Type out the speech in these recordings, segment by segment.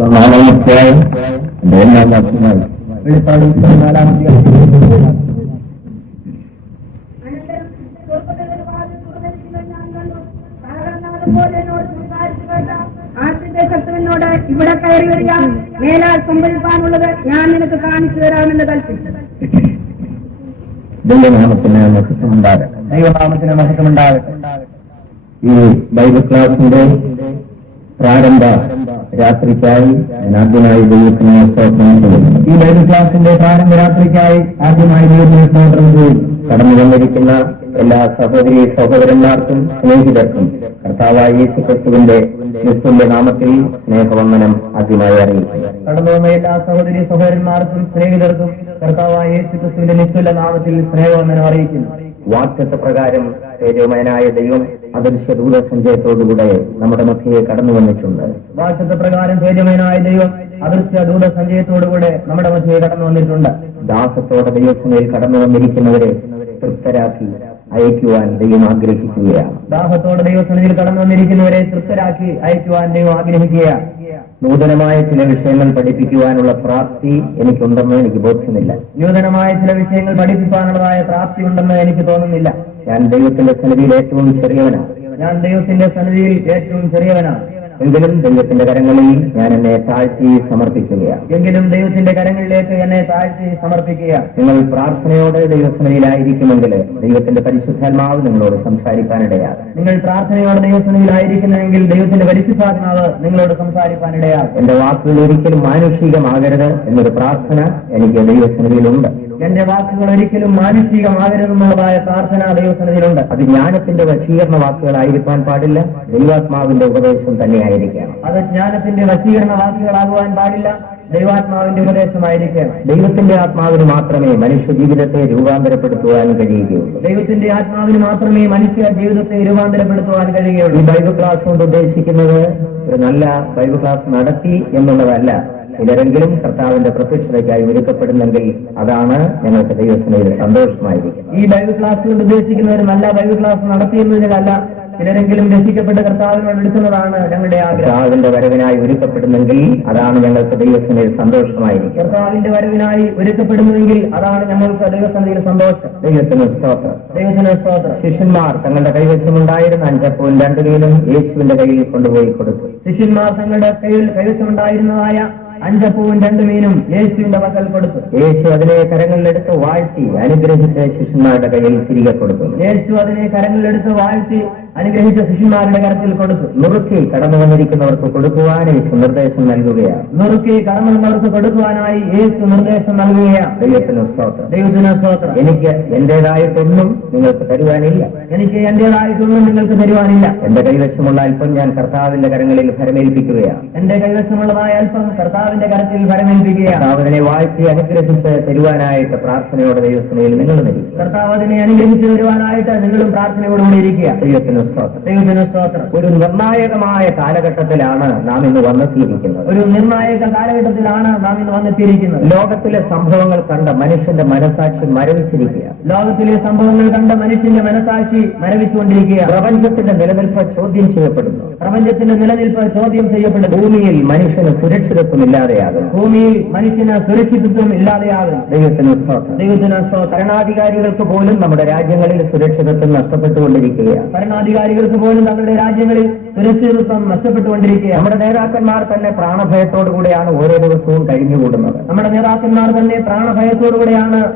നാലാമധ്യായം വെളിപ്പാട് 4-ാം ശത്രുവിനോട് ഇവിടെ കയറി വരിക, മേലാൽ സംഭവിക്കാനുള്ളത് ഞാൻ നിനക്ക് കാണിച്ചു തരാമെന്ന് കൽപ്പിച്ചു. ദൈവനാമത്തിന് മഹത്വമുണ്ടാകട്ടെ. ദൈവനാമത്തിന് മഹത്വമുണ്ടാകട്ടെ. ഈ ബൈബിൾ ക്ലാസിന്റെ പ്രാരംഭ രാത്രിക്കായി ഞാൻ ആദ്യമായി ദൈവത്തിന് സ്തോത്രം ചെയ്യുന്നു. ഈ ബൈബിൾ ക്ലാസിന്റെ പ്രാരംഭ രാത്രിക്കായി ആദ്യമായി ദൈവത്തിന് സ്തോത്രം ചെയ്യുന്നു. കടന്നു വന്നിരിക്കുന്ന എല്ലാ സഹോദരി സഹോദരന്മാർക്കും സ്നേഹിതർക്കും കർത്താവായ യേശുക്രിസ്തുവിന്റെ നിസ്തുല്യ നാമത്തിൽ സ്നേഹവന്ദനം ആദ്യമായി അറിയിക്കുന്നു. കടന്നു വന്ന എല്ലാ സഹോദരി സഹോദരന്മാർക്കും സ്നേഹിതർക്കും കർത്താവായ യേശുക്രിസ്തുവിന്റെ നിസ്തുല്യ നാമത്തിൽ സ്നേഹവന്ദനം അറിയിക്കുന്നു. വാക്തത്വ പ്രകാരം തേജോമയനായ ദൈവം അദൃശ്യ ദൂതസഞ്ചയത്തോടുകൂടെ നമ്മുടെ മധ്യയെ കടന്നു വന്നിട്ടുണ്ട്. വാക്തത്വ പ്രകാരം തേജോമയനായ ദൈവം അദൃശ്യ ദൂതസഞ്ചയത്തോടുകൂടെ നമ്മുടെ മധ്യയെ കടന്നു വന്നിട്ടുണ്ട്. ദാസത്തോടെ ദൈവത്തിനേൽ കടന്നു വന്നിരിക്കുന്നവരെ തൃപ്തരാക്കി അയക്കുവാൻ ദൈവം ആഗ്രഹിക്കുകയാണ്. ദാഹത്തോടെ ദൈവസന്നിധിയിൽ കടന്നു വന്നിരിക്കുന്നവരെ തൃപ്തരാക്കി അയക്കുവാൻ ദൈവം ആഗ്രഹിക്കുകയാണ്. നൂതനമായ ചില വിഷയങ്ങൾ പഠിപ്പിക്കുവാനുള്ള പ്രാപ്തി എനിക്കുണ്ടെന്ന് എനിക്ക് ബോധ്യമില്ല. നൂതനമായ ചില വിഷയങ്ങൾ പഠിപ്പിക്കാനുള്ളതായ പ്രാപ്തി ഉണ്ടെന്ന് എനിക്ക് തോന്നുന്നില്ല. ഞാൻ ദൈവത്തിന്റെ സന്നിധിയിൽ ഏറ്റവും ചെറിയവനാണ്. എങ്കിലും ദൈവത്തിന്റെ കരങ്ങളിൽ ഞാൻ എന്നെ താഴ്ത്തി സമർപ്പിക്കുകയാണ്. നിങ്ങൾ പ്രാർത്ഥനയോടെ ദൈവസന്നിധിയിലായിരിക്കുമെങ്കിൽ ദൈവത്തിന്റെ പരിശുദ്ധാത്മാവ് നിങ്ങളോട് സംസാരിക്കാനിടയാകും. നിങ്ങൾ പ്രാർത്ഥനയോടെ ദൈവസന്നിധിയിലായിരിക്കുന്നെങ്കിൽ ദൈവത്തിന്റെ പരിശുദ്ധാത്മാവ് നിങ്ങളോട് സംസാരിക്കാനിടയാകും. എന്റെ വാക്കുകൾ ഒരിക്കലും മാനുഷികമാകരുത് എന്നൊരു പ്രാർത്ഥന എനിക്ക് ദൈവസന്നിധിയിലുണ്ട്. എന്റെ വാക്കുകൾ ഒരിക്കലും മാനുഷികമാകരുതെന്നുള്ളതായ പ്രാർത്ഥന ദൈവസന്നിധിയിലുണ്ട്. അത് ജ്ഞാനത്തിന്റെ വശീകരണ വാക്കുകളായിരിക്കാൻ പാടില്ല, ദൈവാത്മാവിന്റെ ഉപദേശം തന്നെയായിരിക്കണം. അത് ജ്ഞാനത്തിന്റെ വശീകരണ വാക്കുകളാകുവാൻ പാടില്ല, ദൈവാത്മാവിന്റെ ഉപദേശമായിരിക്കണം. ദൈവത്തിന്റെ ആത്മാവിന് മാത്രമേ മനുഷ്യ ജീവിതത്തെ രൂപാന്തരപ്പെടുത്തുവാൻ കഴിയുകയുള്ളൂ. ദൈവത്തിന്റെ ആത്മാവിന് മാത്രമേ മനുഷ്യ ജീവിതത്തെ രൂപാന്തരപ്പെടുത്തുവാൻ കഴിയുകയുള്ളൂ. ഈ ബൈബിൾ ക്ലാസ് കൊണ്ട് ഉദ്ദേശിക്കുന്നത് ഒരു നല്ല ബൈബിൾ ക്ലാസ് നടത്തി എന്നുള്ളതല്ല. ചിലരെങ്കിലും കർത്താവിന്റെ പ്രത്യക്ഷതയ്ക്കായി ഒരുക്കപ്പെടുന്നെങ്കിൽ അതാണ് ഞങ്ങൾക്ക് ദൈവസന്നിധിയിൽ സന്തോഷമായിരിക്കും. ഈ ബൈബിൾ ക്ലാസ് കൊണ്ട് ഉദ്ദേശിക്കുന്ന ഒരു നല്ല ബൈബിൾ ക്ലാസ് നടത്തിയെന്നതിനല്ല, ചിലരെങ്കിലും രക്ഷിക്കപ്പെട്ട് കർത്താവിനോട് എടുക്കുന്നതാണ് ഞങ്ങളുടെ ആഗ്രഹം. കർത്താവിന്റെ വരവിനായി ഒരുക്കപ്പെടുന്നെങ്കിൽ അതാണ് ഞങ്ങൾക്ക് ദൈവസന്നിധിയിൽ സന്തോഷമായിരിക്കും. കർത്താവിന്റെ വരവിനായി ഒരുക്കപ്പെടുന്നുവെങ്കിൽ അതാണ് ഞങ്ങൾക്ക് ദൈവസന്നിധിയിൽ സന്തോഷം. ദൈവത്തിന് സ്തോത്രം. ശിഷ്യന്മാർ തങ്ങളുടെ കൈവശമുണ്ടായിരുന്ന 5 അപ്പവും 2 മീനും യേശുവിന്റെ കയ്യിൽ കൊണ്ടുപോയി കൊടുത്തു. ശിഷ്യന്മാർ തങ്ങളുടെ കൈവശമുണ്ടായിരുന്നതായ 5 അപ്പവും 2 മീനും യേശുവിന്റെ പക്കൽ കൊടുത്തു. യേശു അതിനെ കരങ്ങളിലെടുത്ത് വാഴ്ത്തി അനുഗ്രഹിച്ച് ശിഷ്യന്മാരുടെ കയ്യിൽ തിരികെ കൊടുത്തു. യേശു അതിനെ കരങ്ങളിലെടുത്ത് വാഴ്ത്തി അനുഗ്രഹിച്ച ശിഷ്യന്മാരുടെ കരത്തിൽ കൊടുത്തു. നുറുക്കി കടന്നു വന്നിരിക്കുന്നവർക്ക് കൊടുക്കുവാൻ യേശു നിർദ്ദേശം നൽകുകയാണ്. യേശു നിർദ്ദേശം നൽകുകയാണ്. ദൈവത്തിന് സ്തോത്രം. എനിക്ക് എന്റേതായിട്ടൊന്നും നിങ്ങൾക്ക് തരുവാനില്ല. എന്റെ കൈവശമുള്ള അല്പം ഞാൻ കർത്താവിന്റെ കരങ്ങളിൽ ഫലമേൽപ്പിക്കുകയാണ്. എന്റെ കൈവശമുള്ളതായ അല്പം കർത്താവിന്റെ കരത്തിൽ ഫലമേൽപ്പിക്കുകയാണ്. കർത്താവിനെ വാഴ്ത്തി അനുഗ്രഹിച്ച് തരുവാനായിട്ട് പ്രാർത്ഥനയോടെ ദൈവസന്നിധിയിൽ നിങ്ങൾ നിൽക്കും. കർത്താവ് അതിനെ അനുഗ്രഹിച്ച് തരുവാനായിട്ട് നിങ്ങളും പ്രാർത്ഥനയോടുകൂടി ഇരിക്കുക. ദൈവത്തിന് സ്തോത്രം. ഒരു നിർണായകമായ കാലഘട്ടത്തിലാണ് നാം ഇന്ന് വന്നെത്തിയിരിക്കുന്നത്. ലോകത്തിലെ സംഭവങ്ങൾ കണ്ട മനുഷ്യന്റെ മനസാക്ഷി മരവിച്ചിരിക്കുക. മരവിച്ചുകൊണ്ടിരിക്കുക. പ്രപഞ്ചത്തിന്റെ നിലനിൽപ്പ് ചോദ്യം ചെയ്യപ്പെടുന്നു. ഭൂമിയിൽ മനുഷ്യന് സുരക്ഷിതത്വം ഇല്ലാതെയാകും. ദൈവത്തിന് സ്തോത്രം. ഭരണാധികാരികൾക്ക് പോലും നമ്മുടെ രാജ്യങ്ങളിൽ സുരക്ഷിതത്വം നഷ്ടപ്പെട്ടുകൊണ്ടിരിക്കുകയാണ്. ഭരണാധികാരികൾക്ക് പോലും തങ്ങളുടെ രാജ്യങ്ങളിൽ സുരക്ഷിതത്വം നഷ്ടപ്പെട്ടുകൊണ്ടിരിക്കുക. നമ്മുടെ നേതാക്കന്മാർ തന്നെ പ്രാണഭയത്തോടുകൂടെയാണ് ഓരോ ദിവസവും കഴിഞ്ഞുകൂടുന്നത്.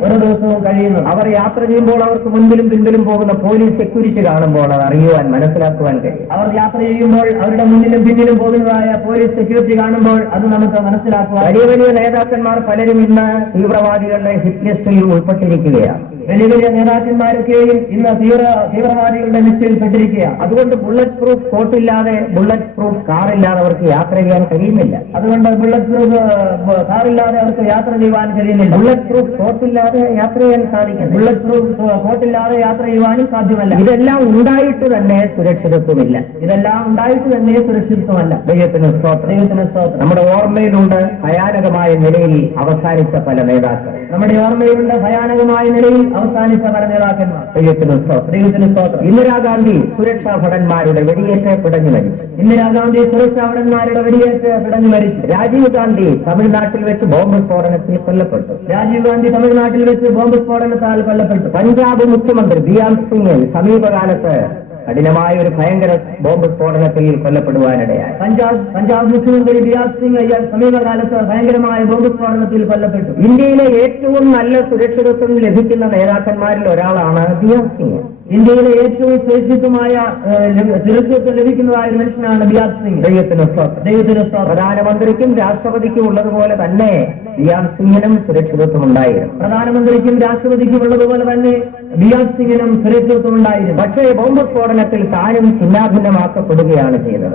ഓരോ ദിവസവും കഴിയുന്നത്. അവർ യാത്ര ചെയ്യുമ്പോൾ അവർക്ക് മുൻപിലും പിൻപിലും പോകുന്ന പോലീസ് സെക്യൂരിറ്റി കാണുമ്പോൾ അത് അറിയുവാൻ മനസ്സിലാക്കുവാൻ കഴിയും. അവർ യാത്ര ചെയ്യുമ്പോൾ അവരുടെ മുന്നിലും പിന്നിലും പോകുന്നതായ പോലീസ് സെക്യൂരിറ്റി കാണുമ്പോൾ അത് നമുക്ക് മനസ്സിലാക്കുവാൻ. വലിയ വലിയ നേതാക്കന്മാർ പലരും ഇന്ന് തീവ്രവാദികളുടെ ഹിറ്റ് ലിസ്റ്റിൽ ഉൾപ്പെട്ടിരിക്കുകയാണ്. വലിയ വലിയ നേതാക്കന്മാരൊക്കെയും ഇന്ന് തീവ്രവാദികളുടെ ലിസ്റ്റിൽ പെട്ടിരിക്കുകയാണ്. അതുകൊണ്ട് ബുള്ളറ്റ് പ്രൂഫ് കോട്ടില്ലാതെ, ബുള്ളറ്റ് പ്രൂഫ് കാറില്ലാതെ അവർക്ക് യാത്ര ചെയ്യാൻ കഴിയുന്നില്ല. അതുകൊണ്ട് ബുള്ളറ്റ് പ്രൂഫ് കാറില്ലാതെ അവർക്ക് യാത്ര ചെയ്യാൻ കഴിയുന്നില്ല. ബുള്ളറ്റ് പ്രൂഫ് കോട്ടില്ലാതെ യാത്ര ചെയ്യാൻ സാധിക്കും. ബുള്ളറ്റ് പ്രൂഫ് കോട്ടില്ലാതെ യാത്ര ചെയ്യുവാനും സാധ്യമല്ല. ഇതെല്ലാം ഉണ്ടായിട്ട് തന്നെ സുരക്ഷിതത്വമില്ല. ദൈവത്തിന് സ്തോത്രം. നമ്മുടെ ഓർമ്മയിലുണ്ട് ഭയാനകമായ നിലയിൽ അവസാനിച്ച പല നേതാക്കൾ. ദൈവത്തിന് സ്തോത്രം. ഇന്ദിരാഗാന്ധി സുരക്ഷാ ഭടന്മാരുടെ വെടിയേറ്റപ്പെടാൻ പിടഞ്ഞു മരിച്ചു. ഇന്ദിരാഗാന്ധി സുരക്ഷാഭടന്മാരുടെ വെടിയേറ്റ് പിടഞ്ഞു മരിച്ചു. രാജീവ് ഗാന്ധി തമിഴ്നാട്ടിൽ വെച്ച് ബോംബ് സ്ഫോടനത്തിൽ കൊല്ലപ്പെട്ടു. രാജീവ് ഗാന്ധി തമിഴ്നാട്ടിൽ വെച്ച് ബോംബ് സ്ഫോടനത്താൽ കൊല്ലപ്പെട്ടു. പഞ്ചാബ് മുഖ്യമന്ത്രി ബിയാൻ സിംഗ് സമീപകാലത്ത് കഠിനമായ ഒരു ഭയങ്കര ബോംബ് സ്ഫോടനത്തിൽ കൊല്ലപ്പെടുവാനിടയായി. പഞ്ചാബ് മുഖ്യമന്ത്രി ബിയാൻ സിംഗ് സമീപകാലത്ത് ഭയങ്കരമായ ബോംബ് സ്ഫോടനത്തിൽ കൊല്ലപ്പെട്ടു. ഇന്ത്യയിലെ ഏറ്റവും നല്ല സുരക്ഷിതത്വം ലഭിക്കുന്ന നേതാക്കന്മാരിൽ ഒരാളാണ് ബിയാൻ സിംഗ്. ഇന്ത്യയിലെ ഏറ്റവും സുരക്ഷിതമായ സുരക്ഷിതത്വം ലഭിക്കുന്നതായ ഒരു മനുഷ്യനാണ് ബിയാൻ സിംഗ്. ദൈവത്തിന് സ്തോത്രം. പ്രധാനമന്ത്രിക്കും രാഷ്ട്രപതിക്കും ഉള്ളതുപോലെ തന്നെ ബിയാൻ സിംഗിനും സുരക്ഷിതത്വം ഉണ്ടായിരുന്നു. പ്രധാനമന്ത്രിക്കും രാഷ്ട്രപതിക്കും ഉള്ളതുപോലെ തന്നെ ബിയാൻ സിംഗിനും സുരക്ഷിതത്വം ഉണ്ടായിരുന്നു. പക്ഷേ ബോംബ് സ്ഫോടനത്തിൽ താനും ചിന്നാഭിന്നമാക്കപ്പെടുകയാണ് ചെയ്തത്.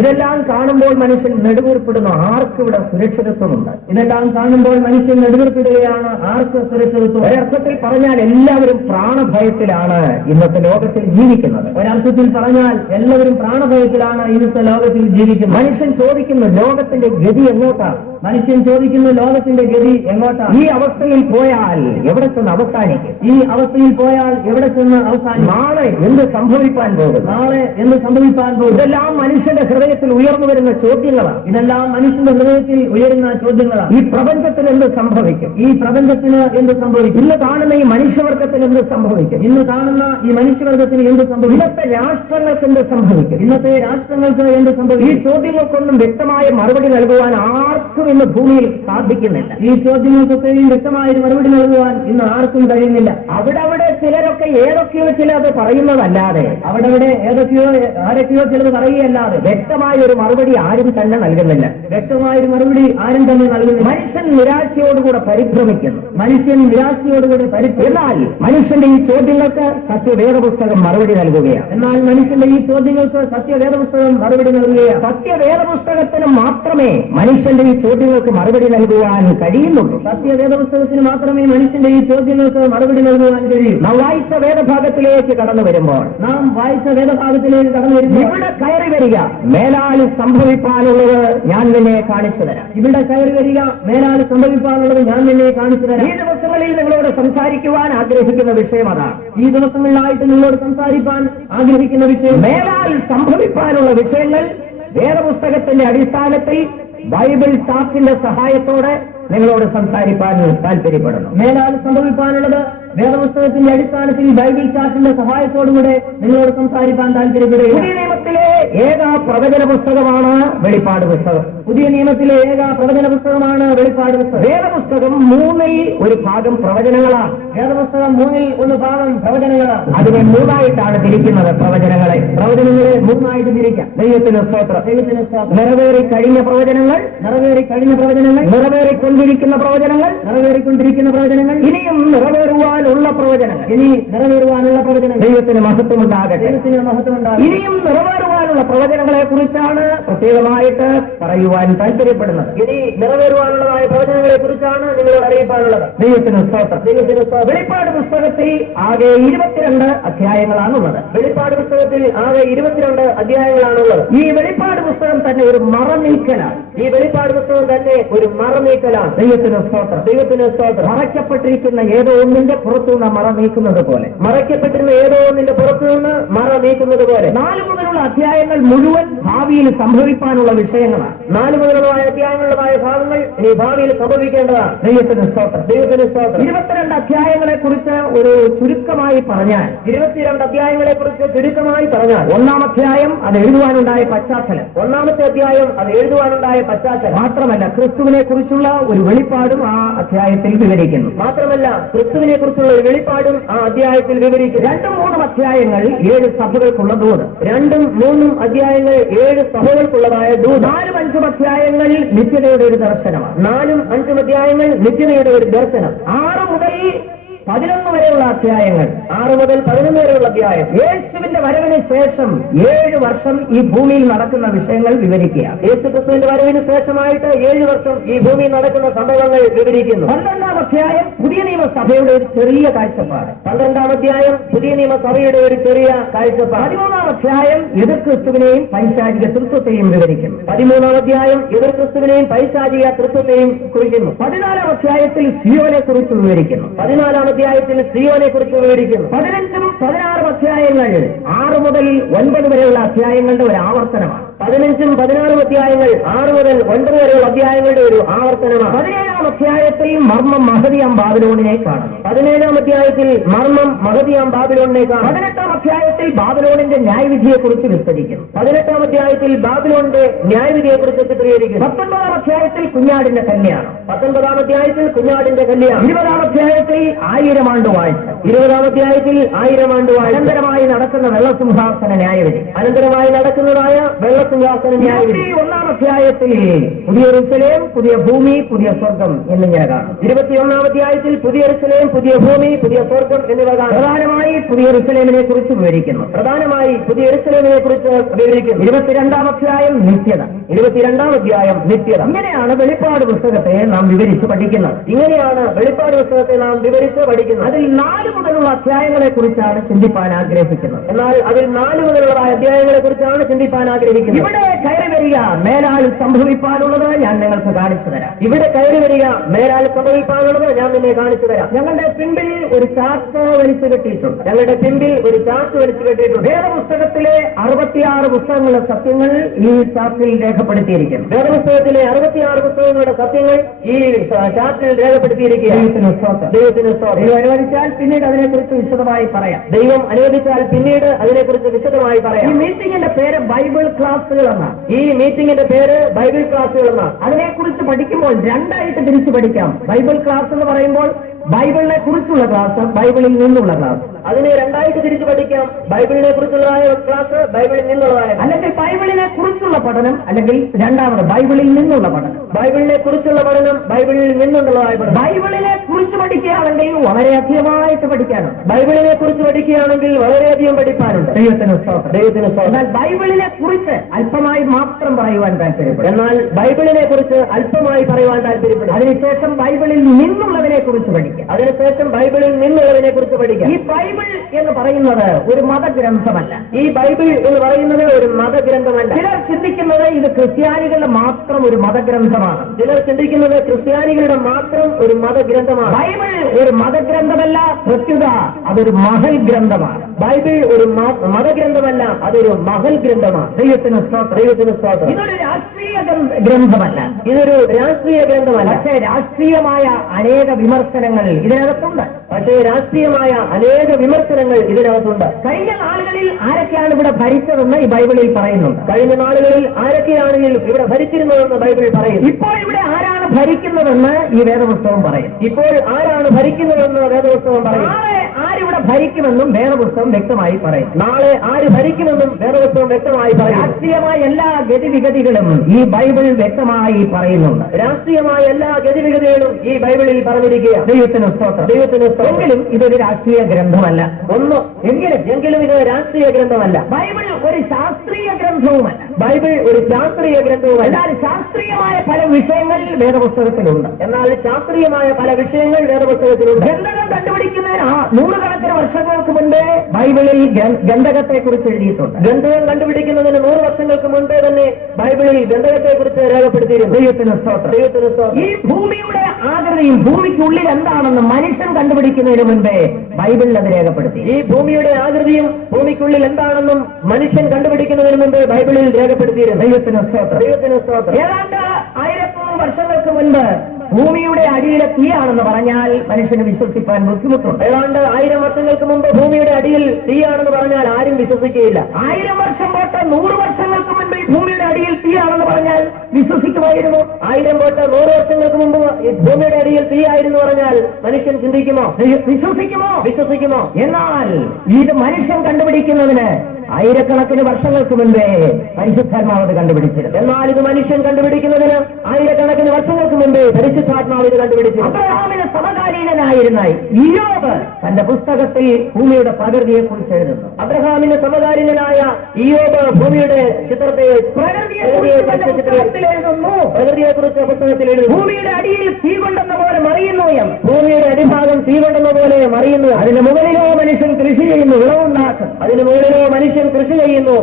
ഇതെല്ലാം കാണുമ്പോൾ മനുഷ്യൻ നെടുവീർപ്പെടുന്നു. ആർക്കിവിടെ സുരക്ഷിതത്വമുണ്ട്? ഇതെല്ലാം കാണുമ്പോൾ മനുഷ്യൻ നെടുവീർപ്പെടുകയാണ്. ആർക്ക് സുരക്ഷിതത്വം? ഒരർത്ഥത്തിൽ പറഞ്ഞാൽ എല്ലാവരും പ്രാണഭയത്തിലാണ് ഇന്നത്തെ ലോകത്തിൽ ജീവിക്കുന്നത്. ഒരർത്ഥത്തിൽ പറഞ്ഞാൽ എല്ലാവരും പ്രാണഭയത്തിലാണ് ഇന്നത്തെ ലോകത്തിൽ ജീവിക്കുന്നത്. മനുഷ്യൻ ചോദിക്കുന്നു, ലോകത്തിന്റെ ഗതി എങ്ങോട്ടാണ്? മനുഷ്യൻ ചോദിക്കുന്നു, ലോകത്തിന്റെ ഗതി എങ്ങോട്ടാണ്? ഈ അവസ്ഥയിൽ പോയാൽ എവിടെ ചെന്ന് അവസാനിക്കും? ഈ അവസ്ഥയിൽ പോയാൽ എവിടെ ചെന്ന് അവസാനിക്കും? നാളെ എന്ത് സംഭവിക്കാൻ പോകും? നാളെ എന്ത് സംഭവിക്കാൻ പോകും? ഇതെല്ലാം മനുഷ്യന്റെ ഹൃദയത്തിൽ ഉയർന്നു വരുന്ന ചോദ്യങ്ങളാണ്. ഇതെല്ലാം മനുഷ്യന്റെ ഹൃദയത്തിൽ ഉയരുന്ന ചോദ്യങ്ങളാണ്. ഈ പ്രപഞ്ചത്തിന് എന്ത് സംഭവിക്കും? ഈ പ്രപഞ്ചത്തിന് എന്ത് സംഭവിക്കും? ഇന്ന് കാണുന്ന ഈ മനുഷ്യവർഗത്തിന് എന്ത് സംഭവിക്കും? ഇന്ന് കാണുന്ന ഈ മനുഷ്യവർഗത്തിന് എന്ത് സംഭവിക്കും? ഇന്നത്തെ രാഷ്ട്രങ്ങൾക്ക് എന്ത് സംഭവിക്കും? ഇന്നത്തെ രാഷ്ട്രങ്ങൾക്ക് എന്ത് സംഭവിക്കും? ഈ ചോദ്യങ്ങൾക്കൊന്നും വ്യക്തമായ മറുപടി നൽകുവാൻ ആർക്കും ഇന്ന് ഭൂമിയിൽ സാധിക്കുന്നില്ല. ഈ ചോദ്യങ്ങൾക്കൊക്കെയും വ്യക്തമായ മറുപടി നൽകുവാൻ ഇന്ന് ആർക്കും കഴിയുന്നില്ല. അവിടെ ചിലരൊക്കെ ഏതൊക്കെയോ ചിലത് പറയുന്നതല്ലാതെ അവിടെ ആരൊക്കെയോ ചിലത് പറയുകയല്ലാതെ വ്യക്തമായ ഒരു മറുപടി ആരും തന്നെ നൽകുന്നില്ല. വ്യക്തമായ ഒരു മറുപടി ആരും തന്നെ നൽകുന്നില്ല. മനുഷ്യൻ നിരാശയോടുകൂടെ പരിഭ്രമിക്കുന്നു. എന്നാൽ മനുഷ്യന്റെ ഈ ചോദ്യങ്ങൾക്ക് സത്യവേദ പുസ്തകം മറുപടി നൽകുകയാണ്. സത്യവേദ പുസ്തകത്തിന് മാത്രമേ മനുഷ്യന്റെ ഈ ചോദ്യങ്ങൾക്ക് മറുപടി നൽകുവാൻ കഴിയുന്നുള്ളൂ. സത്യവേദ പുസ്തകത്തിന് മാത്രമേ മനുഷ്യന്റെ ഈ ചോദ്യങ്ങൾക്ക് മറുപടി നൽകുവാൻ കഴിയൂ. നാം വായിച്ച വേദഭാഗത്തിലേക്ക് കടന്നു വരുമ്പോൾ ഇവിടെ കയറി വരിക, മേലാൽ സംഭവിക്കാനുള്ളത് ഞാൻ നിന്നെ കാണിച്ചു തരാം. ഇവിടെ കയറി വരിക, മേലാൽ സംഭവിക്കാനുള്ളത് ഞാൻ നിന്നെ കാണിച്ചു തരാം. ഈ ദിവസങ്ങളിൽ നിങ്ങളോട് സംസാരിക്കുവാൻ ആഗ്രഹിക്കുന്ന വിഷയം അതാണ്. ഈ ദിവസങ്ങളിലായിട്ട് നിങ്ങളോട് സംസാരിക്കാൻ ആഗ്രഹിക്കുന്ന വിഷയം, മേലാൽ സംഭവിക്കാനുള്ള വിഷയങ്ങൾ വേദപുസ്തകത്തിന്റെ അടിസ്ഥാനത്തിൽ ബൈബിൾ ചാർട്ടിന്റെ സഹായത്തോടെ നിങ്ങളോട് സംസാരിക്കാൻ താല്പര്യപ്പെടുന്നു. മേലാൽ സംഭവിക്കാനുള്ളത് വേദപുസ്തകത്തിന്റെ അടിസ്ഥാനത്തിൽ ബൈബിൾ ചാർട്ടിന്റെ സഹായത്തോടുകൂടെ നിങ്ങളോട് സംസാരിക്കാൻ താല്പര്യപ്പെടുകയാണ്. പുതിയ നിയമത്തിലെ ഏക പ്രവചന പുസ്തകമാണ് വെളിപ്പാട് പുസ്തകം. പുതിയ നിയമത്തിലെ ഏക പ്രവചന പുസ്തകമാണ് വെളിപ്പാട് പുസ്തകം. വേദപുസ്തകം 3 ഒരു ഭാഗം പ്രവചനങ്ങളാണ്. വേദപുസ്തകം 3 1 ഭാഗം പ്രവചനങ്ങളാണ്. അതിനെ 3ആയിട്ടാണ് തിരിക്കുന്നത്. പ്രവചനങ്ങളെ 3ആയിട്ട് തിരിക്കാം. ദൈവത്തിന് സ്തോത്രം. നിറവേറി കഴിഞ്ഞ പ്രവചനങ്ങൾ, നിറവേറിക്കൊണ്ടിരിക്കുന്ന പ്രവചനങ്ങൾ, ഇനിയും നിറവേറുവാനുള്ള പ്രവചനങ്ങൾ, ദൈവത്തിന് മഹത്വമുണ്ടാകട്ടെ. ഇനിയും നിറവേറുവാനുള്ള പ്രവചനങ്ങളെ കുറിച്ചാണ് പ്രത്യേകമായിട്ട് പറയുവാൻ താല്പര്യപ്പെടുന്നത്. ഇനി നിറവേറുവാനുള്ളതായ പ്രവചനങ്ങളെ കുറിച്ചാണ് നിങ്ങളോട് അറിയിപ്പാനുള്ളത്. ദൈവത്തിന് സ്തോത്രം. വെളിപ്പാട് പുസ്തകത്തിൽ ആകെ 22 അധ്യായങ്ങളാണുള്ളത്. വെളിപ്പാട് പുസ്തകത്തിൽ ആകെ 22 അധ്യായങ്ങളാണുള്ളത്. ഈ വെളിപ്പാട് പുസ്തകം തന്നെ ഒരു മറനീക്കലാണ്. ദൈവത്തിന് സ്തോത്രം. മറയ്ക്കപ്പെട്ടിരിക്കുന്ന ഏതോ ഒന്നിന്റെ പുറത്തുനിന്ന് മറ നീക്കുന്നത് പോലെ, 4 മുതലുള്ള അധ്യായങ്ങൾ മുഴുവൻ ഭാവിയിൽ സംഭവിക്കാനുള്ള വിഷയങ്ങളാണ്. 4 മുതലുള്ള അധ്യായങ്ങളുമായ ഭാഗങ്ങൾ ഇനി ഭാവിയിൽ സംഭവിക്കേണ്ടതാണ്. ദൈവത്തിന് സ്തോത്രം. 22 അധ്യായങ്ങളെ കുറിച്ച് ഒരു ചുരുക്കമായി പറഞ്ഞാൽ, 22 അധ്യായങ്ങളെ കുറിച്ച് ചുരുക്കമായി പറഞ്ഞാൽ, 1-ാം അധ്യായം അത് എഴുതുവാനുണ്ടായ പശ്ചാത്തലം, 1-ാമത്തെ അധ്യായം അത് എഴുതുവാനുണ്ടായ പശ്ചാത്തലം, മാത്രമല്ല ക്രിസ്തുവിനെ കുറിച്ചുള്ള ഒരു വെളിപ്പാടും ആ അധ്യായത്തിൽ വിവരിക്കുന്നു. 2-3 അധ്യായങ്ങൾ 7 സഭകൾക്കുള്ള ദൂത്, 2-3 അധ്യായങ്ങൾ 7 സഭകൾക്കുള്ളതായ ദൂത്, 4-5 അധ്യായങ്ങൾ നിത്യതയുടെ ഒരു ദർശനമാണ്. 4-5 അധ്യായങ്ങൾ നിത്യതയുടെ ഒരു ദർശനം. 6 മുതൽ 11 വരെയുള്ള അധ്യായങ്ങൾ, 6 മുതൽ 11 വരെയുള്ള അധ്യായം യേശുവിന്റെ വരവിന് ശേഷം 7 വർഷം ഈ ഭൂമിയിൽ നടക്കുന്ന വിഷയങ്ങൾ വിവരിക്കുക. യേശുക്രിസ്തുവിന്റെ വരവിന് ശേഷമായിട്ട് 7 വർഷം ഈ ഭൂമിയിൽ നടക്കുന്ന സംഭവങ്ങൾ വിവരിക്കുന്നു. 12-ാം അധ്യായം പുതിയ നിയമസഭയുടെ ഒരു ചെറിയ കാഴ്ചപ്പാട്, 12-ാം അധ്യായം പുതിയ നിയമസഭയുടെ ഒരു ചെറിയ കാഴ്ചപ്പാട്, 13-ാം അധ്യായം എതിർ ക്രിസ്തുവിനെയും പൈശാചിക തൃത്വത്തെയും വിവരിക്കുന്നു. 13-ാം അധ്യായം എതിർ ക്രിസ്തുവിനെയും പൈശാചിക തൃത്വത്തെയും കുറിക്കുന്നു. 14-ാം അധ്യായത്തിൽ സിയോനെ കുറിച്ച് വിവരിക്കുന്നു. 14-ാം അധ്യായത്തിൽ സിയോനെ കുറിച്ച് വിവരിക്കുന്നു. 15ഉം 16ഉം അധ്യായങ്ങൾ 6 മുതൽ 9 വരെയുള്ള അധ്യായങ്ങളുടെ ഒരു ആവർത്തനമാണ്. 15ഉം 16ഉം അധ്യായങ്ങൾ 6 മുതൽ 9 വരെയുള്ള അധ്യായങ്ങളുടെ ഒരു ആവർത്തനമാണ്. 17ാം അധ്യായത്തിൽ മർമ്മം മഹദിയാം ബാബിലോണിനെ കാണുന്നു. 17ാം അധ്യായത്തിൽ മർമ്മം മഹദിയാം ബാബിലോണിനെ കാണുന്നു. 18ാം അധ്യായത്തിൽ ബാബിലോണിന്റെ ന്യായവിധിയെക്കുറിച്ച് വിസ്തരിക്കുന്നു. 18ാം അധ്യായത്തിൽ ബാബിലോണിന്റെ ന്യായവിധിയെക്കുറിച്ച് ചിത്രീകരിക്കുന്നു. 19ാം അധ്യായത്തിൽ കുഞ്ഞാടിന്റെ കല്യാണം. 19ാം അധ്യായത്തിൽ കുഞ്ഞാടിന്റെ കല്യാണം. 20ാം അധ്യായത്തിൽ 1000 ആണ്ട് വാഴ്ച. 20ാം അധ്യായത്തിൽ 1000 ആണ്ട് വാഴ്ച. അനന്തരമായി നടക്കുന്ന വെള്ളസിംഹാസന ന്യായവിധി. അനന്തരമായി നടക്കുന്നതായ വെള്ളസിംഹാസന ന്യായവിധി. 21ാം അധ്യായത്തിൽ പുതിയ യെരൂശലേം, പുതിയ ഭൂമി, പുതിയ സ്വർഗം എന്നിങ്ങനെ കാണും. 21ാം അധ്യായത്തിൽ പുതിയ യെരൂശലേം, പുതിയ ഭൂമി, പുതിയ സ്വർഗം എന്നിവ കാണും. പ്രധാനമായി പുതിയ യെരൂശലേമിനെ കുറിച്ച് വിവരിക്കുന്നു. 22ാം അധ്യായം നിത്യത. 22ാം അധ്യായം നിത്യത. ഇങ്ങനെയാണ് വെളിപ്പാട് പുസ്തകത്തെ നാം വിവരിച്ച് പഠിക്കുന്നത്. അതിൽ 4 മുതലുള്ള അധ്യായങ്ങളെ കുറിച്ചാണ് ചിന്തിപ്പാൻ ആഗ്രഹിക്കുന്നത്. എന്നാൽ അതിൽ 4 മുതലുള്ള അധ്യായങ്ങളെ കുറിച്ചാണ് ചിന്തിപ്പാൻ ആഗ്രഹിക്കുന്നത്. ഇവിടെ കയറി വരിക മേലാൽ സംഭവിപ്പാനുള്ളത് ഞാൻ നിങ്ങൾക്ക് കാണിച്ചു തരാം. ഇവിടെ കയറി വരിക മേലാൽ സംഭവിപ്പാനുള്ളത് ഞാൻ നിന്നെ കാണിച്ചു തരാം. ഞങ്ങളുടെ പിമ്പിൽ ഒരു ചാർട്ട് വലിച്ചു കെട്ടിയിട്ടുണ്ട്. വേദപുസ്തകത്തിലെ 66 പുസ്തകങ്ങളുടെ സത്യങ്ങൾ ഈ ചാർട്ടിൽ രേഖപ്പെടുത്തിയിരിക്കുന്നു. വേദപുസ്തകത്തിലെ 66 പുസ്തകങ്ങളുടെ സത്യങ്ങൾ ഈ ചാർട്ടിൽ രേഖപ്പെടുത്തിയിരിക്കുകയാണ്. ദൈവത്തിന് സ്തോത്രം. ദൈവം അനുവദിച്ചാൽ പിന്നീട് അതിനെക്കുറിച്ച് വിശദമായി പറയാം. ഈ മീറ്റിംഗിന്റെ പേര് ബൈബിൾ ക്ലാസുകൾ എന്നാണ്. അതിനെക്കുറിച്ച് പഠിക്കുമ്പോൾ 2ആയിട്ട് തിരിച്ചു പഠിക്കാം. ബൈബിൾ ക്ലാസ് എന്ന് പറയുമ്പോൾ ബൈബിളിനെ കുറിച്ചുള്ള ക്ലാസ്, ബൈബിളിൽ നിന്നുള്ള ക്ലാസ്. അതിനെ 2ആയിട്ട് തിരിച്ചു പഠിക്കാം. ബൈബിളിനെ കുറിച്ചുള്ളതായ ക്ലാസ്, ബൈബിളിൽ നിന്നുള്ളതായ, അല്ലെങ്കിൽ ബൈബിളിനെ കുറിച്ചുള്ള പഠനം, അല്ലെങ്കിൽ രണ്ടാമത് ബൈബിളിൽ നിന്നുള്ള പഠനം. ബൈബിളിനെ കുറിച്ചുള്ള പഠനം, ബൈബിളിൽ നിന്നുള്ളതായ പഠനം. ബൈബിളിനെ കുറിച്ച് പഠിക്കുകയാണെങ്കിൽ വളരെയധികമായിട്ട് പഠിക്കാനുണ്ട്. ബൈബിളിനെ കുറിച്ച് പഠിക്കുകയാണെങ്കിൽ വളരെയധികം പഠിക്കാനുണ്ട്. ദൈവത്തിന് സ്തോത്രം. എന്നാൽ ബൈബിളിനെ കുറിച്ച് അല്പമായി മാത്രം പറയുവാൻ താല്പര്യപ്പെടും. അതിനുശേഷം ബൈബിളിൽ നിന്നുള്ളതിനെ കുറിച്ച് പഠിക്കും. അതിനുശേഷം ബൈബിളിൽ നിന്നുള്ളതിനെ കുറിച്ച് പഠിക്കാം. ഈ ബൈബിൾ എന്ന് പറയുന്നത് ഒരു മതഗ്രന്ഥമല്ല. ചിലർ ചിന്തിക്കുന്നത് ഇത് ക്രിസ്ത്യാനികളുടെ മാത്രം ഒരു മതഗ്രന്ഥമാണ്. ബൈബിൾ ഒരു മതഗ്രന്ഥമല്ല, പ്രത്യുത അതൊരു മഹൽ ഗ്രന്ഥമാണ്. ബൈബിൾ ഒരു മതഗ്രന്ഥമല്ല, അതൊരു മഹൽ ഗ്രന്ഥമാണ്. ദൈവത്തിന് സ്തോത്രം. ഇതൊരു രാഷ്ട്രീയ ഗ്രന്ഥമല്ല, ഇതൊരു രാഷ്ട്രീയ ഗ്രന്ഥമല്ല. പക്ഷേ രാഷ്ട്രീയമായ അനേക വിമർശനങ്ങൾ ഇതിനകത്തുണ്ട്. കഴിഞ്ഞ നാളുകളിൽ ആരൊക്കെയാണ് ഇവിടെ ഭരിച്ചതെന്ന് ഈ ബൈബിളിൽ പറയുന്നുണ്ട്. ഇവിടെ ഭരിച്ചിരുന്നതെന്ന് ബൈബിൾ പറയുന്നു. ഇപ്പോൾ ഇവിടെ ആരാണ് ഭരിക്കുന്നതെന്ന് ഈ വേദപുസ്തകം പറയും. നാളെ ആരിവിടെ ഭരിക്കുമെന്നും വേദപുസ്തകം വ്യക്തമായി പറയും. രാഷ്ട്രീയമായ എല്ലാ ഗതിവിഗതികളും ഈ ബൈബിൾ വ്യക്തമായി പറയുന്നുണ്ട്. ഈ ബൈബിളിൽ പറഞ്ഞിരിക്കുക. ദൈവത്തിന് സ്തോത്രം. എങ്കിലും ഇതൊരു രാഷ്ട്രീയ ഗ്രന്ഥമല്ല. എങ്കിലും ഇത് രാഷ്ട്രീയ ഗ്രന്ഥമല്ല. ബൈബിൾ ഒരു ശാസ്ത്രീയ ഗ്രന്ഥവുമല്ല. എന്നാൽ ശാസ്ത്രീയമായ പല വിഷയങ്ങൾ വേദപുസ്തകത്തിലുണ്ട്. ഗന്ധകം കണ്ടുപിടിക്കുന്നതിന് നൂറുകണക്കിന് വർഷങ്ങൾക്ക് മുമ്പേ ബൈബിളിൽ ഗന്ധകത്തെ കുറിച്ച് എഴുതിയിട്ടുണ്ട്. ഗന്ധകം കണ്ടുപിടിക്കുന്നതിന് 100 വർഷങ്ങൾക്ക് മുമ്പേ തന്നെ ബൈബിളിൽ ഗന്ധകത്തെ കുറിച്ച് രേഖപ്പെടുത്തിയിരുന്നു. ദൈവത്തിന് സ്തോത്രം. ഈ ഭൂമിയുടെ ആകൃതിയും ഭൂമിക്കുള്ളിൽ എന്താണെന്ന് മനുഷ്യൻ കണ്ടുപിടിക്കുന്നതിന് മുൻപേ ബൈബിളിൽ അത് രേഖപ്പെടുത്തി. ഈ ഭൂമിയുടെ ആകൃതിയും ഭൂമിക്കുള്ളിൽ എന്താണെന്നും മനുഷ്യൻ കണ്ടുപിടിക്കുന്നതിന് മുമ്പ് ബൈബിളിൽ രേഖപ്പെടുത്തിയിരുന്നു. ദൈവത്തിന് സ്തോത്രം. ഏതാണ്ട് 1000 വർഷങ്ങൾക്ക് മുൻപ് ഭൂമിയുടെ അടിയിലെ തീയാണെന്ന് പറഞ്ഞാൽ മനുഷ്യന് വിശ്വസിക്കാൻ ബുദ്ധിമുട്ടുണ്ട്. ഏതാണ്ട് 1000 വർഷങ്ങൾക്ക് മുമ്പ് ഭൂമിയുടെ അടിയിൽ തീയാണെന്ന് പറഞ്ഞാൽ ആരും വിശ്വസിക്കുകയില്ല. 1000 വർഷം തൊട്ട് 100 വർഷങ്ങൾക്ക് മുൻപ് ഈ ഭൂമിയുടെ അടിയിൽ തീയാണെന്ന് പറഞ്ഞാൽ വിശ്വസിക്കുമായിരുന്നു. 1000 തൊട്ട് 100 വർഷങ്ങൾക്ക് മുമ്പ് ഈ ഭൂമിയുടെ അടിയിൽ തീയായിരുന്നു പറഞ്ഞാൽ മനുഷ്യൻ ചിന്തിക്കുമോ? വിശ്വസിക്കുമോ? എന്നാൽ ഇത് മനുഷ്യൻ കണ്ടുപിടിക്കുന്നതിന് ആയിരക്കണക്കിന് വർഷങ്ങൾക്ക് മുൻപേ പരിശുദ്ധാത്മാവ് ഇത് കണ്ടുപിടിച്ചിരുന്നു. എന്നാൽ ഇത് മനുഷ്യൻ കണ്ടുപിടിക്കുന്നതിന് ആയിരക്കണക്കിന് വർഷങ്ങൾക്ക് മുമ്പേ പരിശുദ്ധാത്മാവ് ഇത് കണ്ടുപിടിച്ചു. അബ്രഹാമിന് സമകാലീനനായിരുന്ന ഇയ്യോബ് തന്റെ പുസ്തകത്തിൽ ഭൂമിയുടെ പ്രകൃതിയെ കുറിച്ച് എഴുതുന്നു. അബ്രഹാമിന് സമകാലീനനായ ഇയ്യോബ് ഭൂമിയുടെ ചിത്രത്തെ പ്രകൃതിയെ കുറിച്ച് പുസ്തകത്തിൽ എഴുതുന്നു. ഭൂമിയുടെ അടിയിൽ തീ കൊണ്ടെന്ന പോലെ മറിയുന്നു എന്ന്. ഭൂമിയുടെ അടിഭാഗം തീ കൊണ്ടെന്ന പോലെ മറിയുന്നു. അതിന് മുകളിലോ മനുഷ്യൻ കൃഷി ചെയ്യുന്നു, വിളവുണ്ടാക്കും. അതിന് മുകളിലോ മനുഷ്യൻ കൃഷി ചെയ്യുന്നു,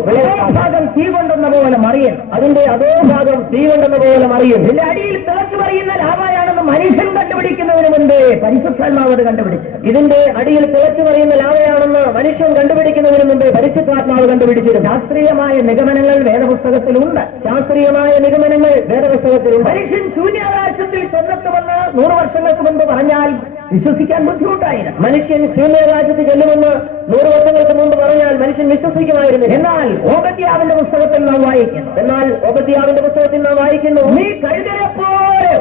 ഭാഗം തീ കൊണ്ടെന്ന പോലെ മറിയും. അതിന്റെ അതോ ഭാഗം തീ കൊണ്ടെന്ന പോലെ മറിയും. ഇതിന്റെ അടിയിൽ തിളച്ചു മറിയുന്ന ലാവയാണെന്ന് മനുഷ്യൻ കണ്ടുപിടിക്കുന്നതിന് മുമ്പേ പരിശുദ്ധാത്മാവ് അത് കണ്ടുപിടിച്ചു. ഇതിന്റെ അടിയിൽ തിളച്ചു പറയുന്ന ലാവയാണെന്ന് മനുഷ്യൻ കണ്ടുപിടിക്കുന്നതിന് മുമ്പേ പരിശുദ്ധാത്മാവ് കണ്ടുപിടിച്ചിരുന്നു. ശാസ്ത്രീയമായ നിഗമനങ്ങൾ വേദപുസ്തകത്തിലുണ്ട്. ശാസ്ത്രീയമായ നിഗമനങ്ങൾ വേദപുസ്തകത്തിലുണ്ട്. മനുഷ്യൻ ശൂന്യാകാശത്തിൽ ചെന്നെത്തുമെന്ന് 100 വർഷങ്ങൾക്ക് മുമ്പ് പറഞ്ഞാൽ വിശ്വസിക്കാൻ ബുദ്ധിമുട്ടായിരുന്നു. മനുഷ്യൻ ശൂന്യാകാശത്ത് ചെല്ലുമെന്ന് 100 വർഷങ്ങൾക്ക് മുമ്പ് പറഞ്ഞാൽ മനുഷ്യൻ വിശ്വസിക്കുമായിരുന്നു. എന്നാൽ ഓബദ്യാവിന്റെ പുസ്തകത്തിൽ നാം വായിക്കുന്നു. നീ കഴുകനെ പോലെ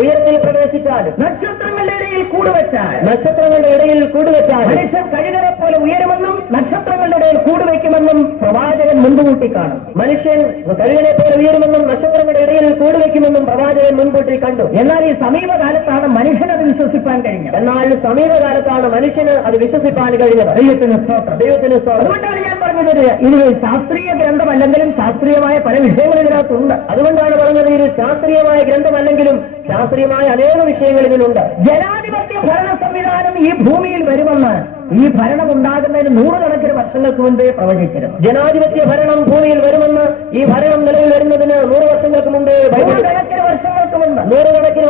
ഉയരത്തിൽ പ്രവേശിച്ചാൽ, നക്ഷത്രങ്ങളുടെ ഇടയിൽ കൂടുവെച്ചാൽ മനുഷ്യൻ കഴുകനെ പോലെ ഉയരുമെന്നും നക്ഷത്രങ്ങളുടെ ഇടയിൽ കൂടുവെക്കുമെന്നും പ്രവാചകൻ മുൻകൂട്ടി കാണും. മനുഷ്യൻ കഴുകനെ പോലെ ഉയരുമെന്നും നക്ഷത്രങ്ങളുടെ ഇടയിൽ കൂടുവെക്കുമെന്നും പ്രവാചകൻ മുൻകൂട്ടി കണ്ടു. എന്നാൽ ഈ സമീപകാലത്താണ് മനുഷ്യൻ അത് വിശ്വസിപ്പാൻ കഴിഞ്ഞത്. ദൈവത്തിന് സ്തോത്രം. അതുകൊണ്ടാണ് ഞാൻ പറഞ്ഞത് ഇത് ശാസ്ത്രീയ ഗ്രന്ഥമല്ലെങ്കിലും ശാസ്ത്രീയമായ പല വിഷയങ്ങൾ ഇതിനകത്തുണ്ട്. അതുകൊണ്ടാണ് പറഞ്ഞത് ഇത് ശാസ്ത്രീയമായ ഗ്രന്ഥമല്ലെങ്കിലും ശാസ്ത്രീയമായ അനേക വിഷയങ്ങൾ ഇതിലുണ്ട്. ജനാധിപത്യ ഭരണ സംവിധാനം ഈ ഭൂമിയിൽ വരുമെന്ന് ഈ ഭരണം ഉണ്ടാകുന്നതിന് 100 കണക്കിന് വർഷങ്ങൾക്ക് മുമ്പേ പ്രവചിച്ചിരുന്നു. ജനാധിപത്യ ഭരണം ഭൂമിയിൽ വരുമെന്ന്, ഈ ഭരണം നിലവിൽ വരുന്നതിന് 100 വർഷങ്ങൾക്ക് മുമ്പേ, 100 കണക്കിന്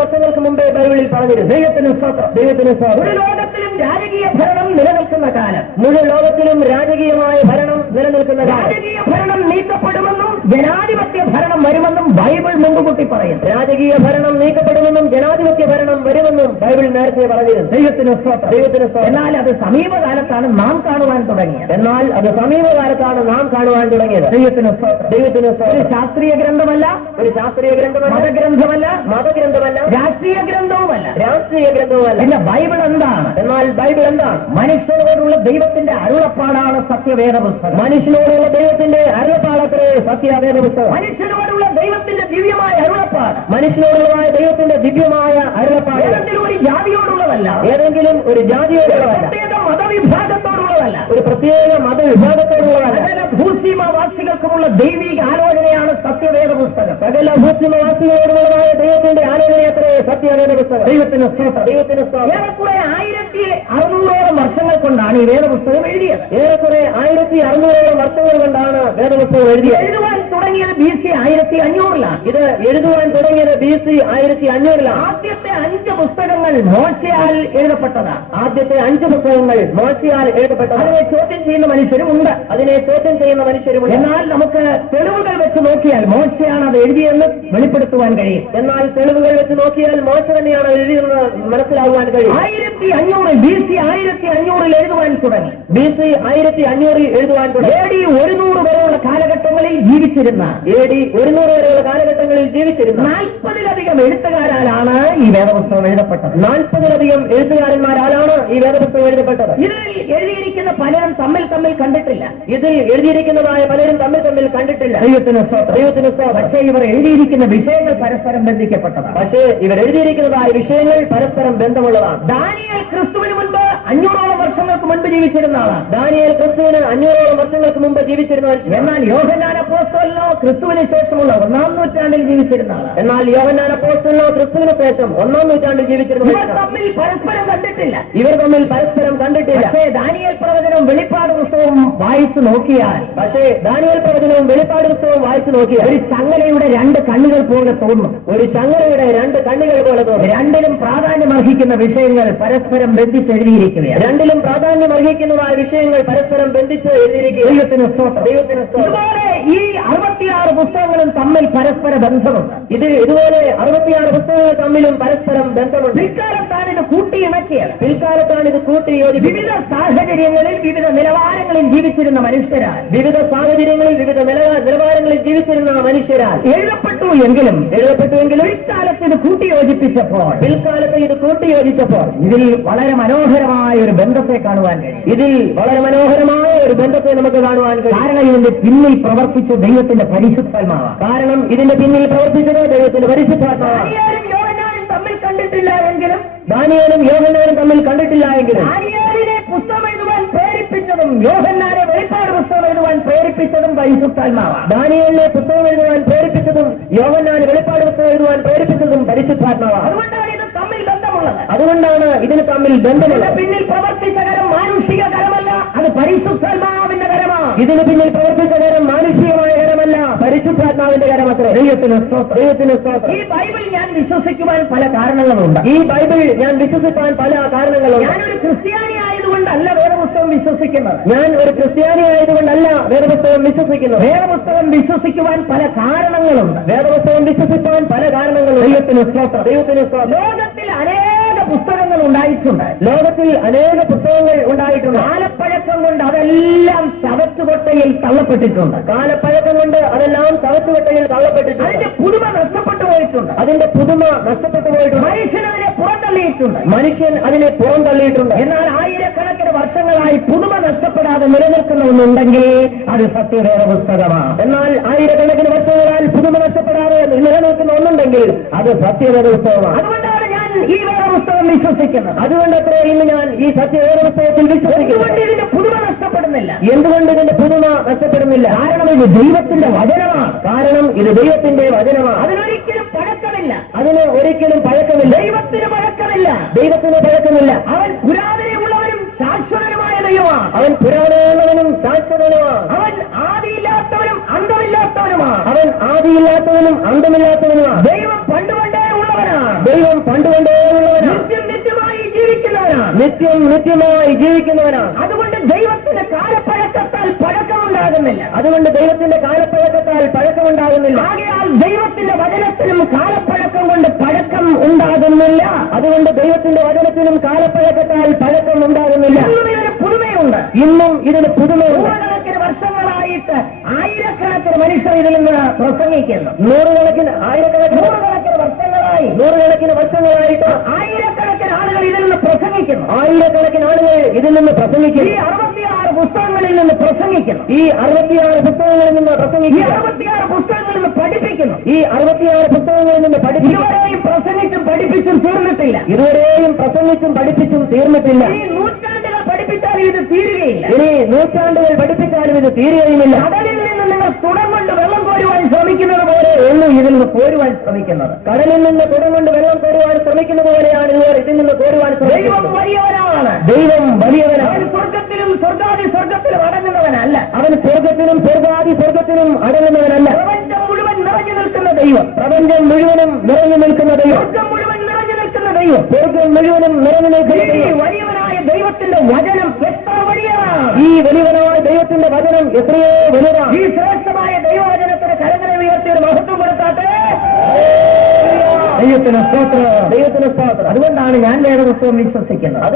വർഷങ്ങൾക്ക് മുമ്പേ ബൈബിളിൽ പറഞ്ഞിരുന്നു. ദൈവത്തിന് സ്തോത്രം. ഒരു ലോകത്തിലും രാജകീയ ഭരണം നിലനിൽക്കുന്ന കാലം, മുഴുവൻ ലോകത്തിലും രാജകീയമായ ഭരണം നിലനിൽക്കുന്ന കാലം. രാജകീയ ഭരണം നീക്കപ്പെടുമെന്നും ജനാധിപത്യ ഭരണം വരുമെന്നും ബൈബിൾ മുൻകൂട്ടി പറയുന്നു. രാജകീയ ഭരണം നീക്കപ്പെടുമെന്നും ജനാധിപത്യ ഭരണം വരുമെന്നും ബൈബിൾ നേരത്തെ പറഞ്ഞിരുന്നു. ദൈവത്തിന് സ്തോത്രം. എന്നാൽ അത് സമീപകാലത്താണ് നാം കാണുവാൻ തുടങ്ങിയത്. ദൈവത്തിന് സ്തോത്രം. ഒരു ശാസ്ത്രീയ ഗ്രന്ഥമല്ല, മതഗ്രന്ഥമല്ല, രാഷ്ട്രീയ ഗ്രന്ഥവുമല്ല. പിന്നെ ബൈബിൾ എന്താണ്? മനുഷ്യനോടുള്ള ദൈവത്തിന്റെ അരുളപ്പാടാണ് സത്യവേദ പുസ്തകം. മനുഷ്യനോടുള്ള ദൈവത്തിന്റെ അരുളപ്പാടത്രേ സത്യവേദ പുസ്തകം. മനുഷ്യനോടുള്ള ദൈവത്തിന്റെ ദിവ്യമായ അരുളപ്പാട്, ഏതെങ്കിലും ഒരു ജാതിയോടുള്ളതല്ല, മതവിഭാഗത്തോടുള്ളതല്ല, ഒരു പ്രത്യേക മതവിഭാഗത്തോടുള്ളതല്ല. സകല ഭൂസീമവാസികൾക്കുമുള്ള ദൈവിക ആലോചനയാണ് സത്യവേദ പുസ്തകം. സകല ഭൂസീമവാസികളോടുള്ളതായ ദൈവത്തിന്റെ ആലോചനയത്രേ സത്യവേദ പുസ്തകം. ദൈവത്തിന് സ്തോത്രം. ഏറെക്കുറെ 1600 വർഷങ്ങൾ കൊണ്ടാണ് ഈ വേദപുസ്തകം എഴുതിയത്. 1600 വർഷങ്ങൾ കൊണ്ടാണ് വേദപുസ്തകം എഴുതിയത്. എഴുതുവാൻ തുടങ്ങിയത് BC 1500ലാണ്. ഇത് എഴുതുവാൻ തുടങ്ങിയത് BC 1500ലാണ്. ആദ്യത്തെ 5 പുസ്തകങ്ങൾ മോശയാൽ എഴുതപ്പെട്ടതാണ്. അതിനെ ചോദ്യം ചെയ്യുന്ന മനുഷ്യരുമുണ്ട്. എന്നാൽ നമുക്ക് തെളിവുകൾ വെച്ച് നോക്കിയാൽ മോശയാണ് അത് എഴുതിയെന്ന് വെളിപ്പെടുത്തുവാൻ കഴിയും. മോശ തന്നെയാണ് എഴുതിയെന്ന് മനസ്സിലാകുവാൻ കഴിയും. 1500 BC 1500 എഴുതുവാൻ തുടങ്ങി. AD 100 വരെയുള്ള കാലഘട്ടങ്ങളിൽ ജീവിച്ചിരുന്ന 40-ലധികം എഴുത്തുകാരാലാണ് ഈ വേദപുസ്തകം എഴുതപ്പെട്ടത്. 40-ലധികം എഴുത്തുകാരന്മാരാലാണ് ഈ വേദപുസ്തകം എഴുതപ്പെട്ടത്. ഇതിൽ എഴുതിയിരിക്കുന്ന പലരും തമ്മിൽ കണ്ടിട്ടില്ല. ദൈവത്തിന് സ്തോത്രം. പക്ഷേ ഇവർ എഴുതിയിരിക്കുന്ന വിഷയങ്ങൾ പരസ്പരം ബന്ധിക്കപ്പെട്ടതാണ്. ബന്ധമുള്ളതാണ്. ദാനിയേൽ ക്രിസ്തുവിന് മുൻപ് 500 വർഷങ്ങൾക്ക് മുൻപ് ജീവിച്ചിരുന്ന ആളാണ്. എന്നാൽ യോഹന്നാൻ അപ്പോസ്തലനോ ക്രിസ്തുവിന് ശേഷമുള്ള 1-ാം നൂറ്റാണ്ടിൽ ജീവിച്ചിരുന്ന ആളാണ്. ഇവർ തമ്മിൽ പരസ്പരം കണ്ടിട്ടില്ല. പക്ഷേ ദാനിയേൽ പ്രവചനവും വെളിപ്പാട് പുസ്തകവും വായിച്ചു നോക്കിയാൽ ഒരു ചങ്ങലയുടെ 2 കണ്ണുകൾ പോലെ തോന്നും. രണ്ടിലും പ്രാധാന്യം അർഹിക്കുന്ന വിഷയങ്ങൾ പരസ്പരം ബന്ധിച്ചെഴുതിയിരിക്കുകയാണ്. ദൈവത്തിന് സ്തോത്രം. ഇതുപോലെ ഈ 66 പുസ്തകങ്ങളും തമ്മിൽ പരസ്പര ബന്ധമുണ്ട്. ഇതുപോലെ 66 പുസ്തകങ്ങൾ തമ്മിലും പരസ്പരം ബന്ധമുണ്ട്. പിൽക്കാലത്താണ് ഇത് കൂട്ടിയിണക്കിയത്. വിവിധ സാഹചര്യങ്ങളിൽ വിവിധ നിലവാരങ്ങളിൽ ജീവിച്ചിരുന്ന മനുഷ്യരാൽ എഴുതപ്പെട്ടു എങ്കിലും പിൽക്കാലത്ത് ഇത് കൂട്ടിയോജിപ്പിച്ചപ്പോൾ ഇതിൽ വളരെ മനോഹരമായ ഒരു ബന്ധത്തെ കാണുവാൻ കഴിയും. നമുക്ക് കാണുവാൻ കഴിയും. കാരണം ഇതിന്റെ പിന്നിൽ പ്രവർത്തിച്ച ദൈവത്തിന്റെ പരിശുദ്ധാത്മാവാണ്. ദാനിയേലും യോഹന്നാനും തമ്മിൽ കണ്ടിട്ടില്ല എങ്കിലും ദാനിയേലിനെ പുസ്തകം എഴുതുവാൻ പ്രേരിപ്പിച്ചതും യോഹന്നാനെ വെളിപ്പാട് പുസ്തകം എഴുതുവാൻ പ്രേരിപ്പിച്ചതും പരിശുദ്ധാത്മാവാണ്. ദാനിയേലിനെ പുസ്തകം എഴുതുവാൻ പ്രേരിപ്പിച്ചതും യോഹന്നാനെ വെളിപ്പാട് പുസ്തകം എഴുതുവാൻ പ്രേരിപ്പിച്ചതും പരിശുദ്ധാത്മാവാണ്. അതുകൊണ്ടാണ് ഇത് തമ്മിൽ ബന്ധമുള്ളത്. ഇതിന് തമ്മിൽ ബന്ധമുള്ളത്. പിന്നിൽ പ്രവർത്തിച്ച കരം മാനുഷിക കരമല്ല, അത് പരിശുദ്ധാത്മാവിന്റെ കരമാണ്. ഇതിന് പിന്നിൽ പ്രവർത്തിച്ച കരം മാനുഷികമായ കരമല്ല, പരിശുദ്ധാത്മാവിന്റെ കരമത്രേ. ദൈവത്തിന് സ്തോത്രം, ദൈവത്തിന് സ്തോത്രം. ഈ ബൈബിൾ ഞാൻ വിശ്വസിക്കുവാൻ പല കാരണങ്ങളുണ്ട്. ഈ ബൈബിൾ ഞാൻ വിശ്വസിക്കാൻ പല കാരണങ്ങളുണ്ട്. ഞാനൊരു ക്രിസ്ത്യാനി ആയതുകൊണ്ടല്ല വേദപുസ്തകം വിശ്വസിക്കുന്നത്. ഞാൻ ഒരു ക്രിസ്ത്യാനി ആയതുകൊണ്ടല്ല വേദപുസ്തകം വിശ്വസിക്കുന്നത്. വേദപുസ്തകം വിശ്വസിക്കുവാൻ പല കാരണങ്ങളുണ്ട്. വേദപുസ്തകം വിശ്വസിക്കുവാൻ പല കാരണങ്ങളുണ്ട്. ദൈവത്തിന് സ്തോത്രം, ദൈവത്തിന് സ്തോത്രം. ലോകത്തിൽ അനേക പുസ്തകങ്ങൾ ഉണ്ടായിട്ടുണ്ട്. ലോകത്തിൽ അനേക പുസ്തകങ്ങൾ ഉണ്ടായിട്ടുണ്ട്. കാലപ്പഴക്കം കൊണ്ട് അതെല്ലാം ചവറ്റുകൊട്ടയിൽ തള്ളപ്പെട്ടിട്ടുണ്ട്. കാലപ്പഴക്കം കൊണ്ട് അതെല്ലാം ചവറ്റുകൊട്ടയിൽ തള്ളപ്പെട്ടിട്ടുണ്ട്. അതിന്റെ പുതുമ നഷ്ടപ്പെട്ടു പോയിട്ടുണ്ട്. അതിന്റെ പുതുമ നഷ്ടപ്പെട്ടു പോയിട്ടുണ്ട്. മനുഷ്യൻ അതിനെ പുറന്തള്ളിയിട്ടുണ്ട്. മനുഷ്യൻ അതിനെ പുറന്തള്ളിയിട്ടുണ്ട്. എന്നാൽ ആയിരക്കണക്കിന് വർഷങ്ങളായി പുതുമ നഷ്ടപ്പെടാതെ നിലനിൽക്കുന്ന ഒന്നുണ്ടെങ്കിൽ അത് സത്യവേദ പുസ്തകമാണ്. എന്നാൽ ആയിരക്കണക്കിന് വർഷങ്ങളാൽ പുതുമ നഷ്ടപ്പെടാതെ നിലനിൽക്കുന്ന ഒന്നുണ്ടെങ്കിൽ അത് സത്യവേദ പുസ്തകമാണ്. അതുകൊണ്ടാണ് ഞാൻ ഈ വേദപുസ്തകം വിശ്വസിക്കുന്നത്. അതുകൊണ്ടത്ര ഇന്ന് ഞാൻ ഈ സത്യവേദ പുസ്തകത്തിൽ വിശ്വസിക്കുന്നു. എന്തുകൊണ്ട് ഇതിന്റെ പുതുമ നഷ്ടപ്പെടുന്നില്ല? എന്തുകൊണ്ട് ഇതിന്റെ പുതുമ നഷ്ടപ്പെടുന്നില്ല? കാരണം ഇത് ദൈവത്തിന്റെ വചനമാണ്. കാരണം ഇത് ദൈവത്തിന്റെ വചനമാണ്. അതിനൊരിക്കലും പഴക്കമില്ല. അതിന് ഒരിക്കലും പഴക്കമില്ല. ദൈവത്തിന് പഴക്കമില്ല. ദൈവത്തിന് പഴക്കമില്ല. അവൻ പുരാതനമുള്ളവനും ശാശ്വതനുമായ ദൈവമാണ്. അവൻ പുരാതനമുള്ളവനും ശാശ്വതനുമാണ്. അവൻ ആദിയില്ലാത്തവനും അന്തമില്ലാത്തവനുമാണ്. അവൻ ആദിയില്ലാത്തവനും അന്തമില്ലാത്തവനുമാണ്. ദൈവം പണ്ടുകൊണ്ടേ ഉള്ളവനാണ്. ദൈവം പണ്ടുകൊണ്ടേ ഉള്ളവനാണ്. നിത്യം നിത്യമായി ജീവിക്കുന്നവനാണ്. നിത്യം നിത്യമായി ജീവിക്കുന്നവനാണ്. അതുകൊണ്ട് ദൈവത്തിന്റെ കാലപ്പഴക്കത്താൽ പഴക്കമുണ്ടാകുന്നില്ല. അതുകൊണ്ട് ദൈവത്തിന്റെ കാലപ്പഴക്കത്താൽ പഴക്കമുണ്ടാകുന്നില്ല. ആകയാൽ ദൈവത്തിന്റെ വചനത്തിനും കാലപ്പഴക്കം കൊണ്ട് പഴക്കം ഉണ്ടാകുന്നില്ല. അതുകൊണ്ട് ദൈവത്തിന്റെ വചനത്തിനും കാലപ്പഴക്കത്താൽ പഴക്കം ഉണ്ടാകുന്നില്ല. ഇന്നും ഇതിന് പുതുമയുണ്ട്. ഇന്നും ഇതിന് പുതുമയുണ്ട്. നൂറുകണക്കിന് വർഷങ്ങളായിട്ട് ആയിരക്കണക്കിന് മനുഷ്യർ ഇതിൽ നിന്ന് പ്രസംഗിക്കുന്നു. നൂറുകണക്കിന് വർഷങ്ങളായിട്ട് ആയിരക്കണക്കിന് ആളുകൾ ഇതിൽ നിന്ന് പ്രസംഗിക്കുന്നു. ആയിരക്കണക്കിന് ആളുകൾ ഇതിൽ നിന്ന് പ്രസംഗിക്കുന്നു. ഈ 66 പുസ്തകങ്ങളിൽ നിന്ന് പ്രസംഗിക്കുന്നു. ഈ 66 പുസ്തകങ്ങളിൽ നിന്ന് പ്രസംഗിക്കുന്നു. 66 പുസ്തകങ്ങളിൽ നിന്ന് പഠിപ്പിക്കുന്നു. ഈ 66 പുസ്തകങ്ങളിൽ നിന്ന് ഇതുവരെയും പ്രസംഗിച്ചും പഠിപ്പിച്ചും തീർന്നിട്ടില്ല. ഇതുവരെയും പ്രസംഗിച്ചും പഠിപ്പിച്ചും തീർന്നിട്ടില്ല. ഈ നൂറ്റാണ്ടുകൾ പഠിപ്പിച്ചാലും ഇത് തീരുകയില്ല. ഇനി നൂറ്റാണ്ടുകൾ പഠിപ്പിച്ചാലും ഇത് തീരുകയുമില്ല. കടലിൽ നിന്ന് നിങ്ങൾ തുടർന്നുകൊണ്ട് വെള്ളം കോരുവാൻ ശ്രമിക്കുന്നത് പോലെ ഒന്നും ഇതിൽ നിന്ന് കോരുവാൻ ശ്രമിക്കുന്നത്. കടലിൽ നിന്ന് തുടർന്നുകൊണ്ട് വെള്ളം കോരുവാൻ ശ്രമിക്കുന്നത് പോലെയാണ് ഇവർ ഇതിൽ നിന്ന് കോരുവാൻ ശ്രമിക്കുന്നത്. ദൈവം വലിയവനാണ്. ദൈവം വലിയവനാണ്. സ്വർഗത്തിലും സ്വർഗാദി സ്വർഗത്തിലും അടങ്ങുന്നവനല്ല. അവൻ സ്വർഗത്തിലും സ്വർഗാദി സ്വർഗത്തിലും അടങ്ങുന്നവനല്ല. പ്രപഞ്ചം മുഴുവൻ നിറഞ്ഞു നിൽക്കുന്ന ദൈവം. പ്രപഞ്ചം മുഴുവനും നിറഞ്ഞു നിൽക്കുന്ന ദൈവം. സ്വർഗം മുഴുവൻ നിറഞ്ഞു നിൽക്കുന്ന ദൈവം. സ്വർഗം മുഴുവനും നിറഞ്ഞു നിൽക്കുന്ന വലിയവനായ ദൈവത്തിന്റെ വചനം എത്ര വലിയതാണ്. ഈ വലിയവനായ ദൈവത്തിന്റെ വചനം എത്രയോ വലുതാണ്. ഈ ശ്രേഷ്ഠമായ ദൈവവചനത്തിന് കരങ്ങളെ ഉയർത്തി ഒരു മഹത്വം കൊടുത്താട്ടെ. ദൈവത്തിന് സ്തോത്രം, ദൈവത്തിന് സ്തോത്രം. അതുകൊണ്ടാണ് ഞാൻ വേദപുസ്തകം വിശ്വസിക്കുന്നത്.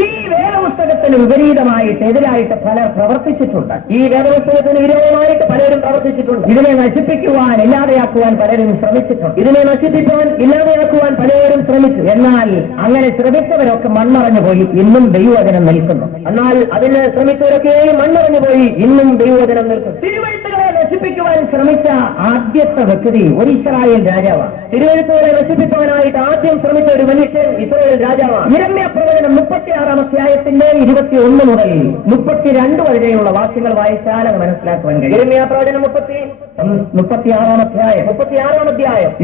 ഈ വേദപുസ്തകത്തിന് വിപരീതമായിട്ട് എതിരായിട്ട് പലർ പ്രവർത്തിച്ചിട്ടുണ്ട്. ഈ വേദപുസ്തകത്തിന് വിരോധമായിട്ട് പലരും പ്രവർത്തിച്ചിട്ടുണ്ട്. ഇതിനെ നശിപ്പിക്കുവാൻ, ഇല്ലാതെയാക്കുവാൻ പലരും ശ്രമിച്ചിട്ടുണ്ട്. ഇതിനെ നശിപ്പിക്കുവാൻ, ഇല്ലാതെയാക്കുവാൻ പലരും ശ്രമിച്ചു. എന്നാൽ അങ്ങനെ ശ്രമിച്ചവരൊക്കെ മൺമറഞ്ഞു പോയി. ഇന്നും ദൈവവചനം നിൽക്കുന്നു. എന്നാൽ അതിന് ശ്രമിച്ചവരൊക്കെയും മൺമറഞ്ഞു പോയി. ഇന്നും ദൈവവചനം നിൽക്കുന്നു. തിരുവെഴുത്തുകളെ നശിപ്പിക്കുവാൻ ശ്രമിച്ച ആദ്യത്തെ വ്യക്തി ഒരു ഇസ്രായേൽ രാജാവാണ്. തിരുവെഴുത്തുകളെ നശിപ്പിക്കുവാനായിട്ട് ആദ്യം ശ്രമിച്ച ഒരു മനുഷ്യൻ ഇസ്രായേൽ രാജാവാണ്. യിരെമ്യാ പ്രവചനം 36-ാം അധ്യായത്തിന്റെ 21 മുതൽ 32 വരെയുള്ള വാക്യങ്ങൾ വായിച്ചാൽ അത് മനസ്സിലാക്കുവാൻ കഴിയും. യിരെമ്യാ പ്രവചനം 36-ാം അധ്യായം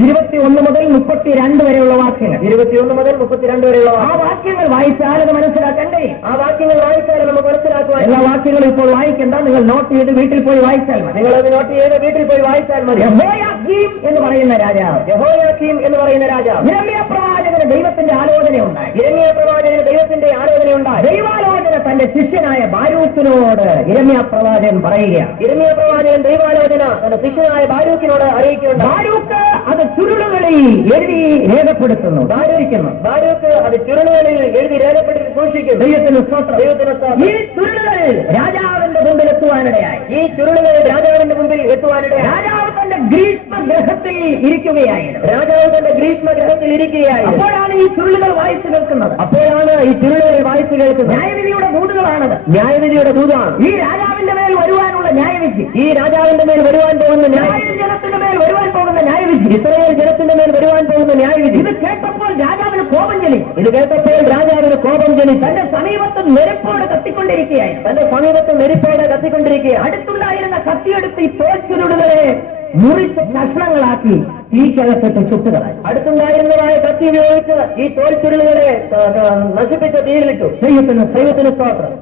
21 മുതൽ 32 വരെയുള്ള വാക്യങ്ങൾ. 21 മുതൽ 32 വരെയുള്ള ആ വാക്യങ്ങൾ വായിച്ചാൽ അത് മനസ്സിലാക്കാൻ കഴിയും. ആ വാക്യങ്ങൾ വായിച്ചാൽ നമുക്ക് മനസ്സിലാക്കുവാൻ. എല്ലാ വാക്യങ്ങളും ഇപ്പോൾ വായിക്കേണ്ട, നിങ്ങൾ നോട്ട് ചെയ്ത് വീട്ടിൽ പോയി വായിച്ചാൽ മതി. നിങ്ങൾ അത് നോട്ട് ചെയ്ത് വീട്ടിൽ പോയി വായിച്ചാൽ മതി. യഹോയാക്കീം എന്ന് പറയുന്ന രാജാവ്, യഹോയാക്കീം എന്ന് പറയുന്ന രാജാവ് യിരെമ്യാ പ്രവാചകന് ദൈവത്തിന്റെ ആലോചനയുണ്ടായി. യിരെമ്യാ പ്രവാചകന് ദൈവത്തിന്റെ ആലോചനയുണ്ടായി. ദൈവാലോചന തന്റെ ശിഷ്യനായ ബാരൂക്കിനോട് യിരെമ്യാ പ്രവാചകൻ പറയുകയാണ്. യിരെമ്യാ പ്രവാചകൻ ദൈവാലോചന തന്റെ ശിഷ്യനായ ബാരൂക്കിനോട് അറിയിക്കുന്നുണ്ട്. ബാരൂക്ക് അത് ചുരുളുകളിൽ എഴുതി രേഖപ്പെടുത്തുന്നു. ബാരൂക്ക് അത് ചുരുളുകളിൽ എഴുതി രേഖപ്പെടുത്തി സൂക്ഷിക്കുന്നു. ദൈവത്തിന് സ്തോത്രം, ദൈവത്തിന് സ്തോത്രം. ഈ ചുരുളുകൾ രാജാവിന്റെ മുമ്പിൽ എത്തുവാനിടയായി. രാജാവ് തന്റെ ഗ്രീഷ്മഗ്രഹത്തിൽ ഇരിക്കുകയായിരുന്നു. അപ്പോഴാണ് ഈ ചുരുളുകൾ വായിച്ചു കേൾക്കുന്നത്. ന്യായവിധിയുടെ ദൂതുകളാണത്. ന്യായവിധിയുടെ ദൂതാണ്. ഈ രാജാവിന്റെ മേൽ വരുവാനുള്ള ന്യായവിധി. ഈ രാജാവിന്റെ മേൽ വരുവാൻ പോകുന്ന ജനത്തിന്റെ മേൽ വരുവാൻ പോകുന്ന ന്യായവിധി. ഇസ്രായേൽ ജനത്തിന്റെ മേൽ വരുവാൻ പോകുന്ന ന്യായവിധി. ഇത് കേട്ടപ്പോൾ രാജാവിന് കോപം ജനിച്ചു. തന്റെ സമീപത്ത് നെരുപ്പോടെ കത്തിക്കൊണ്ടിരിക്കുകയാണ്. അടുത്തുണ്ടായിരുന്ന കത്തിയെടുത്ത് ഈ തോൽച്ചുരുളുകളെ മുറിച്ച് കഷ്ണങ്ങളാക്കി തീക്കകത്തിട്ട് ചുട്ടുകളായി. അടുത്തുണ്ടായിരുന്നതായ കത്തി ഉപയോഗിച്ച് ഈ തോൽച്ചുരുളുകളെ നശിപ്പിച്ച തീയിലിട്ടു. ദൈവത്തിന് സ്തോത്രം.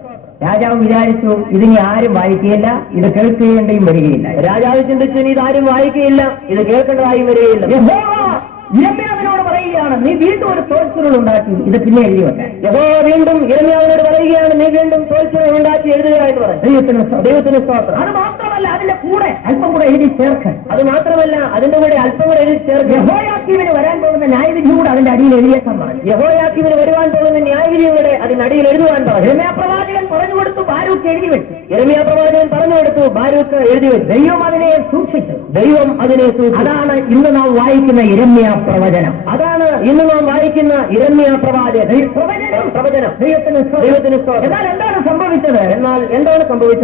രാജാവ് വിചാരിച്ചു ഇതിനി ആരും വായിക്കുകയില്ല, ഇത് കേൾക്കേണ്ടയും വരികയില്ല. രാജാവ് ചിന്തിച്ചു ഇനി ഇതാരും വായിക്കുകയില്ല, ഇത് കേൾക്കേണ്ടതായും വരികയില്ല. യിരെമ്യാവിനോട് പറയുകയാണ്, നീ വീണ്ടും ഒരു തോൽച്ചുരുൾ ഉണ്ടാക്കി ഇത് പിന്നെ എഴുതി വെക്കാൻ. യഹോവ വീണ്ടും യിരെമ്യാവിനോട് പറയുകയാണ്, നീ വീണ്ടും തോൽച്ചുരുൾ ഉണ്ടാക്കി എഴുതുക എന്ന് പറഞ്ഞു. ദൈവത്തിന് സ്തോത്രം. അത് മാത്രമല്ല, അതിന്റെ കൂടെ അല്പം കൂടെ എഴുതി ചേർക്കാൻ. അത് മാത്രമല്ല, അതിന്റെ കൂടെ അല്പം കൂടെ എഴുതി ചേർക്കാൻ. യഹോയാക്കീമിന് വരാൻ പോകുന്ന ന്യായവിധി കൂടെ അതിന്റെ അടിയിൽ എഴുതിയേക്കാൻ പറഞ്ഞു. യഹോയാക്കീമിന് വരുവാൻ പോകുന്ന ന്യായവിധി കൂടെ അതിനടിയിൽ എഴുതുവാൻ പറഞ്ഞു. യിരെമ്യാ പ്രവാചകൻ പറഞ്ഞു കൊടുത്തു, ബാരൂക്ക് എഴുതി വെച്ചു. യിരെമ്യാ പ്രവാചകൻ പറഞ്ഞു കൊടുത്തു, ബാരൂക്ക് എഴുതി വെച്ചു. ദൈവം അതിനെ സൂക്ഷിച്ചു. ദൈവം അതിനെ സൂക്ഷിച്ചു. അതാണ് ഇന്ന് നാം വായിക്കുന്ന യിരെമ്യാ പ്രവചനം. അതാണ് ഇന്ന് നാം വായിക്കുന്ന യിരെമ്യാ പ്രവാചകൻ. പ്രവചനം. ദൈവത്തിന് എന്നാൽ എന്താണ് സംഭവിച്ചത്?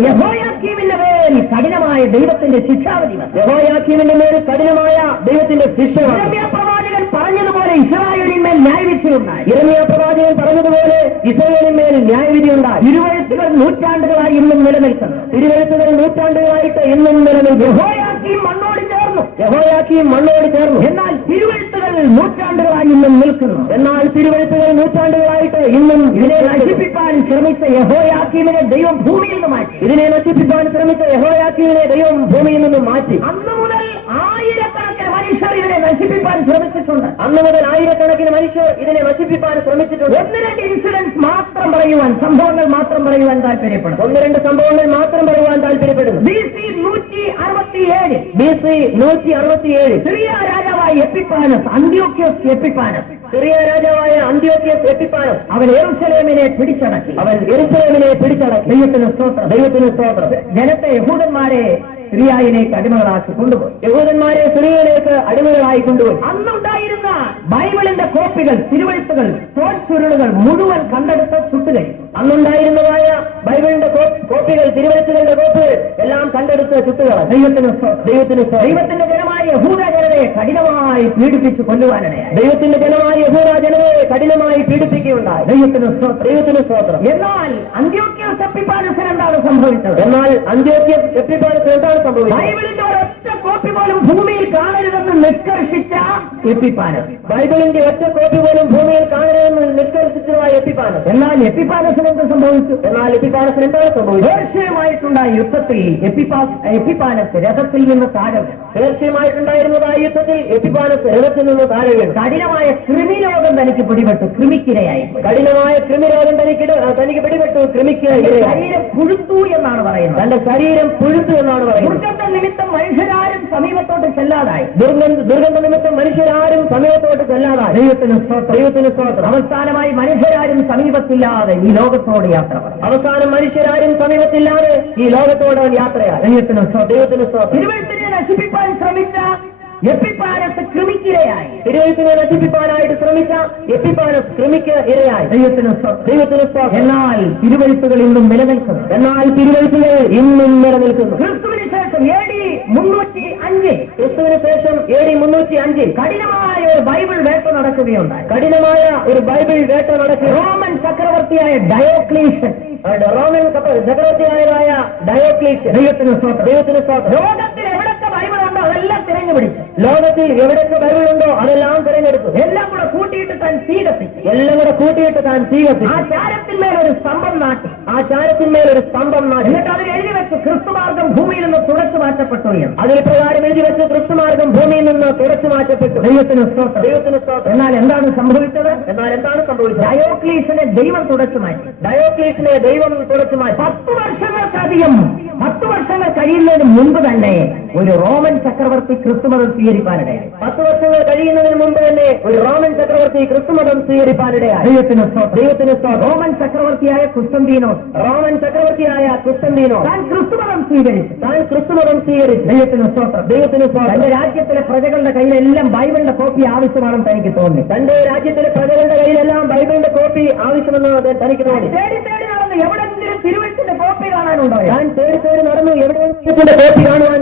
യഹോയാക്കീമിന്റെ മേൽ കഠിനമായ ദൈവത്തിന്റെ ശിക്ഷാവിധി. യഹോയാക്കീമിന്റെ മേൽ കഠിനമായ ദൈവത്തിന്റെ ശിക്ഷ. യിരെമ്യാ പ്രവാചകൻ പറഞ്ഞതുപോലെ ഇസ്രായേലിന്മേൽ ന്യായവിധി ഉണ്ടായി. യിരെമ്യാ പ്രവാചകൻ പറഞ്ഞതുപോലെ ഇസ്രായേലിന്മേൽ ന്യായവിധി ഉണ്ടായി. തിരുവെഴുത്തുകൾ നൂറ്റാണ്ടുകളായി ഇന്നും നിലനിൽക്കുന്നു. തിരുവെഴുത്തുകൾ നൂറ്റാണ്ടുകളായിട്ട് ഇന്നും നിലനിൽക്കുന്നു. യഹോയാക്കീം മണ്ണോട് ചേർന്നു. യഹോയാക്കീം മണ്ണോട് ചേർന്നു. എന്നാൽ തിരുവെഴുത്തുകൾ നൂറ്റാണ്ടുകളായി ഇന്നും നിൽക്കുന്നു. എന്നാൽ തിരുവെഴുത്തുകൾ നൂറ്റാണ്ടുകളായിട്ട് ഇന്നും ഇതിനെ നശിപ്പിക്കാൻ ശ്രമിച്ച യഹോയാക്കീമിനെ ദൈവം ഭൂമിയിൽ നിന്ന് മാറ്റി. ഇതിനെ നശിപ്പിക്കാൻ ശ്രമിച്ച യഹോയാക്കീമിനെ ദൈവം ഭൂമിയിൽ നിന്ന് മാറ്റി. അന്ന് മുതൽ ആയിരക്കണക്കിന് മനുഷ്യർ ഇതിനെ നശിപ്പിക്കാൻ ശ്രമിച്ചിട്ടുണ്ട്. അന്ന് മുതൽ ആയിരക്കണക്കിന് മനുഷ്യർ ഇതിനെ നശിപ്പിക്കാൻ ശ്രമിച്ചിട്ടുണ്ട്. ഒന്ന് രണ്ട് ഇൻസിഡൻസ് മാത്രം പറയുവാൻ, സംഭവങ്ങൾ മാത്രം പറയുവാൻ താല്പര്യപ്പെടുന്നു. ഒന്ന് രണ്ട് സംഭവങ്ങൾ മാത്രം പറയുവാൻ താല്പര്യപ്പെടുന്നു. BC 167 സിറിയ രാജാവായ എപ്പിഫാനസ്, അന്ത്യോക്യസ് എപ്പിഫാനസ്, സിറിയ രാജാവായ അന്ത്യോക്യസ് എപ്പിഫാനസ് അവൻ യെരൂശലേമിനെ പിടിച്ചടക്കി. ദൈവത്തിന് സ്തോത്രം. ജനത്തെ യഹൂദന്മാരെ സിറിയയിലേക്ക് അടിമകളാക്കി കൊണ്ടുപോയി. അടിമകളായി കൊണ്ടുപോയി. അന്നുണ്ടായിരുന്ന ബൈബിളിന്റെ കോപ്പികൾ, തിരുവെഴുത്തുകൾ, തോൽച്ചുരുളുകൾ മുഴുവൻ കണ്ടെടുത്ത് ചുട്ടുകഴിഞ്ഞു. അന്നുണ്ടായിരുന്നതായ ബൈബിളിന്റെ കോപ്പികൾ, തിരുവെഴുത്തുകളുടെ കോപ്പികൾ എല്ലാം കണ്ടെടുത്ത് ചുട്ടുകളാണ്. ദൈവത്തിന്റെ ജനമായ യഹൂദ ജനതയെ കഠിനമായി പീഡിപ്പിച്ച് കൊല്ലുവാനിടയായി. ദൈവത്തിന്റെ ജനമായ യഹൂദ ജനതയെ കഠിനമായി പീഡിപ്പിക്കുകയുണ്ടായി. ദൈവത്തിന് സ്തോത്രം. എന്നാൽ അന്ത്യോക്യസ് എപ്പിഫാനസിന് എന്താണ് സംഭവിച്ചത്? ബൈബിളിന്റെ ഒരൊറ്റ കോപ്പി പോലും ഭൂമിയിൽ കാണരുതെന്ന് നിഷ്കർഷിച്ച എപ്പിഫാനസ്. ബൈബിളിന്റെ ഒറ്റ കോപ്പി പോലും ഭൂമിയിൽ കാണരുതെന്ന് നിഷ്കർഷിച്ചതായ എപ്പിഫാനസ്. എന്നാൽ എപ്പിഫാനസിന് എന്ത് സംഭവിച്ചു? പേർഷ്യയുമായിട്ടുണ്ടായ യുദ്ധത്തിൽ എപ്പിഫാനസ് രഥത്തിൽ നിന്ന് താഴെ വീണു. പേർഷ്യയുമായിട്ടുണ്ടായിരുന്നതായ യുദ്ധത്തിൽ എപ്പിഫാനസ് രഥത്തിൽ നിന്ന് താഴെ വീണു. കഠിനമായ കൃമിരോഗം തനിക്ക് പിടിപെട്ടു, കൃമിക്കിരയായി. കഠിനമായ കൃമിരോഗം തനിക്ക് പിടിപെട്ടു, കൃമിക്കിരയായി. ശരീരം പുഴുത്തു എന്നാണ് പറയുന്നത്. തന്റെ ശരീരം പുഴുത്തു എന്നാണ് പറയുന്നത്. ദുർഗന്ധ നിമിത്തം മനുഷ്യരാരും സമീപത്തോട്ട് ചെല്ലാതായി. ദുർഗന്ധ നിമിത്തം മനുഷ്യരാരും സമീപത്തോട്ട് ചെല്ലാതായി. ദൈവത്തിന് സ്തോത്രം. അവസാനമായി മനുഷ്യരാരും സമീപത്തില്ലാതെ ഈ ലോകത്തോട് യാത്ര പറയും. അവസാനം മനുഷ്യരാരും സമീപത്തില്ലാതെ ഈ ലോകത്തോട് യാത്രയായി. ദൈവത്തിന് സ്തോത്രം. തിരുവെഴുത്തിനെ നശിപ്പിക്കാൻ ശ്രമിച്ച എപ്പിഫാനസ് കൃമിക്കിരയായി. തിരുവെഴുത്തിനെ നശിപ്പിക്കാനായിട്ട് ശ്രമിച്ച എപ്പിഫാനസ് കൃമിക്ക് ഇരയായി. ദൈവത്തിന് സ്തോത്രം. എന്നാൽ തിരുവെഴുത്തുകൾ ഇന്നും നിലനിൽക്കുന്നു. ക്രിസ്തുവിന് ശേഷം AD 305 കഠിനമായ ഒരു ബൈബിൾ വേട്ട നടക്കുകയുണ്ടായി. റോമൻ ചക്രവർത്തിയായ ഡയോക്ലീഷ്യൻ. ദൈവത്തിന് സ്തോത്രം. ലോകത്തിൽ എവിടൊക്കെ ബൈബിൾ ഉണ്ടോ അതെല്ലാം തിരഞ്ഞുപിടിച്ചു. അതെല്ലാം തിരഞ്ഞെടുത്തു. എല്ലാം കൂടെ കൂട്ടിയിട്ട് താൻ തീ കത്തിച്ചു. ആ ചാരത്തിന്മേൽ ഒരു സ്തംഭം നാട്ടി. എന്നിട്ട് അതിൽ എഴുതി വെച്ചു, ക്രിസ്തുമാർഗം ഭൂമിയിൽ നിന്ന് തുടച്ചു മാറ്റപ്പെട്ടു എന്ന്. അതിൽ പ്രകാരം എഴുതി വെച്ചു, ക്രിസ്തുമാർഗം ഭൂമിയിൽ നിന്ന് തുടച്ചു മാറ്റപ്പെട്ടു. ദൈവത്തിന് സ്തോത്രം. എന്നാൽ എന്താണ് സംഭവിച്ചത്? ഡയോക്ലീഷ്യനെ ദൈവം തുടച്ചു മാറ്റി. 10 വർഷങ്ങൾ കഴിയുന്നതിന് മുമ്പ് തന്നെ ഒരു റോമൻ ചക്രവർത്തി ക്രിസ്തുമതം സ്വീകരിക്കാനിടയായി. 10 വർഷങ്ങൾ കഴിയുന്നതിന് മുമ്പ് തന്നെ ഒരു റോമൻ ചക്രവർത്തി ക്രിസ്തുമതം സ്വീകരിക്കാനിടയായി. ദൈവത്തിന് സ്തോത്രം. റോമൻ ചക്രവർത്തിയായ ക്രിസ്തന്തീനോസ് താൻ ക്രിസ്തുമതം സ്വീകരിച്ചു. ദൈവത്തിന് സ്തോത്രം. തന്റെ രാജ്യത്തിലെ പ്രജകളുടെ കയ്യിലെല്ലാം ബൈബിളിന്റെ കോപ്പി ആവശ്യമാണെന്ന് തനിക്ക് തോന്നി. തനിക്ക് തോന്നി. തേടി നടന്ന് എവിടെങ്കിലും തിരുവെഴുത്തിന്റെ കോപ്പി കാണാനുണ്ടോ? തേടി നടന്നു എവിടെയെങ്കിലും കോപ്പി കാണുവാൻ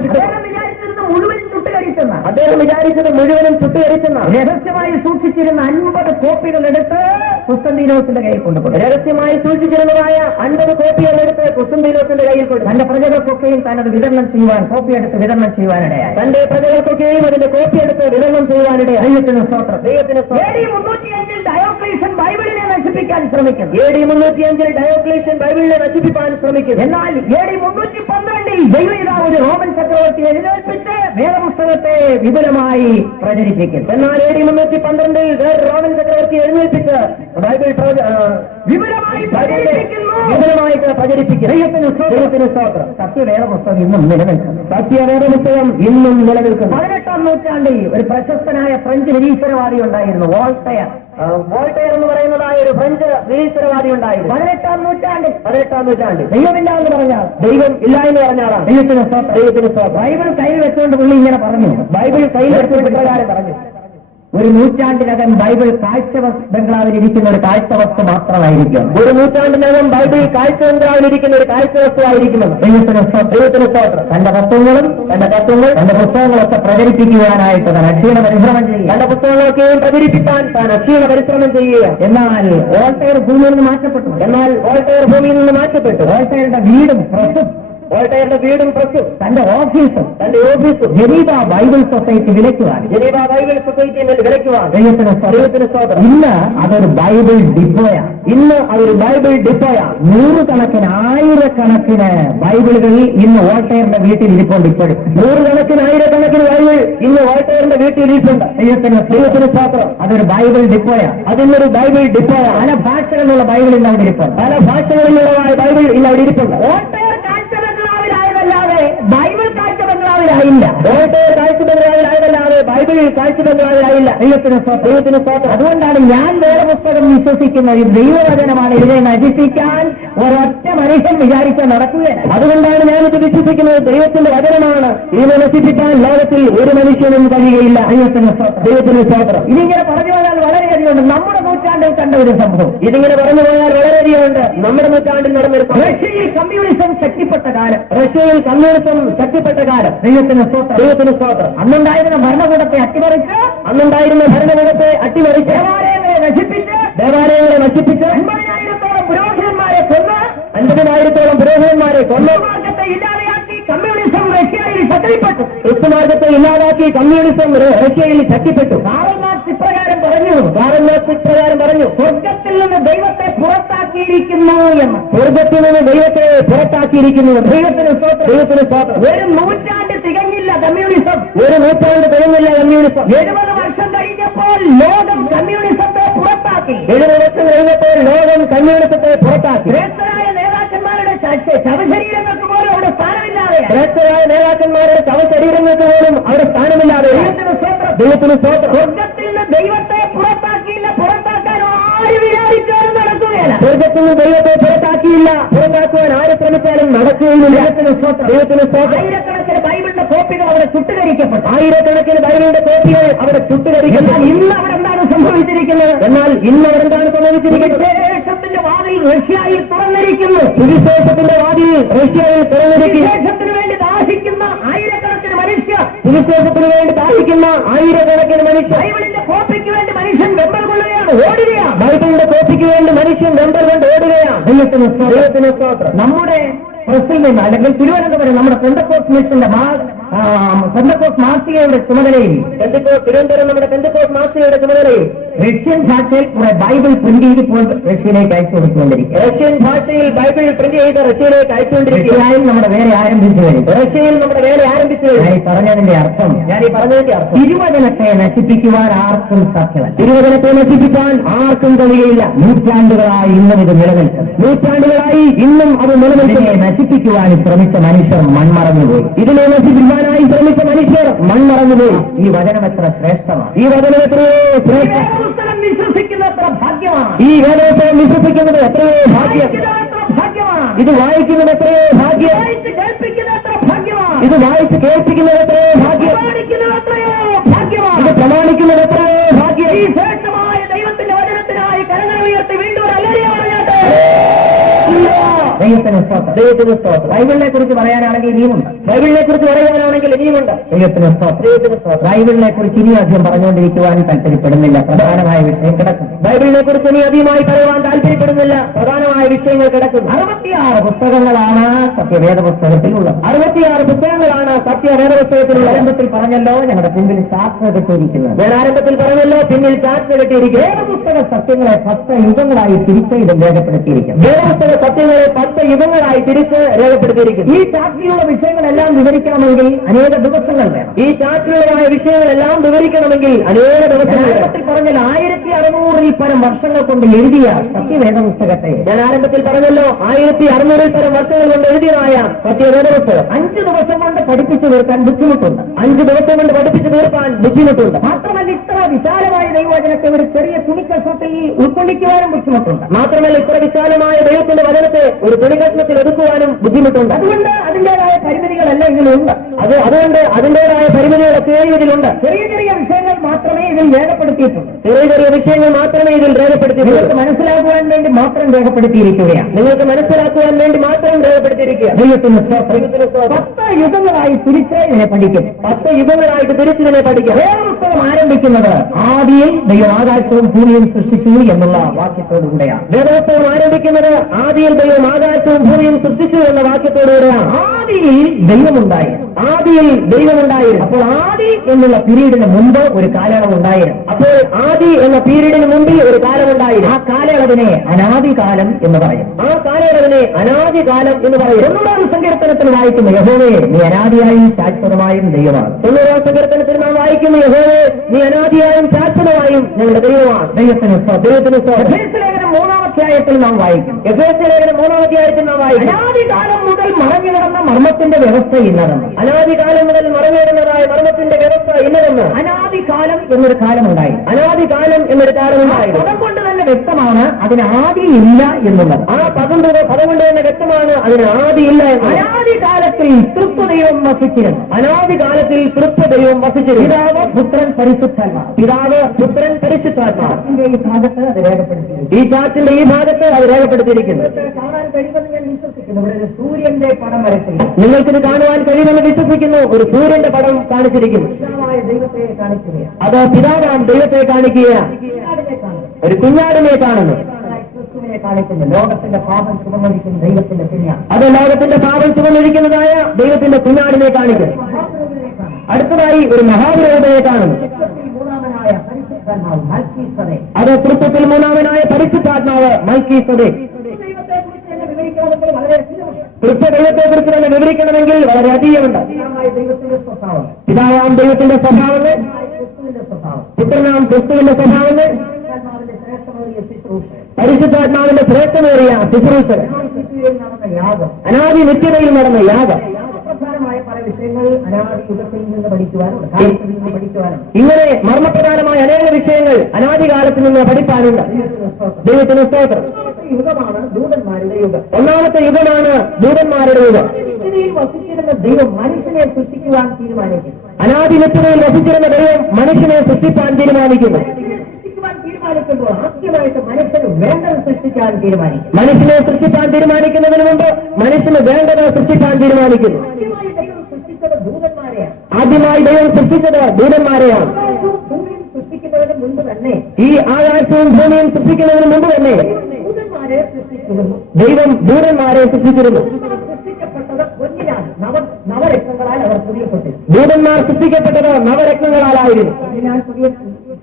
അദ്ദേഹം വിചാരിച്ചത് മുഴുവനും ചുട്ടുകരിച്ചെന്ന രഹസ്യമായി സൂക്ഷിച്ചിരുന്ന 50 കോപ്പികൾ എടുത്ത് കുസ്തന്തീനോസിന്റെ കയ്യിൽ കൊണ്ടുപോയി. രഹസ്യമായി സൂക്ഷിച്ചിരുന്നതായ 50 കോപ്പികൾ എടുത്ത് കുസ്തന്തീനോസിന്റെ കയ്യിൽ കൊടുത്തു. തന്റെ പ്രജകൾക്കൊക്കെയും താനത് വിതരണം ചെയ്യുവാൻ, കോപ്പിയെടുത്ത് വിതരണം ചെയ്യുവാനിടയായി. തന്റെ പ്രജകൾക്കൊക്കെയും അതിന്റെ കോപ്പിയെടുത്ത് വിതരണം ചെയ്യുവാനിടയായി. ദൈവത്തിന് സ്തോത്രം. ദൈവത്തിന് 305 ഡയോക്ലീഷ്യൻ ബൈബിളിനെ നശിപ്പിക്കാൻ ശ്രമിക്കുന്നു. AD 305 ഡയോക്ലീഷ്യൻ ബൈബിളിനെ നശിപ്പിക്കാൻ ശ്രമിക്കുന്നു. എന്നാൽ AD 312 ദൈവപിതാവ് റോമൻ ചക്രവർത്തി എഴുന്നേൽപ്പിച്ച് വേദപുസ്തകത്തെ വിപുലമായി പ്രചരിപ്പിക്കുന്നു. എന്നാൽ AD 312 റോമൻ ചക്രവർത്തി എഴുന്നേൽപ്പിച്ച് ബൈബിൾ വിപുലമായിട്ട് പ്രചരിപ്പിക്കുന്നു. ദൈവത്തിന് സ്തോത്രം. സത്യവേദപുസ്തകം ഇന്നും നിലനിൽക്കുന്നു. സത്യവേദപുസ്തകം ഇന്നും നിലനിൽക്കുന്നു. 18ാം നൂറ്റാണ്ടിൽ ഒരു പ്രശസ്തനായ ഫ്രഞ്ച് നിരീശ്വരവാദി ഉണ്ടായിരുന്നു, വോൾട്ടയർ. വോൾട്ടയർ എന്ന് പറയുന്നതായ ഒരു ഫ്രഞ്ച് നിരീശ്വരവാദി ഉണ്ടായിരുന്നു 18ാം നൂറ്റാണ്ടിൽ. ദൈവമില്ല എന്ന് പറഞ്ഞാൽ, ദൈവം ഇല്ല എന്ന് പറഞ്ഞാലാണ്. ദൈവത്തിന് സ്തോത്രം. ബൈബിൾ കയ്യിൽ വെച്ചുകൊണ്ട് പുള്ളി ഇങ്ങനെ പറഞ്ഞു. ബൈബിൾ കയ്യിൽ വെച്ചുകൊണ്ട് പ്രകാരം പറഞ്ഞു, ഒരു നൂറ്റാണ്ടിനകം ബൈബിൾ കാഴ്ച ബംഗ്ലാവിലിരിക്കുന്ന ഒരു കാഴ്ചവസ്തു മാത്രമായിരിക്കും. ഒരു നൂറ്റാണ്ടിനകം ബൈബിൾ കാഴ്ച ബംഗ്ലാവിലിരിക്കുന്ന ഒരു കാഴ്ചവസ്തുവായിരിക്കുമെന്ന്. ദൈവത്തിന് സ്തോത്രം. തന്റെ തത്വങ്ങളും തന്റെ പുസ്തകങ്ങളൊക്കെ പ്രചരിപ്പിക്കുവാനായിട്ട് താൻ അക്ഷീണ പരിശ്രമം ചെയ്യുക. തന്റെ പുസ്തകങ്ങളൊക്കെയും പ്രചരിപ്പിക്കാൻ താൻ അക്ഷീണ പരിശ്രമം ചെയ്യുക. എന്നാൽ വോൾട്ടയർ ഭൂമിയിൽ നിന്ന് മാറ്റപ്പെട്ടു. വോൾട്ടയറുടെ വീടും പ്രസ്സും തന്റെ ഓഫീസും ജനീവ ബൈബിൾ സൊസൈറ്റി വിലക്കുവാൻ. ദൈവത്തിന് സ്തോത്രം. ഇന്ന് അതൊരു ബൈബിൾ ഡിപ്പോയാണ്. നൂറുകണക്കിന് ആയിരക്കണക്കിന് ബൈബിളുകൾ ഇന്ന് വോൾട്ടയറിന്റെ വീട്ടിൽ ഇരിപ്പുണ്ട്. ഇപ്പോഴും ആയിരക്കണക്കിന് ബൈബിൾ ഇന്ന് വോൾട്ടയറിന്റെ വീട്ടിൽ ഇരിപ്പുണ്ട്. ദൈവത്തിന് സ്തോത്രം. അതൊരു ബൈബിൾ ഡിപ്പോയാണ്. അതിന്നൊരു ബൈബിൾ ഡിപ്പോയാണ്. പല ഭാഷകളിലുള്ള ബൈബിൾ ഇന്ന് അവിടെ ഇരിപ്പുണ്ട്. ബൈബിൾ ഇന്ന് അവിടെ ഇരിപ്പുണ്ട്. വോൾട്ടയർ ബൈബിൾ കാഴ്ച ബംഗ്ലാവിലായില്ല. ബൈബിൾ കാഴ്ച ബംഗ്ലാവിലായില്ല. ദൈവത്തിന് സ്തോത്രം. അതുകൊണ്ടാണ് ഞാൻ വേദപുസ്തകം വിശ്വസിക്കുന്നത്. ദൈവവചനമാണ്. ഇതിനെ നശിപ്പിക്കാൻ ഒരൊറ്റ മനുഷ്യൻ വിചാരിച്ചാൽ നടക്കുകയാണ്. അതുകൊണ്ടാണ് ഞാനിത് വിശ്വസിക്കുന്നത്. ദൈവത്തിന്റെ വചനമാണ്. ഇതിനെ നശിപ്പിക്കാൻ ലോകത്തിൽ ഒരു മനുഷ്യനും കഴിയുകയില്ല. ദൈവത്തിന് സ്തോത്രം. ഇതിങ്ങനെ പറഞ്ഞു പോയാൽ വളരെയധികമുണ്ട്. നമ്മുടെ നൂറ്റാണ്ടിൽ കണ്ട ഒരു സംഭവം. ഇതിങ്ങനെ പറഞ്ഞു പോയാൽ വളരെയധികമുണ്ട്. നമ്മുടെ നൂറ്റാണ്ടിൽ നടന്നൊരു റഷ്യയിൽ കമ്മ്യൂണിസം ശക്തിപ്പെട്ട കാലം. ദൈവത്തിന് സ്തോത്രം. അന്നുണ്ടായിരുന്ന ഭരണകൂടത്തെ അട്ടിമറിച്ച് ദേവാലയങ്ങളെ നശിപ്പിച്ച് 50,000 പുരോഹിതന്മാരെ കൊന്ന് മാർഗത്തെ ഇല്ലാതെയാക്കി കമ്മ്യൂണിസം റഷ്യയിൽ ശക്തിപ്പെട്ടു. കാറൽ മാർക്സ് ഇപ്രകാരം പറഞ്ഞു, സ്വർഗത്തിൽ നിന്ന് ദൈവത്തെ പുറത്താക്കിയിരിക്കുന്നു എന്ന്. ദൈവത്തിന് സ്തോത്രം. ഒരു നൂറ്റാണ്ട് തികഞ്ഞില്ല കമ്മ്യൂണിസം. 70 വർഷം കഴിഞ്ഞപ്പോൾ ലോകം കമ്മ്യൂണിസത്തെ പുറത്താക്കി. ശ്രേഷ്ഠരായ നേതാക്കന്മാരുടെ ശവശരീരങ്ങൾക്ക് പോലും അവിടെ സ്ഥാനമില്ലാതെ. ദൈവത്തിന് സ്തോത്രം. സ്വർഗത്തിൽ നിന്ന് ദൈവത്തെ പുറത്താക്കിയില്ല. പുറത്താക്കാൻ ആര് വിചാരിച്ചാലും നടക്കുകയില്ല. പുറത്താക്കുവാൻ ആര് ശ്രമിച്ചാലും നടക്കുകയില്ല. ദൈവത്തിന് സ്തോത്രം. ആയിരക്കണക്കിന് ബൈബിളിന്റെ കോപ്പികൾ അവിടെ ചുട്ടുകരിക്കപ്പെട്ടു. ഇന്ന് അവിടെ എന്താണ് സംഭവിച്ചിരിക്കുന്നത്? സുവിശേഷത്തിന്റെ വാതിൽ റഷ്യയിൽ തുറന്നിരിക്കുന്നു. സുവിശേഷത്തിന് വേണ്ടി ദാഹിക്കുന്ന ആയിരക്കണക്കിന് മനുഷ്യർ. ബൈബിളിന്റെ കോപ്പിക്ക് വേണ്ടി മനുഷ്യൻ വെമ്പൽ കൊള്ളുകയാണ്, ഓടുകയാണ്. ബൈബിളിന്റെ കോപ്പിക്ക് വേണ്ടി മനുഷ്യൻ വെമ്പൽ കൊണ്ട് ഓടുകയാണ്. ദൈവത്തിന് സ്തോത്രം. നമ്മുടെ പ്രസിൽ നിന്ന് അല്ലെങ്കിൽ തിരുവനന്തപുരം നമ്മുടെ പെന്തക്കോസ് മിഷന്റെ പെന്തക്കോസ് മാസികയുടെ ചുമതലയിൽ, തിരുവനന്തപുരം നമ്മുടെ പെന്തക്കോസ് മാസികയുടെ ചുമതലയിൽ റഷ്യൻ ഭാഷയിൽ കുറെ ബൈബിൾ പ്രിന്റ് ചെയ്ത് ഇപ്പോൾ റഷ്യയിലേക്ക് അയച്ചു കൊടുത്തുകൊണ്ടിരിക്കുക. റഷ്യൻ ഭാഷയിൽ ബൈബിൾ പ്രിന്റ് ചെയ്ത് റഷ്യയിലേക്ക് അയച്ചുകൊണ്ടിരിക്കുക. റഷ്യയിൽ നമ്മുടെ വേല ആരംഭിച്ചു കഴിഞ്ഞു. ഞാൻ ഈ പറഞ്ഞതിന്റെ അർത്ഥം തിരുവചനത്തെ നശിപ്പിക്കുവാൻ ആർക്കും സാധ്യമല്ല. തിരുവചനത്തെ നശിപ്പിക്കാൻ ആർക്കും കഴിയുകയില്ല. നൂറ്റാണ്ടുകളായി ഇന്നും ഇത് നിലനിൽക്കും. ഇതിനെ നശിപ്പിക്കുവാൻ ശ്രമിച്ച മനുഷ്യർ മൺമറഞ്ഞുപോയി. ഈ വചനം എത്ര ശ്രേഷ്ഠമാണ്. പുസ്തകം വിശ്വസിക്കുന്ന എത്ര ഭാഗ്യമാണ്. ഈ വേദപുസ്തകം വിശ്വസിക്കുന്നത് എത്രയോ ഭാഗ്യമാണ്. ഇത് വായിക്കുന്നത് എത്രയോ ഭാഗ്യം. ഇത് വായിച്ച് കേൾപ്പിക്കുന്നത് എത്രയോ ഭാഗ്യം. ഇത് പ്രമാണിക്കുന്നത് എത്രയോ ഭാഗ്യം. ഈ ശ്രേഷ്ഠമായ ദൈവത്തിന്റെ വചനത്തിനായി കരങ്ങൾ ഉയർത്തി വീണ്ടും ദൈവത്തിന് സ്തോത്രം. ദൈവത്തിന് സ്തോത്രം. ബൈബിളിനെ കുറിച്ച് പറയാനാണെങ്കിൽ ഇനിയുമുണ്ട്. ബൈബിളിനെ കുറിച്ച് പറയാനാണെങ്കിൽ ഇനിയുമുണ്ട്. ദൈവത്തിന് സ്തോത്രം. ദൈവത്തിന് സ്തോത്രം. ബൈബിളിനെ കുറിച്ച് ഇനി അധികം പറഞ്ഞുകൊണ്ടിരിക്കുവാൻ താല്പര്യപ്പെടുന്നില്ല. പ്രധാനമായ വിഷയം കിടക്കും. ബൈബിളിനെ കുറിച്ച് ഇനി അധികമായി പറയുവാൻ താല്പര്യപ്പെടുന്നില്ല. പ്രധാനമായ വിഷയങ്ങൾ കിടക്കും. 66 പുസ്തകങ്ങളാണ് സത്യവേദ പുസ്തകത്തിലുള്ളത്. 66 പുസ്തകങ്ങളാണ് സത്യവേദ പുസ്തകത്തിലുള്ള. ആരംഭത്തിൽ പറഞ്ഞല്ലോ ഞങ്ങളുടെ പിന്നിൽ ശാസ്ത്ര കെട്ടിയിരിക്കുന്നത്. ഞാൻ ആരംഭത്തിൽ പറഞ്ഞല്ലോ പിന്നിൽ ശാസ്ത്ര കെട്ടിയിരിക്കുന്നത്. വേദപുസ്തക സത്യങ്ങളെ 10 യുഗങ്ങളായി തിരിച്ച് ഇത് രേഖപ്പെടുത്തിയിരിക്കും. വേദപുസ്തക സത്യങ്ങളെ 10 യുഗങ്ങളായി തിരിച്ച് രേഖപ്പെടുത്തിയിരിക്കും. ഈ ചാർട്ടിലുള്ള വിഷയങ്ങളെല്ലാം വിവരിക്കണമെങ്കിൽ അനേക ദിവസങ്ങൾ വേണം. ഈ ചാർട്ടിലുള്ളതായ വിഷയങ്ങളെല്ലാം വിവരിക്കണമെങ്കിൽ അനേക ദിവസങ്ങൾ. ആരംഭത്തിൽ പറഞ്ഞാൽ 1600 പരം വർഷങ്ങൾ കൊണ്ട് എഴുതിയ സത്യവേദ പുസ്തകത്തെ ഞാൻ ആരംഭത്തിൽ പറഞ്ഞല്ലോ 1600 പരം വർഷങ്ങൾ കൊണ്ട് എഴുതിയതായ സത്യവേദ പുസ്തകം 5 ദിവസം കൊണ്ട് പഠിപ്പിച്ചു തീർക്കാൻ ബുദ്ധിമുട്ടുണ്ട്. 5 ദിവസം കൊണ്ട് പഠിപ്പിച്ചു തീർക്കാൻ ബുദ്ധിമുട്ടുണ്ട്. മാത്രമല്ല ഇത്ര വിശാലമായ ദൈവവചനത്തെ ഒരു ചെറിയ തുണിക്കഷ്ണത്തിൽ ഉൾക്കൊള്ളിക്കുവാനും ബുദ്ധിമുട്ടുണ്ട്. മാത്രമല്ല ഇത്ര വിശാലമായ ദൈവത്തിന്റെ വചനത്തെ ഒരു തുണിക്കഷ്ണത്തിൽ ഒതുക്കുവാനും ബുദ്ധിമുട്ടുണ്ട്. അതുകൊണ്ട് അതിന്റേതായ പരിമിതികളെല്ലാം ഇതിലുണ്ട്. അതുകൊണ്ട് അതിന്റേതായ പരിമിതികളൊക്കെ ഇതിലുണ്ട്. ചെറിയ ചെറിയ വിഷയങ്ങൾ മാത്രമേ ഇതിൽ രേഖപ്പെടുത്തിയിട്ടുള്ളൂ. ചെറിയ ചെറിയ വിഷയങ്ങൾ മാത്രമേ ഇതിൽ രേഖപ്പെടുത്തി. നിങ്ങൾക്ക് മനസ്സിലാക്കുവാൻ വേണ്ടി മാത്രം രേഖപ്പെടുത്തിയിരിക്കുകയാണ്. നിങ്ങൾക്ക് മനസ്സിലാക്കുവാൻ വേണ്ടി മാത്രം രേഖപ്പെടുത്തിയിരിക്കുക. ദൈവത്തിന് 10 യുഗങ്ങളായി തിരിച്ച് ഇതിനെ പഠിക്കും. 10 യുഗങ്ങളായിട്ട് തിരിച്ചിതിനെ പഠിക്കും. വേദപുസ്തകം ആരംഭിക്കുന്നത് ആദിയിൽ ദൈവം ആകാശവും ഭൂമിയും സൃഷ്ടിച്ചു എന്നുള്ള വാക്യത്തോടുകൂടെയാണ്. വേദപുസ്തകം ആരംഭിക്കുന്നത് ആദിയിൽ ദൈവം ആകാശവും ഭൂമിയും സൃഷ്ടിച്ചു എന്ന വാക്യത്തോടുകൂടെയാണ്. ആദിയിൽ ദൈവമുണ്ടായി. ആദിയിൽ ദൈവമുണ്ടായിരുന്നു. അപ്പോൾ ആദി എന്നുള്ള പീരീഡിന് മുമ്പ് ഒരു കാലയളവ് ഉണ്ടായിരുന്നു. അപ്പോൾ ആദി എന്ന പീരീഡിന് മുമ്പിൽ ഒരു കാലമുണ്ടായിരുന്നു. ആ കാലയളവിനെ അനാദികാലം എന്ന് പറയും. ആ കാലയളവിനെ അനാദികാലം എന്ന് പറയും. 90-ാം സങ്കീർത്തനത്തിൽ വായിക്കുന്ന യഹോവേ നീ അനാദിയായും ശാശ്വതമായും ദൈവമാണ്. 90-ാം സങ്കീർത്തനത്തിൽ നാം വായിക്കുന്ന യഹോവേ നീ അനാദിയായും ശാശ്വതമായും ഞങ്ങളുടെ ദൈവമാണ്. ദൈവത്തിന് ദൈവത്തിന് ലേഖനം 3-ാം അധ്യായത്തിൽ നാം വായിക്കും. ലേഖനം 3-ാം അധ്യായത്തിൽ നാം വായിക്കും. അനാദികാലം മുതൽ മറഞ്ഞു കിടന്ന മർമ്മത്തിന്റെ വ്യവസ്ഥ ഇന്നതെന്ന്. അനാദികാലം മുതൽ മറഞ്ഞു കിടന്നതായ മർമ്മത്തിന്റെ വ്യവസ്ഥ ഇന്നതെന്ന്. അനാദികാലം എന്നൊരു കാലമുണ്ടായി. അനാദികാലം എന്നൊരു കാലമുണ്ടായി. പദം കൊണ്ട് തന്നെ വ്യക്തമാണ് അതിന് ആദിയില്ല എന്നുള്ളത്. ആ പദം കൊണ്ട് തന്നെ വ്യക്തമാണ് അതിന് ആദിയില്ല എന്ന്. അനാദികാലത്തിൽ തൃത്വദൈവം വസിച്ചിരുന്നു. അനാദികാലത്തിൽ തൃത്വദൈവം വസിച്ചിരുന്നു. പിതാവ് പുത്രൻ പരിശുദ്ധാത്മാ. പിതാവ് പുത്രൻ പരിശുദ്ധാത്മാ. ഈ ഭാഗത്ത് അത് രേഖപ്പെടുത്തിയിരിക്കുന്നു. ഈ ചാറ്റിന്റെ ഈ ഭാഗത്ത് അത് രേഖപ്പെടുത്തിയിരിക്കുന്നു. കാണാൻ കഴിയുമെന്ന് ഞാൻ വിശ്വസിക്കുന്നു. ഇവിടെ ഒരു സൂര്യന്റെ പടം വരച്ചിരിക്കുന്നു. നിങ്ങൾക്കിത് കാണുവാൻ കഴിയുമെന്ന് വിശ്വസിക്കുന്നു. ഒരു സൂര്യന്റെ പടം കാണിച്ചിരിക്കുന്നു. ദൈവത്തെ കാണിക്കുകയാണ്. അത് പിതാവാം ദൈവത്തെ കാണിക്കുകയാണ്. ഒരു കുഞ്ഞാടിനെ കാണുന്നു. കാണിക്കുന്നു. ലോകത്തിന്റെ പാപം ചുമന്നിരിക്കുന്ന ദൈവത്തിന്റെ കുഞ്ഞാട്. അത് ലോകത്തിന്റെ പാപം ചുമന്നിരിക്കുന്നതായ ദൈവത്തിന്റെ കുഞ്ഞാടിനെ കാണിക്കുന്നു. അടുത്തതായി ഒരു മഹാപുരോഹിതനെ കാണുന്നു. അത് തൃത്വത്തിൽ മൂന്നാമനായ പരിശുദ്ധാത്മാവ് മൽക്കീസദേക്ക്. ദൈവത്തെ കുറിച്ച് തന്നെ വിവരിക്കണമെങ്കിൽ വളരെ അധികമുണ്ട്. പിതാവാം ദൈവത്തിന്റെ സ്വഭാവങ്ങൾ, പുത്രനാം ക്രിസ്തുവിന്റെ സ്വഭാവങ്ങൾ, പരിശുദ്ധാത്മാവിന്റെ ശ്രേഷ്ഠമേറിയ ശുശ്രൂഷ, അനാദി നിത്യതയിൽ നടന്ന യാഗം. പ്രധാനമായ പല വിഷയങ്ങൾ അനാദിയുഗത്തിൽ നിന്ന് പഠിക്കുവാനുണ്ട്. ഇങ്ങനെ മർമ്മപ്രധാനമായ അനേക വിഷയങ്ങൾ അനാദികാലത്ത് നിന്ന് പഠിപ്പാനുണ്ട്. ദൈവത്തിന് സ്തോത്രം. യുഗമാണ് ദൂതന്മാരുടെ യുഗം. ഒന്നാമത്തെ യുഗമാണ് ദൂതന്മാരുടെ യുഗം. വസിച്ചിരുന്ന ദൈവം മനുഷ്യനെ സൃഷ്ടിക്കുവാൻ തീരുമാനിക്കുന്നു. അനാദി നിത്യതയിൽ വസിച്ചിരുന്ന ദൈവം മനുഷ്യനെ സൃഷ്ടിക്കാൻ തീരുമാനിക്കുന്നു. തീരുമാനിക്കുമ്പോൾ ആദ്യമായിട്ട് മനുഷ്യന് വേണ്ടത് സൃഷ്ടിക്കാൻ തീരുമാനിക്കും. മനുഷ്യനെ സൃഷ്ടിക്കാൻ തീരുമാനിക്കുന്നതിന് മുമ്പ് മനുഷ്യന് വേണ്ടത് സൃഷ്ടിക്കാൻ തീരുമാനിക്കുന്നു. ആദ്യമായി ദൈവം സൃഷ്ടിച്ചത് ദൂതന്മാരെയാണ്. സൃഷ്ടിക്കുന്നതിന് മുമ്പ് തന്നെ ഈ ആകാശവും ഭൂമിയും സൃഷ്ടിക്കുന്നതിന് മുമ്പ് തന്നെ ദൂതന്മാരെ സൃഷ്ടിച്ചിരുന്നു. ദൈവം ദൂതന്മാരെ സൃഷ്ടിച്ചിരുന്നു. സൃഷ്ടിക്കപ്പെട്ടത് പൊന്നിനാൽ നവരത്നങ്ങളാൽ അവർ പുതിയപ്പെട്ടു. ദൂതന്മാർ സൃഷ്ടിക്കപ്പെട്ടത് നവരത്നങ്ങളാലായിരുന്നു.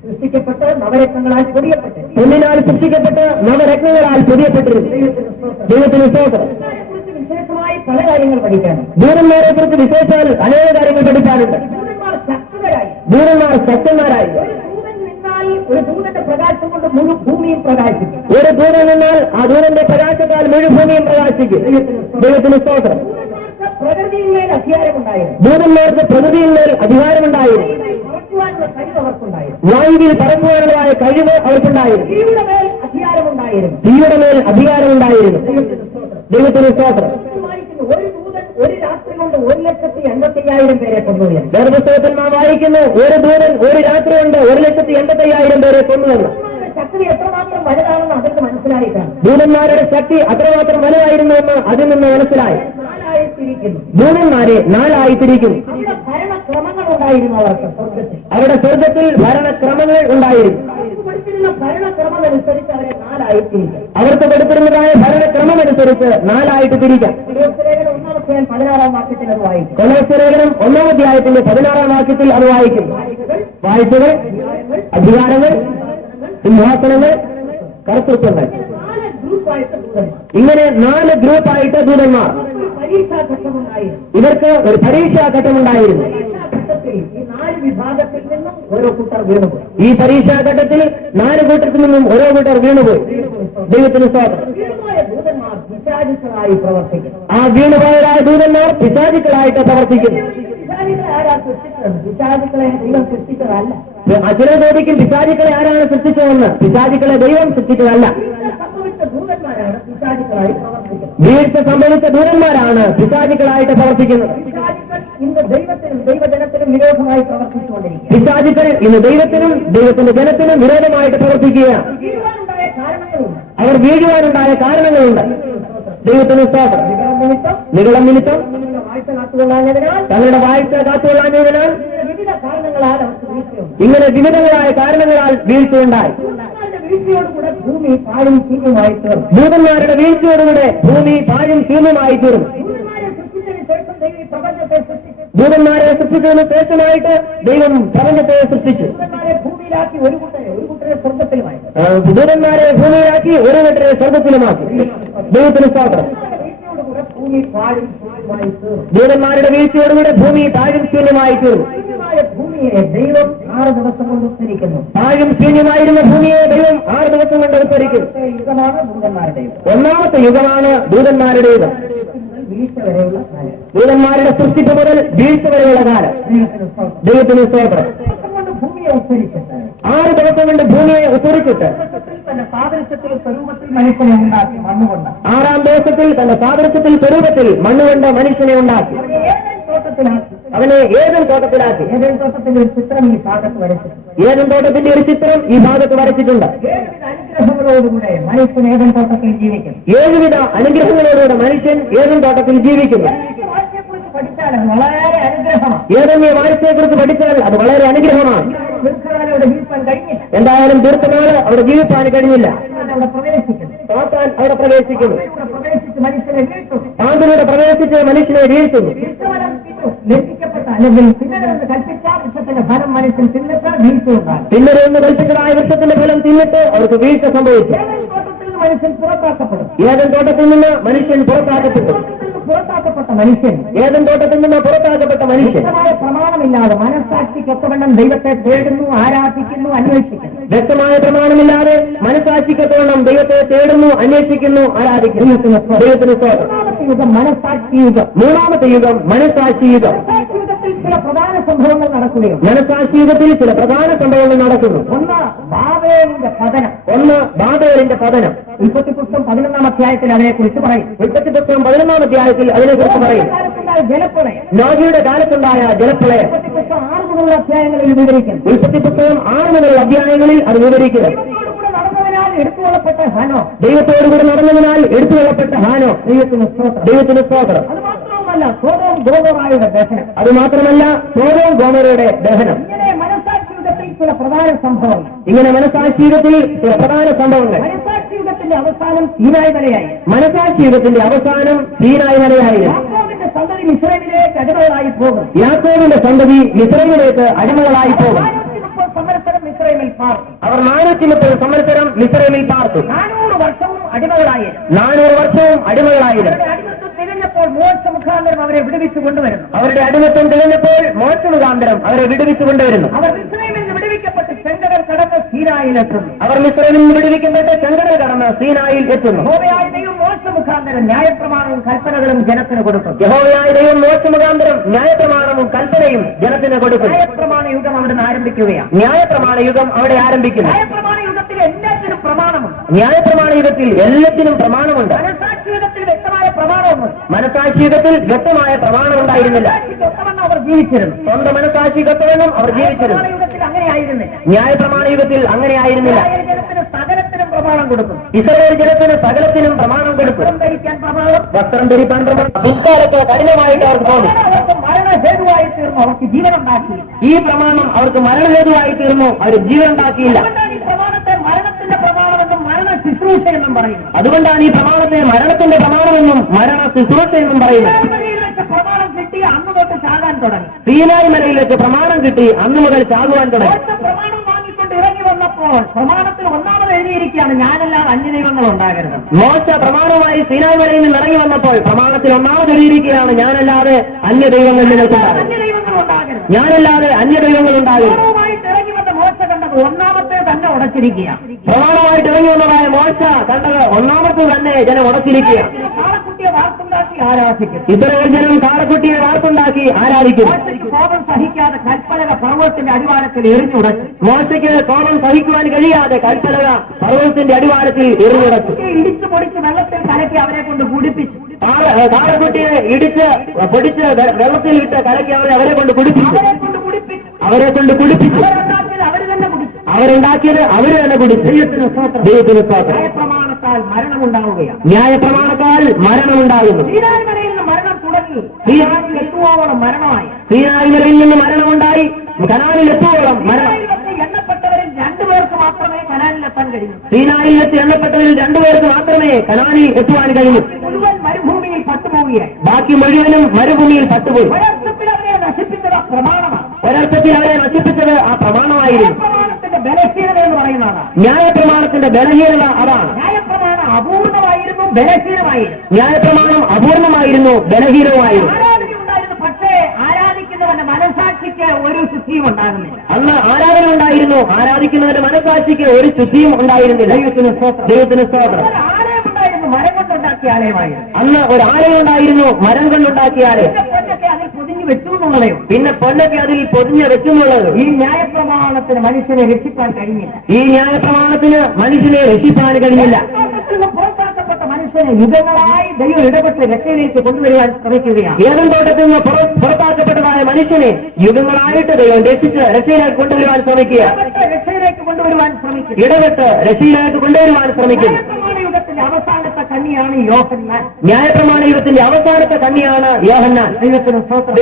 സൃഷ്ടിക്കപ്പെട്ട് നവരത്നങ്ങളാൽ പൊടിയപ്പെട്ടു. പൊന്നിനാൽ സൃഷ്ടിക്കപ്പെട്ട് നവരത്നങ്ങളാൽ പൊടിയപ്പെട്ടിരുന്നു. ദൈവത്തിന് സ്തോത്രം. വിശേഷമായി പല കാര്യങ്ങൾ പഠിക്കാനുണ്ട്. ദൂതന്മാരെ കുറിച്ച് വിശേഷാൽ അനേക കാര്യങ്ങൾ പഠിക്കാനുണ്ട്. ദൂതന്മാർ ശക്തന്മാരായി. ഒരു ദൂതന്റെ പ്രകാശം കൊണ്ട് മുഴു ഭൂമിയും പ്രകാശിക്കും. ഒരു ദൂതൻ നിന്നാൽ ആ ദൂതന്റെ പ്രകാശത്താൽ മുഴു ഭൂമിയും പ്രകാശിക്കും. ദൈവത്തിന് സ്തോത്രം. പ്രകൃതിയിന്മേൽ അധികാരമുണ്ടായിരുന്നു. ദൂതന്മാർക്ക് പ്രകൃതിയിന്മേൽ അധികാരമുണ്ടായിരുന്നു. വായുവിൽ പറക്കുവാനുള്ളതായ കഴിവ് അവർക്കുണ്ടായിരുന്നു. തീയുടെ മേൽ അധികാരമുണ്ടായിരുന്നു. തീയുടെ മേൽ അധികാരമുണ്ടായിരുന്നു. ദൈവത്തിന് സ്തോത്രം. ഒരു ദൂതൻ ഒരു രാത്രി കൊണ്ട് 1,85,000 പേരെ കൊണ്ടുപോയി. വേദപുസ്തകത്തിൽ നാം വായിക്കുന്നു ഒരു ദൂതൻ ഒരു രാത്രി കൊണ്ട് 1,85,000 പേരെ കൊണ്ടുവന്നു. ശക്തി എത്രമാത്രം വലുതാണെന്ന് അവർക്ക് മനസ്സിലായിട്ടാണ്. ദൂതന്മാരുടെ ശക്തി അത്രമാത്രം വലുതായിരുന്നുവെന്ന് അതിൽ നിന്ന് മനസ്സിലായി. ദൂതന്മാരെ നാലായി തിരിക്കുന്നു. അവിടെ ഭരണക്രമങ്ങൾ ഉണ്ടായിരുന്നു അവർക്ക് സ്വർഗത്തിൽ. അവരുടെ സ്വർഗത്തിൽ ഭരണക്രമങ്ങൾ ഉണ്ടായിരുന്നു. ഭരണക്രമം അനുസരിച്ച് അവരെ നാലായി തിരിക്കും. അവർക്ക് കൊടുത്തിരുന്നതായ ഭരണക്രമം അനുസരിച്ച് നാലായിട്ട് തിരിക്കാം. 16 വാക്യത്തിൽ അത് വായിക്കും. കൊലോസ്യലേഖനം 1-ാം അധ്യായത്തിന്റെ 16-ാം വാക്യത്തിൽ അത് വായിക്കും. വാഴ്ചകൾ, അധികാരങ്ങൾ, സിംഹാസനങ്ങൾ, കർത്തൃത്വങ്ങൾ, ഇങ്ങനെ 4 ഗ്രൂപ്പായിട്ട് ദൂതന്മാർ. പരീക്ഷാഘട്ടമുണ്ടായിരുന്നു. ഇവർക്ക് ഒരു പരീക്ഷാഘട്ടമുണ്ടായിരുന്നു. ഈ 4 വിഭാഗത്തിൽ നിന്നും ഓരോ കൂട്ടർ വീണുപോയി. ഈ പരീക്ഷാഘട്ടത്തിൽ 4 കൂട്ടത്തിൽ നിന്നും ഓരോ കൂട്ടർ വീണുപോയി. ദൈവത്തിന് സ്തോത്രം. ദൂതന്മാർ പിശാചുക്കളായി പ്രവർത്തിക്കുന്നു. ആ വീണുപോയതായ ദൂതന്മാർ പിശാചുക്കളായിട്ട് പ്രവർത്തിക്കുന്നു. പിശാചുക്കളെ ആരാ സൃഷ്ടിച്ചത്? പിശാചുക്കളെ ദൈവം സൃഷ്ടിച്ചതല്ല. ചില ചോദിക്കും പിശാചുക്കളെ ആരാണ് സൃഷ്ടിച്ചതെന്ന്. പിശാചുക്കളെ ദൈവം സൃഷ്ടിച്ചതല്ല. സംഭവിച്ച ദൂതന്മാരാണ് പിശാചുക്കളായി പ്രവർത്തിക്കുന്നത്. വീഴ്ച സംഭവിച്ച ദൂതന്മാരാണ് പിശാചുക്കളായിട്ട് പ്രവർത്തിക്കുന്നത്. പിശാചുക്കൾ ഇന്ന് ദൈവത്തിനും ദൈവജനത്തിനും വിരോധമായി പ്രവർത്തിച്ചുകൊണ്ടിരിക്കുക. പിശാചുക്കൾ ഇന്ന് ദൈവത്തിനും ദൈവത്തിന്റെ ജനത്തിനും വിരോധമായിട്ട് പ്രവർത്തിക്കുകയാണ്. വീഴുവാനുണ്ടായ കാരണങ്ങളുണ്ട്. അവർ വീഴുവാനുണ്ടായ കാരണങ്ങളുണ്ട്. ദൈവത്തിന് സ്തോത്രം. നിഗളം നിമിത്തം വാഴ്ച കാത്തുകൊള്ളാഞ്ഞതിനാൽ, തങ്ങളുടെ വാഴ്ച കാത്തുകൊള്ളാഞ്ഞതിനാൽ, വിവിധ കാരണങ്ങളാൽ അവർക്ക് വീഴ്ചയുണ്ട്. ഇങ്ങനെ വിവിധങ്ങളായ കാരണങ്ങളാൽ വീഴ്ചയുണ്ടായി. വീഴ്ചയോടുകൂടെ ഭൂമി പാഴും ശീലമായി തീർന്നു. ദൂതന്മാരുടെ വീഴ്ചയോടുകൂടെ ഭൂമി പാഴും ശൂന്യമായി തീർന്നു. ദൂതന്മാരെ സൃഷ്ടിച്ചതിന് ശേഷം ദൈവം ഈ പ്രപഞ്ചത്തെ സൃഷ്ടിച്ചു. ദൂതന്മാരെ സൃഷ്ടിച്ചതിന് ശേഷമായിട്ട് ദൈവം പ്രപഞ്ചത്തെ സൃഷ്ടിച്ചു. ദൂതന്മാരെ ഭൂമിയിലാക്കി ഒരു കൂട്ടരെ സ്വർഗത്തിലുമായി. ദൂതന്മാരെ ഭൂമിയിലാക്കി ഒരു കൂട്ടരെ സ്വർഗത്തിലുമാക്കി. ദൈവത്തിന് സ്തോത്രം. വീഴ്ചയോടുകൂടെ ഭൂമി പാഴും ശൂന്യമായി തീർന്നു. ദൂതന്മാരുടെ വീഴ്ചയോടുകൂടെ ഭൂമി പാഴും ശൂന്യമായി തീർന്നു. ഭൂമിയെ ദൈവം 6 ദിവസം കൊണ്ട് ഉദ്ധരിക്കുന്നു. പാഴും ശൂന്യമായിരുന്ന ഭൂമിയെ ദൈവം 6 ദിവസം കൊണ്ട് ഉദ്ധരിക്കും. യുഗമാണ് ദൂതന്മാരുടെ യുഗം. 1-ാമത്തെ യുഗമാണ് ദൂതന്മാരുടെ യുഗം. വീഴ്ച വരെയുള്ള കാലം. ദൂതന്മാരുടെ സൃഷ്ടിപ്പ് മുതൽ വീഴ്ച വരെയുള്ള കാലം. ദൈവത്തിന് സ്തോത്രം. കൊണ്ട് ഭൂമിയെ ഉദ്ധരിച്ചിട്ട് 6 ദിവസം കൊണ്ട് ഭൂമിയെ ഉദ്ധരിച്ചിട്ട് തന്റെ സാദൃശ്യത്തിൽ സ്വരൂപത്തിൽ മനുഷ്യനെ ഉണ്ടാക്കി മണ്ണുകൊണ്ട്. 6-ാം ദിവസത്തിൽ തന്റെ സാദൃശ്യത്തിൽ സ്വരൂപത്തിൽ മണ്ണുകൊണ്ട് മനുഷ്യനെ ഉണ്ടാക്കി. അവനെ ഏതൻ തോട്ടത്തിലാക്കി. ഏതൻ തോട്ടത്തിന്റെ ഒരു ചിത്രം ഈ ഭാഗത്ത് വരച്ചു. ഏതൻ തോട്ടത്തിന്റെ ഒരു ചിത്രം ഈ ഭാഗത്ത് വരച്ചിട്ടുണ്ട്. 7 അനുഗ്രഹങ്ങളോടുകൂടെ മനുഷ്യൻ ഏതൻ തോട്ടത്തിൽ ജീവിക്കും. 7 അനുഗ്രഹങ്ങളോടുകൂടെ മനുഷ്യൻ ഏതൻ തോട്ടത്തിൽ ജീവിക്കുന്നു. വാഴ്ചയെക്കുറിച്ച് പഠിച്ചാൽ വളരെ അനുഗ്രഹമാണ്. ഏതെങ്കിലും വാഴ്ചയെക്കുറിച്ച് പഠിച്ചാൽ അത് വളരെ അനുഗ്രഹമാണ്. ദീർഘകാലം ജീവിക്കാൻ കഴിഞ്ഞില്ല. എന്തായാലും ദീർഘനാള് അവിടെ ജീവിക്കാൻ കഴിഞ്ഞില്ല. അവിടെ പ്രവേശിക്കുന്നു. സാത്താൻ അവിടെ പ്രവേശിക്കുന്നു. പ്രവേശിച്ച് മനുഷ്യനെ വീഴ്ത്തുന്നു. സാന്തിലൂടെ പ്രവേശിച്ച് മനുഷ്യനെ വീഴ്ത്തുന്നു. ലംഘിക്കപ്പെട്ട അല്ലെങ്കിൽ തിന്നണമെന്ന് കൽപ്പിച്ച വൃക്ഷത്തിന്റെ ഫലം മനുഷ്യൻ തിന്നിട്ട് വീഴ്ചയുണ്ടാകും. തിന്നരെന്ന് കൽപ്പിച്ചതായ വൃക്ഷത്തിന്റെ ഫലം തിന്നിട്ട് അവർക്ക് വീഴ്ച സംഭവിച്ചു. മനുഷ്യൻ പുറത്താക്കപ്പെടും. ഏതൻ തോട്ടത്തിൽ നിന്ന് മനുഷ്യൻ പുറത്താക്കപ്പെട്ടു. പുറത്താക്കപ്പെട്ട മനുഷ്യൻ ഏതൻ തോട്ടത്തിൽ നിന്ന് പുറത്താക്കപ്പെട്ട മനുഷ്യൻ വ്യക്തമായ പ്രമാണമില്ലാതെ മനസ്സാക്ഷിക്കൊത്തവണ്ണം ദൈവത്തെ തേടുന്നു, ആരാധിക്കുന്നു, അന്വേഷിക്കുന്നു. വ്യക്തമായ പ്രമാണമില്ലാതെ മനസ്സാക്ഷിക്കൊത്തവണ്ണം ദൈവത്തെ തേടുന്നു, അന്വേഷിക്കുന്നു, ആരാധിക്കുന്നു. ദൈവത്തിന് സ്തോത്രം. യുഗം മനസ്സാക്ഷി യുഗം. 3-ാമത്തെ യുഗം മനസ്സാക്ഷി യുഗം. യുഗത്തിൽ ചില പ്രധാന സംഭവങ്ങൾ നടക്കുകയും മനസ്സാക്ഷി യുഗത്തിൽ ചില പ്രധാന സംഭവങ്ങൾ നടക്കുന്നു. ഒന്ന് ബാബേലിന്റെ പതനം. ബാബേലിന്റെ പതനം. ഉൽപ്പത്തി പുസ്തകം 11-ാം അധ്യായത്തിൽ അതിനെക്കുറിച്ച് പറയും. ഉൽപ്പത്തി പുസ്തകം 11-ാം അധ്യായത്തിൽ അതിനെക്കുറിച്ച് പറയും. ജലപ്രളയം. നോഹയുടെ കാലത്തുണ്ടായ ജലപ്രളയം. ഉൽപ്പത്തി പുസ്തകം 6 മുതലുള്ള അധ്യായങ്ങളിൽ വിവരിക്കുന്നു. ഉൽപ്പത്തി പുസ്തകം 6 മുതലുള്ള അധ്യായങ്ങളിൽ അത് വിവരിക്കുന്നു. എടുത്തുകൊള്ളപ്പെട്ട ഹാനോ. ദൈവത്തോടുകൂടി നടന്നതിനാൽ എടുത്തുകൊള്ളപ്പെട്ട ഹാനോ. ദൈവത്തിന് സ്തോത്രം. അത് മാത്രവുമല്ല സോദോം ഗോമോറയുടെ ദഹനം. അത് മാത്രമല്ല സോദോം ഗോമോറയുടെ ദഹനം. ഇങ്ങനെ മനസ്സാക്ഷിയുഗത്തിൽ ചില പ്രധാന സംഭവങ്ങൾ. ഇങ്ങനെ മനസ്സാക്ഷിയുഗത്തിൽ ചില പ്രധാന സംഭവങ്ങൾ. മനസ്സാക്ഷിയുഗത്തിന്റെ അവസാനം സീനായി മലയായി. മനസ്സാക്ഷിയുഗത്തിന്റെ അവസാനം സീനായി മലയായി. യാക്കോബിന്റെ സന്തതി മിസ്രൈമിലേക്ക് അടിമകളായി പോകും. യാക്കോബിന്റെ സന്തതി മിസ്രൈമിലേക്ക് അടിമകളായി പോകും. സംവത്സരം മിസ്രൈമിൽ പാർത്തു. അവർ 430 സംവത്സരം മിസ്രൈമിൽ പാർത്തു. 400 വർഷവും അടിമകളായി. 400 വർഷവും അടിമകളായിരുന്നു. അടിമത്വം തികഞ്ഞപ്പോൾ മോശ മുഖാന്തരം അവരെ വിടുവിച്ചു കൊണ്ടുവരുന്നു. അവരുടെ അടിമത്വം തികഞ്ഞപ്പോൾ മോശ മുഖാന്തരം അവരെ വിടുവിച്ചു കൊണ്ടുവരുന്നു. അവർ മിസ്രൈമിൽ നിന്ന് വിടുവിക്കപ്പെട്ട് ചെങ്കടൽ കടന്ന് സീനായിലെത്തുന്നു. അവർ മിസ്രൈമിൽ നിന്ന് വിടുവിക്കപ്പെട്ട് ചെങ്കടൽ കടന്ന് സീനായിൽ എത്തുന്നു. യഹോവയായ ദൈവം മോശ മുഖാന്തരം ന്യായപ്രമാണവും കൽപ്പനകളും ജനത്തിന് കൊടുക്കും. യഹോവയായ ദൈവം മോശ മുഖാന്തരം ന്യായപ്രമാണവും കൽപ്പനയും ജനത്തിന് കൊടുക്കും. ന്യായപ്രമാണ യുഗം അവിടുന്ന് ആരംഭിക്കുകയാണ്. ന്യായപ്രമാണ യുഗം അവിടെ ആരംഭിക്കുന്നു. ന്യായപ്രമാണ യുഗത്തിൽ എല്ലാത്തിനും പ്രമാണമുണ്ട്. ന്യായപ്രമാണ യുഗത്തിൽ എല്ലാത്തിനും പ്രമാണമുണ്ട്. മനസ്സാക്ഷി യുഗത്തിൽ വ്യക്തമായ പ്രമാണമുണ്ട്. മനസാക്ഷി യുഗത്തിൽ വ്യക്തമായ പ്രമാണം ഉണ്ടായിരുന്നില്ല. അവർ ജീവിച്ചിരുന്നു. സ്വന്തം മനസാക്ഷി കത്തവണ്ണം അവർ ജീവിച്ചിരുന്നു. യുഗത്തിൽ അങ്ങനെയായിരുന്നില്ല. ന്യായപ്രമാണ യുഗത്തിൽ അങ്ങനെയായിരുന്നില്ല. ജനത്തിന് സകലത്തിനും പ്രമാണം കൊടുക്കുന്നു. ഇസ്രായേൽ ജനത്തിന് സകലത്തിനും പ്രമാണം കൊടുത്തു. വസ്ത്രം ധരിക്കാൻ പ്രമാണം, വസ്ത്രം ധരിപ്പാൻ പ്രമാണം. പിൽക്കാലത്ത് കഠിനമായിട്ട് അവർക്ക് തോന്നി. അവർക്ക് മരണഹേതുവായി തീർന്നു. അവർക്ക് ജീവനുണ്ടാക്കി. ഈ പ്രമാണം അവർക്ക് മരണഹേതുവായി തീർന്നു. അവർ ജീവനുണ്ടാക്കിയില്ല. അതുകൊണ്ടാണ് ഈ പ്രമാണത്തെ മരണത്തിന്റെ പ്രമാണമെന്നും മരണ ശുശ്രൂഷ എന്നും പറയുന്നത്. അതുകൊണ്ടാണ് ഈ പ്രമാണത്തെ മരണത്തിന്റെ പ്രമാണമെന്നും മരണ ശുശ്രൂഷ എന്നും പറയുന്നത്. സീനായി വെച്ച് പ്രമാണം കിട്ടി അന്ന് തൊട്ട് ചാകാൻ തുടങ്ങി. സീനായി മലയിൽ വെച്ച് പ്രമാണം കിട്ടി അന്ന് മുതൽ ചാകുവാൻ തുടങ്ങി. പ്രമാണം വാങ്ങിക്കൊണ്ട് ഇറങ്ങി വന്നപ്പോൾ പ്രമാണത്തിൽ ഒന്നാമത് എഴുതിയിരിക്കുകയാണ്, ഞാനല്ലാതെ അന്യദൈവങ്ങൾ ഉണ്ടാകരുത്. മോശ പ്രമാണവുമായി സീനായി മലയിൽ നിന്ന് ഇറങ്ങി വന്നപ്പോൾ പ്രമാണത്തിൽ ഒന്നാമത് എഴുതിയിരിക്കുകയാണ്, ഞാനല്ലാതെ അന്യദൈവങ്ങൾ നിങ്ങൾക്കുണ്ടാകും. അന്യദൈവങ്ങൾ ഉണ്ടാകരുത്. ഞാനല്ലാതെ അന്യദൈവങ്ങൾ ഉണ്ടാകും. പ്രമാണവുമായിട്ട് ഇറങ്ങി വന്ന മോശ കണ്ടത് ഒന്നാമത്തെ തന്നെ ഉടച്ചിരിക്കുകയാണ്. പ്രമാണമായിട്ട് ഇറങ്ങി വന്നതായ മോശ കണ്ടത് ഒന്നാമത്തെ തന്നെ ജനം ഉടച്ചിരിക്കുകയാണ്. കാളക്കുട്ടിയെ വാർത്തുണ്ടാക്കി ആരാധിക്കും. ഇസ്രായേൽ ജനം കാളക്കുട്ടിയെ വാർത്തുണ്ടാക്കി ആരാധിക്കും. മോശയ്ക്ക് കോപം സഹിക്കാതെ കൽപ്പലക പർവ്വതത്തിന്റെ അടിവാരത്തിൽ എറിഞ്ഞുടച്ചു. മോശയ്ക്ക് കോപം സഹിക്കുവാൻ കഴിയാതെ കൽപ്പലക പർവ്വതത്തിന്റെ അടിവാരത്തിൽ എറിഞ്ഞുടച്ചു. ഇടിച്ചു പൊടിച്ച് വെള്ളത്തിൽ കലക്കി അവരെ കൊണ്ട് കുടിപ്പിച്ചു. കാളക്കുട്ടിയെ ഇടിച്ച് പൊടിച്ച് വെള്ളത്തിൽ ഇട്ട് കലക്കി അവരെ കൊണ്ട് കുടിപ്പിച്ചു. അവരെ കൊണ്ട് കുടിപ്പിച്ചു. അവരുണ്ടാക്കിയത് അവര് തന്നെ കുടിച്ചു. ദൈവത്തിന് സ്തോത്രം. ന്യായപ്രമാണത്താൽ മരണമുണ്ടാവുകയാണ്. ന്യായപ്രമാണത്താൽ മരണമുണ്ടാകുന്നു. സീനായി മലയിൽ നിന്ന് മരണം തുടങ്ങി സീനായിൽ എത്തുവോളം മരണമായി. സീനായി മലയിൽ നിന്ന് മരണമുണ്ടായി കനാനിൽ എത്തുവോളം മരണം. എണ്ണപ്പെട്ടവരിൽ രണ്ടുപേർക്ക് മാത്രമേ കനാനിലെത്താൻ കഴിഞ്ഞു. സീനായിൽ വെച്ച് എണ്ണപ്പെട്ടവരിൽ രണ്ടുപേർക്ക് മാത്രമേ കനാനിൽ എത്തുവാൻ കഴിഞ്ഞു. മുഴുവൻ മരുഭൂമിയിൽ പട്ടുപോവുകയായി. ബാക്കി മുഴുവനും മരുഭൂമിയിൽ പട്ടുപോയി. ഒരർത്ഥത്തിൽ അവരെ നശിപ്പിച്ചത് ആ പ്രമാണമാണ്. ഒരർത്ഥത്തിൽ അവരെ നശിപ്പിച്ചത് ആ പ്രമാണമായിരുന്നു. ന്യായപ്രമാണത്തിന്റെ ബലഹീനത എന്ന് പറയുന്നതാണ്. ന്യായപ്രമാണത്തിന്റെ ബലഹീനത അതാണ്. ന്യായപ്രമാണം അപൂർണമായിരുന്നു, ബലഹീനമായിരുന്നു. ന്യായപ്രമാണം അപൂർണമായിരുന്നു, ബലഹീനമായിരുന്നു. ആരാധന ഉണ്ടായിരുന്നു, പക്ഷേ ആരാധിക്കുന്നവന്റെ മനസാക്ഷിക്ക് ഒരു ശുദ്ധിയും ഉണ്ടാകുന്നില്ല. അന്ന് ആരാധന ഉണ്ടായിരുന്നു, ആരാധിക്കുന്നവന്റെ മനസാക്ഷിക്ക് ഒരു ശുദ്ധിയും ഉണ്ടായിരുന്നില്ല. ദൈവത്തിന് സ്തോത്രം. ആലയം ഉണ്ടായിരുന്നു, മരം കൊണ്ടുണ്ടാക്കിയ ആലയമായിരുന്നു. അന്ന് ഒരു ആലയം ഉണ്ടായിരുന്നു, മരം കൊണ്ടുണ്ടാക്കിയ ആലയം. പൊന്നൊക്കെ അതിൽ പൊതിഞ്ഞു വെച്ചു എന്നുള്ളതേ. പിന്നെ പൊന്നൊക്കെ അതിൽ പൊതിഞ്ഞ് വെക്കുന്നുള്ളത്. ഈ ന്യായപ്രമാണത്തിന് മനുഷ്യനെ രക്ഷിക്കാൻ കഴിഞ്ഞില്ല. ഈ ന്യായപ്രമാണത്തിന് മനുഷ്യനെ രക്ഷിക്കാൻ കഴിഞ്ഞില്ല. പുറത്താക്കപ്പെട്ട മനുഷ്യനെ യുഗങ്ങളായി ദൈവം ഇടപെട്ട് രക്ഷയിലേക്ക് കൊണ്ടുവരുവാൻ ശ്രമിക്കുകയാണ്. ഏതൻ തോട്ടത്തിൽ നിന്ന് പുറത്താക്കപ്പെട്ടതായ മനുഷ്യനെ യുഗങ്ങളായിട്ട് ദൈവം രക്ഷിച്ച് രക്ഷയിലേക്ക് കൊണ്ടുവരുവാൻ ശ്രമിക്കുക. രക്ഷയിലേക്ക് കൊണ്ടുവരുവാൻ ശ്രമിക്കുക. ഇടപെട്ട് രക്ഷയിലേക്ക് കൊണ്ടുവരുവാൻ ശ്രമിക്കുന്നു. യുഗത്തിന്റെ അവസാനത്തെ കണ്ണിയാണ് യോഹന്നാൻ. ന്യായപ്രമാണ യുഗത്തിന്റെ അവസാനത്തെ കണ്ണിയാണ് യോഹന്നാൻ. ദൈവത്തിന് സ്തോത്രം.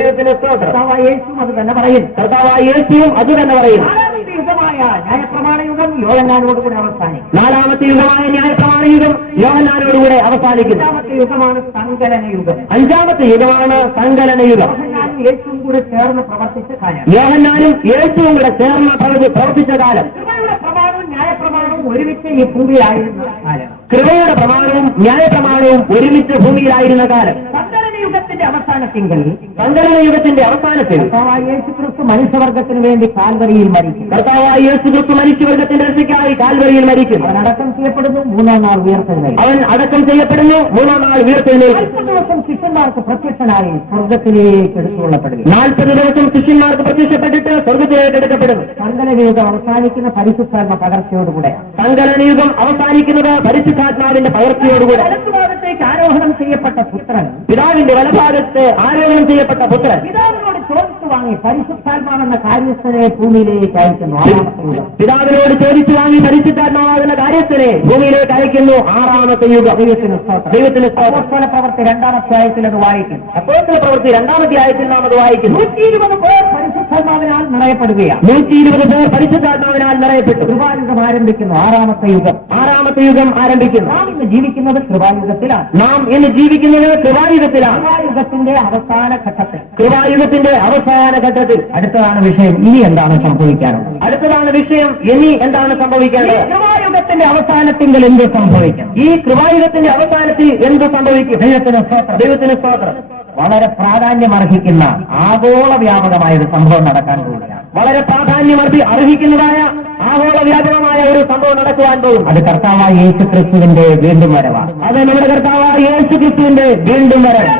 കർത്താവായ യേശുവും അത് തന്നെ പറയും. കർത്താവായ യേശുവും അത് തന്നെ പറയും. നാലാമത്തെ യുഗമായ ന്യായപ്രമാണ യുഗം യോഹന്നാനോടുകൂടെ അവസാനിക്കും. നാലാമത്തെ യുഗമായ ന്യായപ്രമാണ യുഗം യോഹന്നാനോടുകൂടെ അവസാനിക്കുന്നു. അഞ്ചാമത്തെ യുഗമാണ് സങ്കലന യുഗം. അഞ്ചാമത്തെ യുഗമാണ് സങ്കലന യുഗം. യോഹന്നാനും യേശുവും കൂടെ ചേർന്ന് പ്രവർത്തിച്ച കാലം. യോഹന്നാനും യേശുവും കൂടെ ചേർന്ന് പ്രവർത്തിച്ച കാലം. കൃപയുടെ പ്രമാണവും ന്യായപ്രമാണവും ഒരുമിച്ച് ഈ ഭൂമിയിലായിരുന്ന കാലം. കൃപയുടെ പ്രമാണവും ന്യായപ്രമാണവും ഒരുമിച്ച് ഭൂമിയിലായിരുന്ന കാലം. സങ്കലന യുഗത്തിന്റെ അവസാനത്തിങ്കിൽ സങ്കലന യുഗത്തിന്റെ അവസാനത്തിൽ കർത്താവായ യേശുക്രിസ്തു മനുഷ്യവർഗത്തിന് വേണ്ടി കാൽവരിയിൽ മരിക്കും. കർത്താവായ യേശുക്രിസ്തു മനുഷ്യവർഗത്തിന്റെ രക്ഷയ്ക്കായി കാൽവരിയിൽ മരിക്കും. അവൻ അടക്കം ചെയ്യപ്പെടുന്നു, മൂന്നാം നാൾ ഉയർത്തെഴുന്നേൽക്കും. അവൻ അടക്കം ചെയ്യപ്പെടുന്നു, മൂന്നാം നാൾ ഉയർത്തെഴുന്നേൽക്കും. 40 ദിവസം ശിഷ്യന്മാർക്ക് പ്രത്യക്ഷനായി സ്വർഗത്തിലേക്ക് എടുത്തുകൊള്ളപ്പെടുക. 40 ദിവസം ശിഷ്യന്മാർക്ക് പ്രത്യക്ഷപ്പെട്ടിട്ട് സ്വർഗത്തിലേക്ക് എടുക്കപ്പെടുന്നു. സങ്കലന യുഗം അവസാനിക്കുന്ന പരിശുദ്ധാത്മ പകർച്ചയോടുകൂടെയാണ്. സങ്കലന യുഗം അവസാനിക്കുന്നത് പരിശുദ്ധാത്മാവിന്റെ പകർച്ചയോടുകൂടെ. വലത്തുഭാഗത്തേക്ക് ആരോഹണം ചെയ്യപ്പെട്ട പുത്രൻ പിതാവിന്റെ വലഭാഗത്ത് ആരോഹണം ചെയ്യപ്പെട്ട പുത്രൻ പിതാവിനോട് ചോദിച്ചു വാങ്ങി പരിശുദ്ധാത്മാവെന്ന കാര്യസ്ഥനെ ഭൂമിയിലേക്ക് അയക്കുന്നു. ആറാമത്തെ യുഗം. പിതാവിനോട് ചോദിച്ചു വാങ്ങി പരിശുദ്ധാത്മാവാകുന്ന കാര്യസ്ഥനെ ഭൂമിയിലേക്ക് അയക്കുന്നു. ആറാമത്തെ യുഗം. ദൈവത്തിന് അപ്പോസ്തല പ്രവൃത്തി 2-ാം അധ്യായത്തിൽ അത് വായിക്കും. അപ്പോസ്തല പ്രവൃത്തി 2-ാം അധ്യായത്തിൽ നാം അത് വായിക്കുന്നു. 120 പേർ പരിശുദ്ധാത്മാവിനാൽ നിറയപ്പെടുകയാണ്. 120 പേർ പരിശുദ്ധാത്മാവിനാൽ നിറയപ്പെട്ടു. കൃപായുഗം ആരംഭിക്കുന്നു. ആറാമത്തെ യുഗം. ആറാമത്തെ യുഗം ആരംഭിക്കുന്നു. നാം ഇന്ന് ജീവിക്കുന്നത് കൃപായുഗത്തിലാണ്. നാം ഇന്ന് ജീവിക്കുന്നത് കൃപായുഗത്തിലാണ്. കൃപായുഗത്തിന്റെ അവസാന ഘട്ടത്തിൽ. കൃപായുഗത്തിന്റെ അവസാന ഘട്ടത്തിൽ. അടുത്തതാണ് വിഷയം. ഇനി എന്താണ് സംഭവിക്കാനുള്ളത്? അടുത്തതാണ് വിഷയം. ഇനി എന്താണ് സംഭവിക്കേണ്ടത്? കൃപായുഗത്തിന്റെ അവസാനത്തിൽ എന്ത് സംഭവിക്കും? ഈ കൃപായുഗത്തിന്റെ അവസാനത്തിൽ എന്ത് സംഭവിക്കും? ദൈവത്തിന് സ്തോത്രം. വളരെ പ്രാധാന്യമർഹിക്കുന്ന ആഗോള വ്യാപകമായ ഒരു സംഭവം നടക്കാൻ പോവുകയാണ്. വളരെ പ്രാധാന്യം അർഹിക്കുന്നതായ ആഗോള വ്യാപകമായ ഒരു സംഭവം നടക്കുവാൻ പോകും. അത് കർത്താവായ യേശുക്രിസ്തുവിന്റെ വീണ്ടും വരവാണ്. അത് നമ്മുടെ കർത്താവായ യേശുക്രിസ്തുവിന്റെ വീണ്ടും വരവ്.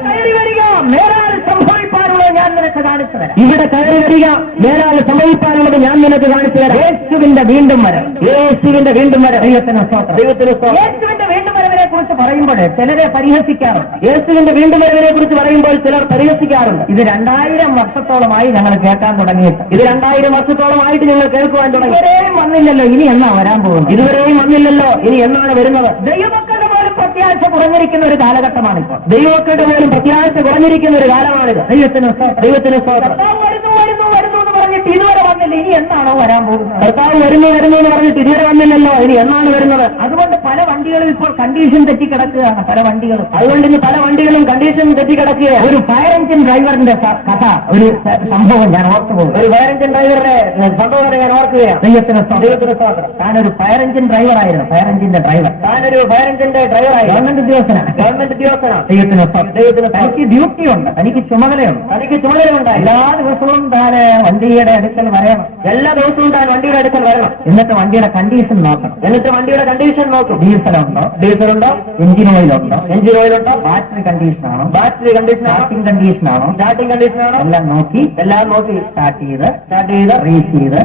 നേരാൽ സംഭവിക്കാനുള്ളത് ഞാൻ നിനക്ക് കാണിച്ചു തരാം. ഇവിടെ കയറി വരിക, മേലാൽ സംഭവിക്കാനുള്ളത് ഞാൻ നിനക്ക് കാണിച്ചു തരാം. യേശുവിന്റെ വീണ്ടും വരം, യേശുവിന്റെ വീണ്ടും വരം. ദൈവത്തിന് സ്തോത്രം, ദൈവത്തിന് സ്തോത്രം. യേശുവിന്റെ വീണ്ടും വരവിനെ കുറിച്ച് പറയുമ്പോൾ ചിലരെ പരിഹസിക്കാറുണ്ട്. യേശുവിന്റെ വീണ്ടും വരവിനെ കുറിച്ച് പറയുമ്പോൾ ചിലർ പരിഹസിക്കാറുണ്ട്. ഇത് 2000 വർഷത്തോളമായി ഞങ്ങൾ കേൾക്കാൻ തുടങ്ങിയിട്ട്, ഇത് 2000 വർഷത്തോളമായിട്ട് ഞങ്ങൾ കേൾക്കുവാൻ തുടങ്ങി. ഇതുവരെയും വന്നില്ലല്ലോ, ഇനി എന്നാ വരാൻ പോകുന്നത്? ഇതുവരെയും വന്നില്ലല്ലോ, ഇനി എന്നാണ് വരുന്നത്? ദൈവമക്കളുടെ പോലും പ്രത്യാശ കുറഞ്ഞിരിക്കുന്ന ഒരു കാലഘട്ടമാണിപ്പോൾ. ദൈവമക്കളുടെ പോലും പ്രത്യാശ കുറഞ്ഞിരിക്കുന്ന ഒരു കാലമാണിത്. ദൈവത്തിന് സ്തോത്രം, ദൈവത്തിന് സ്തോത്രം. കർത്താവ് വരുന്നു വരുന്നു വരുന്നു എന്ന് പറഞ്ഞിട്ട് ഇതുവരെ വന്നില്ല, ഇനി എന്നാണോ വരാൻ പോകുന്നത്? കർത്താവ് വരുന്നു വരുന്നു എന്ന് പറഞ്ഞിട്ട് ഇതുവരെ വന്നില്ലല്ലോ, ഇനി എന്നാണ് വരുന്നത്? അതുകൊണ്ട് പല വണ്ടികളും ഇപ്പോൾ കണ്ടീഷൻ തെറ്റിക്കിടക്കുകയാണ്. പല വണ്ടികളും അതുകൊണ്ട് ഇന്ന് പല വണ്ടികളും കണ്ടീഷൻ തെറ്റിക്കിടക്കുകയാണ്. ഒരു ഫയർ എഞ്ചിൻ ഡ്രൈവറിന്റെ കഥ, ഒരു സംഭവം ഞാൻ ഓർത്തു പോകും. ഒരു ഫയർ എഞ്ചിൻ ഡ്രൈവറുടെ സംഭവം ഞാൻ ഓർക്കുകയാണ്. ദൈവത്തിന് സ്തോത്രം, ദൈവത്തിന് സ്തോത്രം. താനൊരു ഫയർ എഞ്ചിൻ ഡ്രൈവറായിരുന്നു, ഫയർ എഞ്ചിന്റെ ഡ്രൈവർ. താനൊരു ഫയർ എഞ്ചിന്റെ ഡ്രൈവറായി, ഗവൺമെന്റ് ഉദ്യോഗസ്ഥനാണ്. ഗവൺമെന്റ് ഉദ്യോഗസ്ഥനാണ്. ദൈവത്തിന് സ്തോത്രം. ദൈവത്തിന് തനിക്ക് ഡ്യൂട്ടിയുണ്ട്, തനിക്ക് ചുമതലയുണ്ട്. തനിക്ക് ചുമതലയുണ്ടായി. എല്ലാ ദിവസവും താന് വണ്ടിയുടെ അടുക്കൽ വരണം. എല്ലാ ദിവസവും താൻ വണ്ടിയുടെ അടുക്കൽ വരണം. എന്നിട്ട് വണ്ടിയുടെ കണ്ടീഷൻ നോക്കണം. എന്നിട്ട് വണ്ടിയുടെ കണ്ടീഷൻ നോക്കും. ഡീസലുണ്ടോ, ഡീസലുണ്ടോ, എഞ്ചിൻ ഓയിലുണ്ടോ, എഞ്ചിൻ ഓയിലുണ്ടോ, ബാറ്ററി കണ്ടീഷനാണോ, ബാറ്ററി കണ്ടീഷനാണോ, സ്റ്റാർട്ടിംഗ് കണ്ടീഷനാണോ, സ്റ്റാർട്ടിംഗ് കണ്ടീഷനാണോ, എല്ലാം നോക്കി എല്ലാം നോക്കി സ്റ്റാർട്ട് ചെയ്ത് റേസ് ചെയ്ത്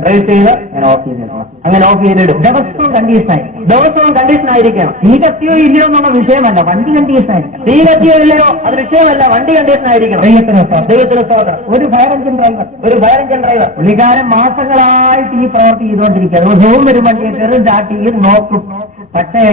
അങ്ങനെ ഓഫ് ചെയ്തിടണം. അങ്ങനെ ഓഫ് ചെയ്തിടും. ദിവസവും കണ്ടീഷനായി, ദിവസവും കണ്ടീഷൻ ആയിരിക്കണം. തീ കത്തിയോ ഇല്ലയോ എന്നുള്ള വിഷയമല്ല, വണ്ടി കണ്ടീഷനായിരിക്കണം. തീ കത്തിയോ ഇല്ലയോ അത് വിഷയമല്ല, വണ്ടി കണ്ടീഷൻ ആയിരിക്കണം. ദൈവത്തിന് സ്തോത്രം. ദൈവത്തിന് സ്തോത്രം. ഒരു ഫയർ എഞ്ചിൻ ഡ്രൈവർ, ഒരു ഫയർ എഞ്ചിൻ ഡ്രൈവർ പുള്ളിക്കാരൻ മാസങ്ങളായിട്ട് ഈ പ്രവൃത്തി ചെയ്തുകൊണ്ടിരിക്കുക. ദിവസവും ഒരു വണ്ടി കയറി സ്റ്റാർട്ട് ചെയ്ത് നോക്കും. പക്ഷേ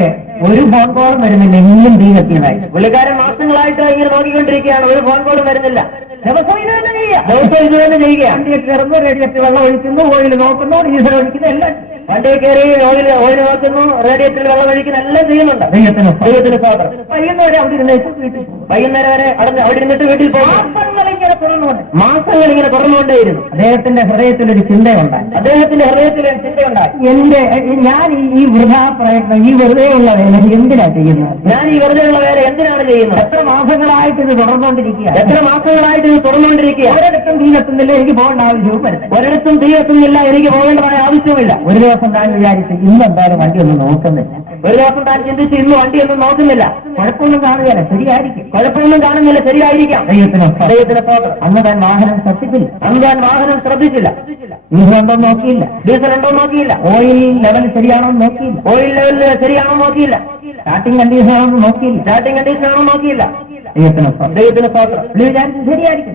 ഒരു ഫോൺ കോളും വരുന്നില്ല, എങ്കിലും തീ കത്തിയതായി. പുള്ളിക്കാരൻ മാസങ്ങളായിട്ട് ഇങ്ങനെ നോക്കിക്കൊണ്ടിരിക്കുകയാണ്, ഒരു ഫോൺ കോളും വരുന്നില്ല. ദിവസവും ഇത് തന്നെ ചെയ്യുക. ദിവസം ഇത് തന്നെ ചെയ്യുക. വണ്ടിയെ കയറുന്നു, റേഡിയേറ്റർ വെള്ളം ഒഴിക്കുന്നു, ഓയിൽ നോക്കുന്നു, ഡീസൽ ഒഴിക്കുന്നു, എല്ലാം വണ്ടിയിൽ കയറി ഓയിൽ നോക്കുന്നു, റേഡിയേറ്ററിൽ വെള്ളം ഒഴിക്കുന്നു, എല്ലാം ചെയ്യുന്നുണ്ട്. ദൈവത്തിന് ദൈവത്തിന് സ്തോത്രം. വൈകുന്നേരം അവിടെ ഇരുന്നേക്കും വീട്ടിൽ പോകും. വൈകുന്നേരം വരെ അവിടെ ഇരുന്നിട്ട് വീട്ടിൽ പോകും. മാസങ്ങളിങ്ങനെ തുറന്നുകൊണ്ട് മാസങ്ങൾ ഇങ്ങനെ തുറന്നുകൊണ്ടേയിരുന്നു. അദ്ദേഹത്തിന്റെ ഹൃദയത്തിലൊരു ചിന്തയുണ്ടായി. അദ്ദേഹത്തിന്റെ ഹൃദയത്തിൽ ഒരു ചിന്തയുണ്ടായി. ഞാൻ ഈ വൃഥാ പ്രയത്നം, ഈ വെറുതെയുള്ള വേല എന്തിനാ ചെയ്യുന്നത്? ഞാൻ ഈ വെറുതെയുള്ള വേല എന്തിനാണ് ചെയ്യുന്നത്? എത്ര മാസങ്ങളായിട്ട് ഇത് തുടർന്നുകൊണ്ടിരിക്കുക, എത്ര മാസങ്ങളായിട്ട് ഇത് തുറന്നുകൊണ്ടിരിക്കുക. ഒരിടത്തും തീ കത്തുന്നില്ല, എനിക്ക് പോകേണ്ട ആവശ്യവും വരുന്നത്. ഒരിടത്തും തീ എത്തുന്നില്ല, എനിക്ക് പോകേണ്ടതായ ആവശ്യമില്ല. ഒരു ദിവസം താൻ വിചാരിച്ചു ഇന്നെന്തായാലും വണ്ടി ഒന്നും നോക്കുന്നില്ല. ഒരു ദിവസം താൻ ചിന്തിച്ച് ഇന്ന് വണ്ടിയൊന്നും നോക്കുന്നില്ല. കുഴപ്പമൊന്നും കാണുകയല്ല, ശരിയായിരിക്കും. കുഴപ്പമൊന്നും കാണുന്നില്ല, ശരിയായിരിക്കാം. ദൈവത്തിന് സ്തോത്രം. അന്ന് താൻ വാഹനം ശ്രദ്ധിച്ചില്ല, അന്ന് താൻ വാഹനം ശ്രദ്ധിച്ചില്ല. ഡീസലുണ്ടോ നോക്കിയില്ല, ഡീസൽ ഉണ്ടോ നോക്കിയില്ല, ഓയിൽ ലെവൽ ശരിയാണോ നോക്കിയില്ല, ഓയിൽ ലെവൽ ശരിയാണോ നോക്കിയില്ല, സ്റ്റാർട്ടിംഗ് കണ്ടീഷനാണോ നോക്കിയില്ല, സ്റ്റാർട്ടിംഗ് കണ്ടീഷനാണോ നോക്കിയില്ല. ദൈവത്തിന് സ്തോത്രം. പുള്ളി വിചാരിച്ചു ശരിയായിരിക്കും,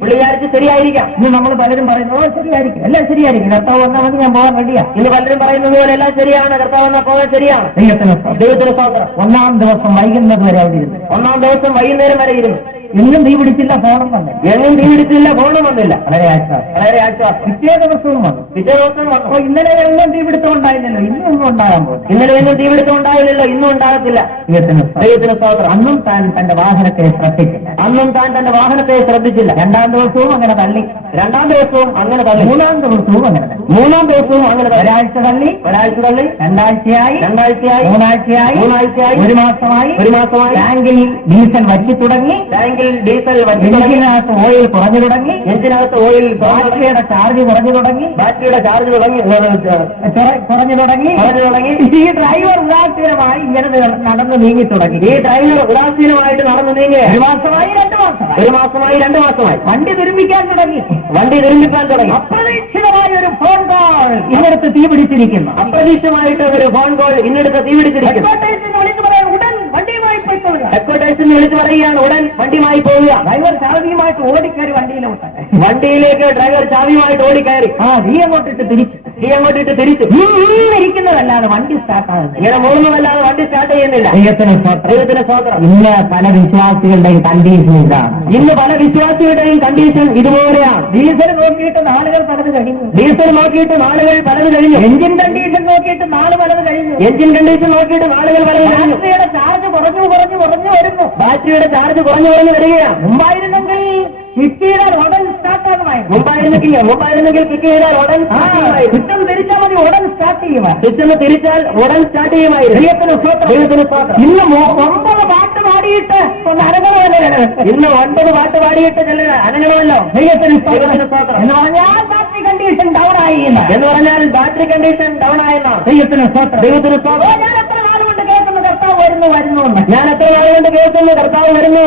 പുള്ളി വിചാരിച്ച് ശരിയായിരിക്കാം. ഇന്ന് നമ്മൾ പലരും പറയുന്നു ശരിയായിരിക്കും, എല്ലാം ശരിയായിരിക്കും, കർത്താവ് വന്നാൽ മതി, ഞാൻ പോകാൻ റെഡിയാ. ഇന്ന് പലരും പറയുന്നത് പോലെ എല്ലാം ശരിയാണ്, കർത്താവ് വന്നാൽ പോകാൻ ശരിയാണ്. ദൈവത്തിന് സ്തോത്രം. ഒന്നാം ദിവസം വൈകുന്നത് വരെ അവിടെ ഇരുന്നു. ഒന്നാം ദിവസം വൈകുന്നേരം വരെ ഇരുന്നു. എന്നും തീ പിടിച്ചില്ല, ഫോണും വന്നു. എങ്ങും തീ പിടിച്ചില്ല, ഫോണും വന്നില്ല. വളരെ ആശ്വാസം, വളരെ ആശ്വാസം. പിറ്റേ ദിവസവും വന്നു. പിറ്റേ ദിവസം വന്നു. അപ്പൊ ഇന്നലെ എല്ലാം തീ പിടുത്തമുണ്ടായില്ലല്ലോ, ഇന്നും ഒന്നും ഉണ്ടാകാൻ പോകും. ഇന്നലെ എങ്ങും തീ പിടുത്തം ഉണ്ടാവില്ലല്ലോ, ഇന്നും ഉണ്ടാകത്തില്ല. ദൈവത്തിന് സ്തോത്രം. അന്നും താൻ തന്റെ വാഹനത്തെ ശ്രദ്ധിച്ചില്ല, അന്നും താൻ തന്റെ വാഹനത്തെ ശ്രദ്ധിച്ചില്ല. രണ്ടാം ദിവസവും അങ്ങനെ തള്ളി, രണ്ടാം ദിവസവും അങ്ങനെ തള്ളി, മൂന്നാം ദിവസവും അങ്ങനെ തള്ളി, മൂന്നാം ദിവസവും അങ്ങനെ തള്ളി. ഒരാഴ്ച തള്ളി, ഒരാഴ്ച തള്ളി, രണ്ടാഴ്ചയായി, മൂന്നാഴ്ചയായി, ഒരു മാസമായി, ടാങ്കിൽ ഡീസൽ വറ്റി തുടങ്ങി, ടാങ്കിൽ ഡീസൽ എഞ്ചിനകത്ത് ഓയിൽ കുറഞ്ഞു തുടങ്ങി, എഞ്ചിനകത്ത് ഓയിൽ ബാറ്ററിയുടെ ചാർജ് കുറഞ്ഞു തുടങ്ങി, ബാറ്ററിയുടെ ചാർജ് കുറഞ്ഞു തുടങ്ങി. ഈ ഡ്രൈവർ ഉദാസീനമായി ഇങ്ങനെ നടന്നു നീങ്ങി തുടങ്ങി. ഈ ഡ്രൈവർ ഉദാസീനമായിട്ട് നടന്നു നീങ്ങി. ഒരു മാസമായി, 2 മാസമായി, ഒരു മാസമായി, 2 മാസമായി. വണ്ടി നിർമ്മിക്കാൻ തുടങ്ങി. അപ്രതീക്ഷിതമായ ഒരു ഫോൺ കോൾ ഇന്നടുത്ത് തീ പിടിച്ചിരിക്കുന്നു. അപ്രതീക്ഷിതമായിട്ട് ഒരു ഫോൺ കോൾ ഇന്നെടുത്ത് തീ പിടിച്ചിരിക്കുന്നു. വിളിച്ചു പറയാൻ ഉടൻ വണ്ടിയുമായി പോയി പോവുക. ഹെഡ്ക്വാർട്ടേഴ്സിൽ നിന്ന് വിളിച്ചു പറയുകയാണ് ഉടൻ വണ്ടിയുമായി പോവുക. ഡ്രൈവർ ചാവിയുമായിട്ട് ഓടിക്കയറി വണ്ടിയിലോട്ട്. വണ്ടിയിലേക്ക് ഡ്രൈവർ ചാവിയുമായിട്ട് ഓടിക്കയറി. തീ അങ്ങോട്ടിട്ട് തിരിച്ചു, തീ അങ്ങോട്ടിട്ട് തിരിച്ചു. ഇരിക്കുന്നതല്ലാതെ വണ്ടി സ്റ്റാർട്ടാകുന്നത്, ഇങ്ങനെ മൂന്നുമല്ലാതെ വണ്ടി സ്റ്റാർട്ട് ചെയ്യുന്നില്ല. ദൈവത്തിന് സ്തോത്രം. ഇന്ന് പല വിശ്വാസികളുടെയും കണ്ടീഷൻ ഇതാണ്. ഇന്ന് പല വിശ്വാസികളുടെയും കണ്ടീഷൻ ഇതുപോലെയാണ്. ഡീസൽ നോക്കിയിട്ട് നാളുകൾ പലത് കഴിഞ്ഞു, ഡീസൽ നോക്കിയിട്ട് നാളുകൾ പലത് കഴിഞ്ഞു, എഞ്ചിൻ കണ്ടീഷൻ നോക്കിയിട്ട് നാല് പലത് കഴിഞ്ഞു, എഞ്ചിൻ കണ്ടീഷൻ നോക്കിയിട്ട് നാളുകൾ പലത് കഴിഞ്ഞു, ബാറ്ററിയുടെ ചാർജ് കുറഞ്ഞു വരുന്നു, ബാറ്ററിയുടെ ചാർജ് കുറഞ്ഞു വരികയാണ്. മുമ്പായിരുന്നെങ്കിൽ കിക്ക് ചെയ്താൽ ഉടൻ സ്റ്റാർട്ടാകുമായിരുന്നു. മുമ്പായിരുന്നെങ്കിൽ കിക്ക് ചെയ്താൽ ഉടൻ ചുറ്റം തിരിച്ചാൽ മതി, ഉടൻ സ്റ്റാർട്ട് ചെയ്യുമായിരുന്നു. ചുറ്റൊന്ന് തിരിച്ചാൽ ഉടൻ സ്റ്റാർട്ട് ചെയ്യുമായിരുന്നു. ഇന്ന് 9 പാട്ട് പാടിയിട്ട് അനങ്ങണമല്ലോ, ഇന്ന് 9 പാട്ട് പാടിയിട്ട് ചില അനങ്ങണമല്ലോ. എന്ന് പറഞ്ഞാൽ ബാറ്ററി കണ്ടീഷൻ ഡൗൺ ആയി, എന്ന് പറഞ്ഞാൽ ബാറ്ററി കണ്ടീഷൻ ഡൗൺ ആയെന്നോ. ദൈവത്തിന് ദൈവത്തിന് ഞാൻ എത്ര നാളുകൊണ്ട് കേൾക്കുന്ന കർത്താവ് വരുന്നു, ഞാൻ എത്ര നാളുകൊണ്ട് കേൾക്കുന്നു കർത്താവ് വരുന്നു.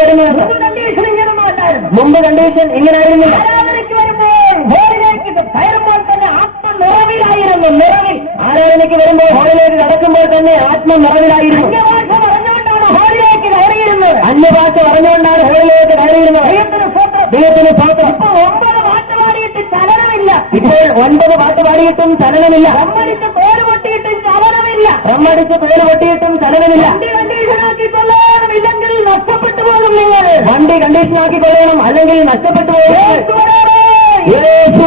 കണ്ടീഷൻ ഇങ്ങനൊന്നും അല്ലായിരുന്നു. മുമ്പ് കണ്ടീഷൻ ഇങ്ങനെ ആയിരുന്നില്ല. ആരാധന തിരിച്ചു വരുമ്പോൾ ഹോളിലേക്ക് കയറുമ്പോൾ തന്നെ ആത്മനിറവിലായിരുന്നു. നിറവിൽ ആരാധനയ്ക്ക് വരുമ്പോൾ ഹോളിലേക്ക് കടക്കുമ്പോൾ തന്നെ ആത്മനിറവിലായിരുന്നു. അന്യഭാഷ പറഞ്ഞുകൊണ്ടാണ് ഹോളിലേക്ക് കയറിയിരുന്നത്. അന്യഭാഷ പറഞ്ഞുകൊണ്ടാണ് ഹോളിലേക്ക് കയറിയിരുന്നത്. ദൈവത്തിന് സ്തോത്രം. ഇപ്പൊ 9 പാട്ട് പാടിയിട്ട് ചലനമില്ല. ഇപ്പോൾ 9 പാട്ട് പാടിയിട്ടും ചലനമില്ല. റമ്മടിച്ച് തോല് പൊട്ടിയിട്ടും ചലനമില്ല. റമ്മടിച്ച് തോല് പൊട്ടിയിട്ടും ചലനമില്ല. വണ്ടി കണ്ടീഷനാക്കിക്കൊള്ളണം, ഇല്ലെങ്കിൽ നഷ്ടപ്പെട്ടു പോകും നിങ്ങൾ. വണ്ടി കണ്ടീഷനാക്കിക്കൊള്ളണം, അല്ലെങ്കിൽ നഷ്ടപ്പെട്ടു പോകും. യേശു വരാറായി. യേശു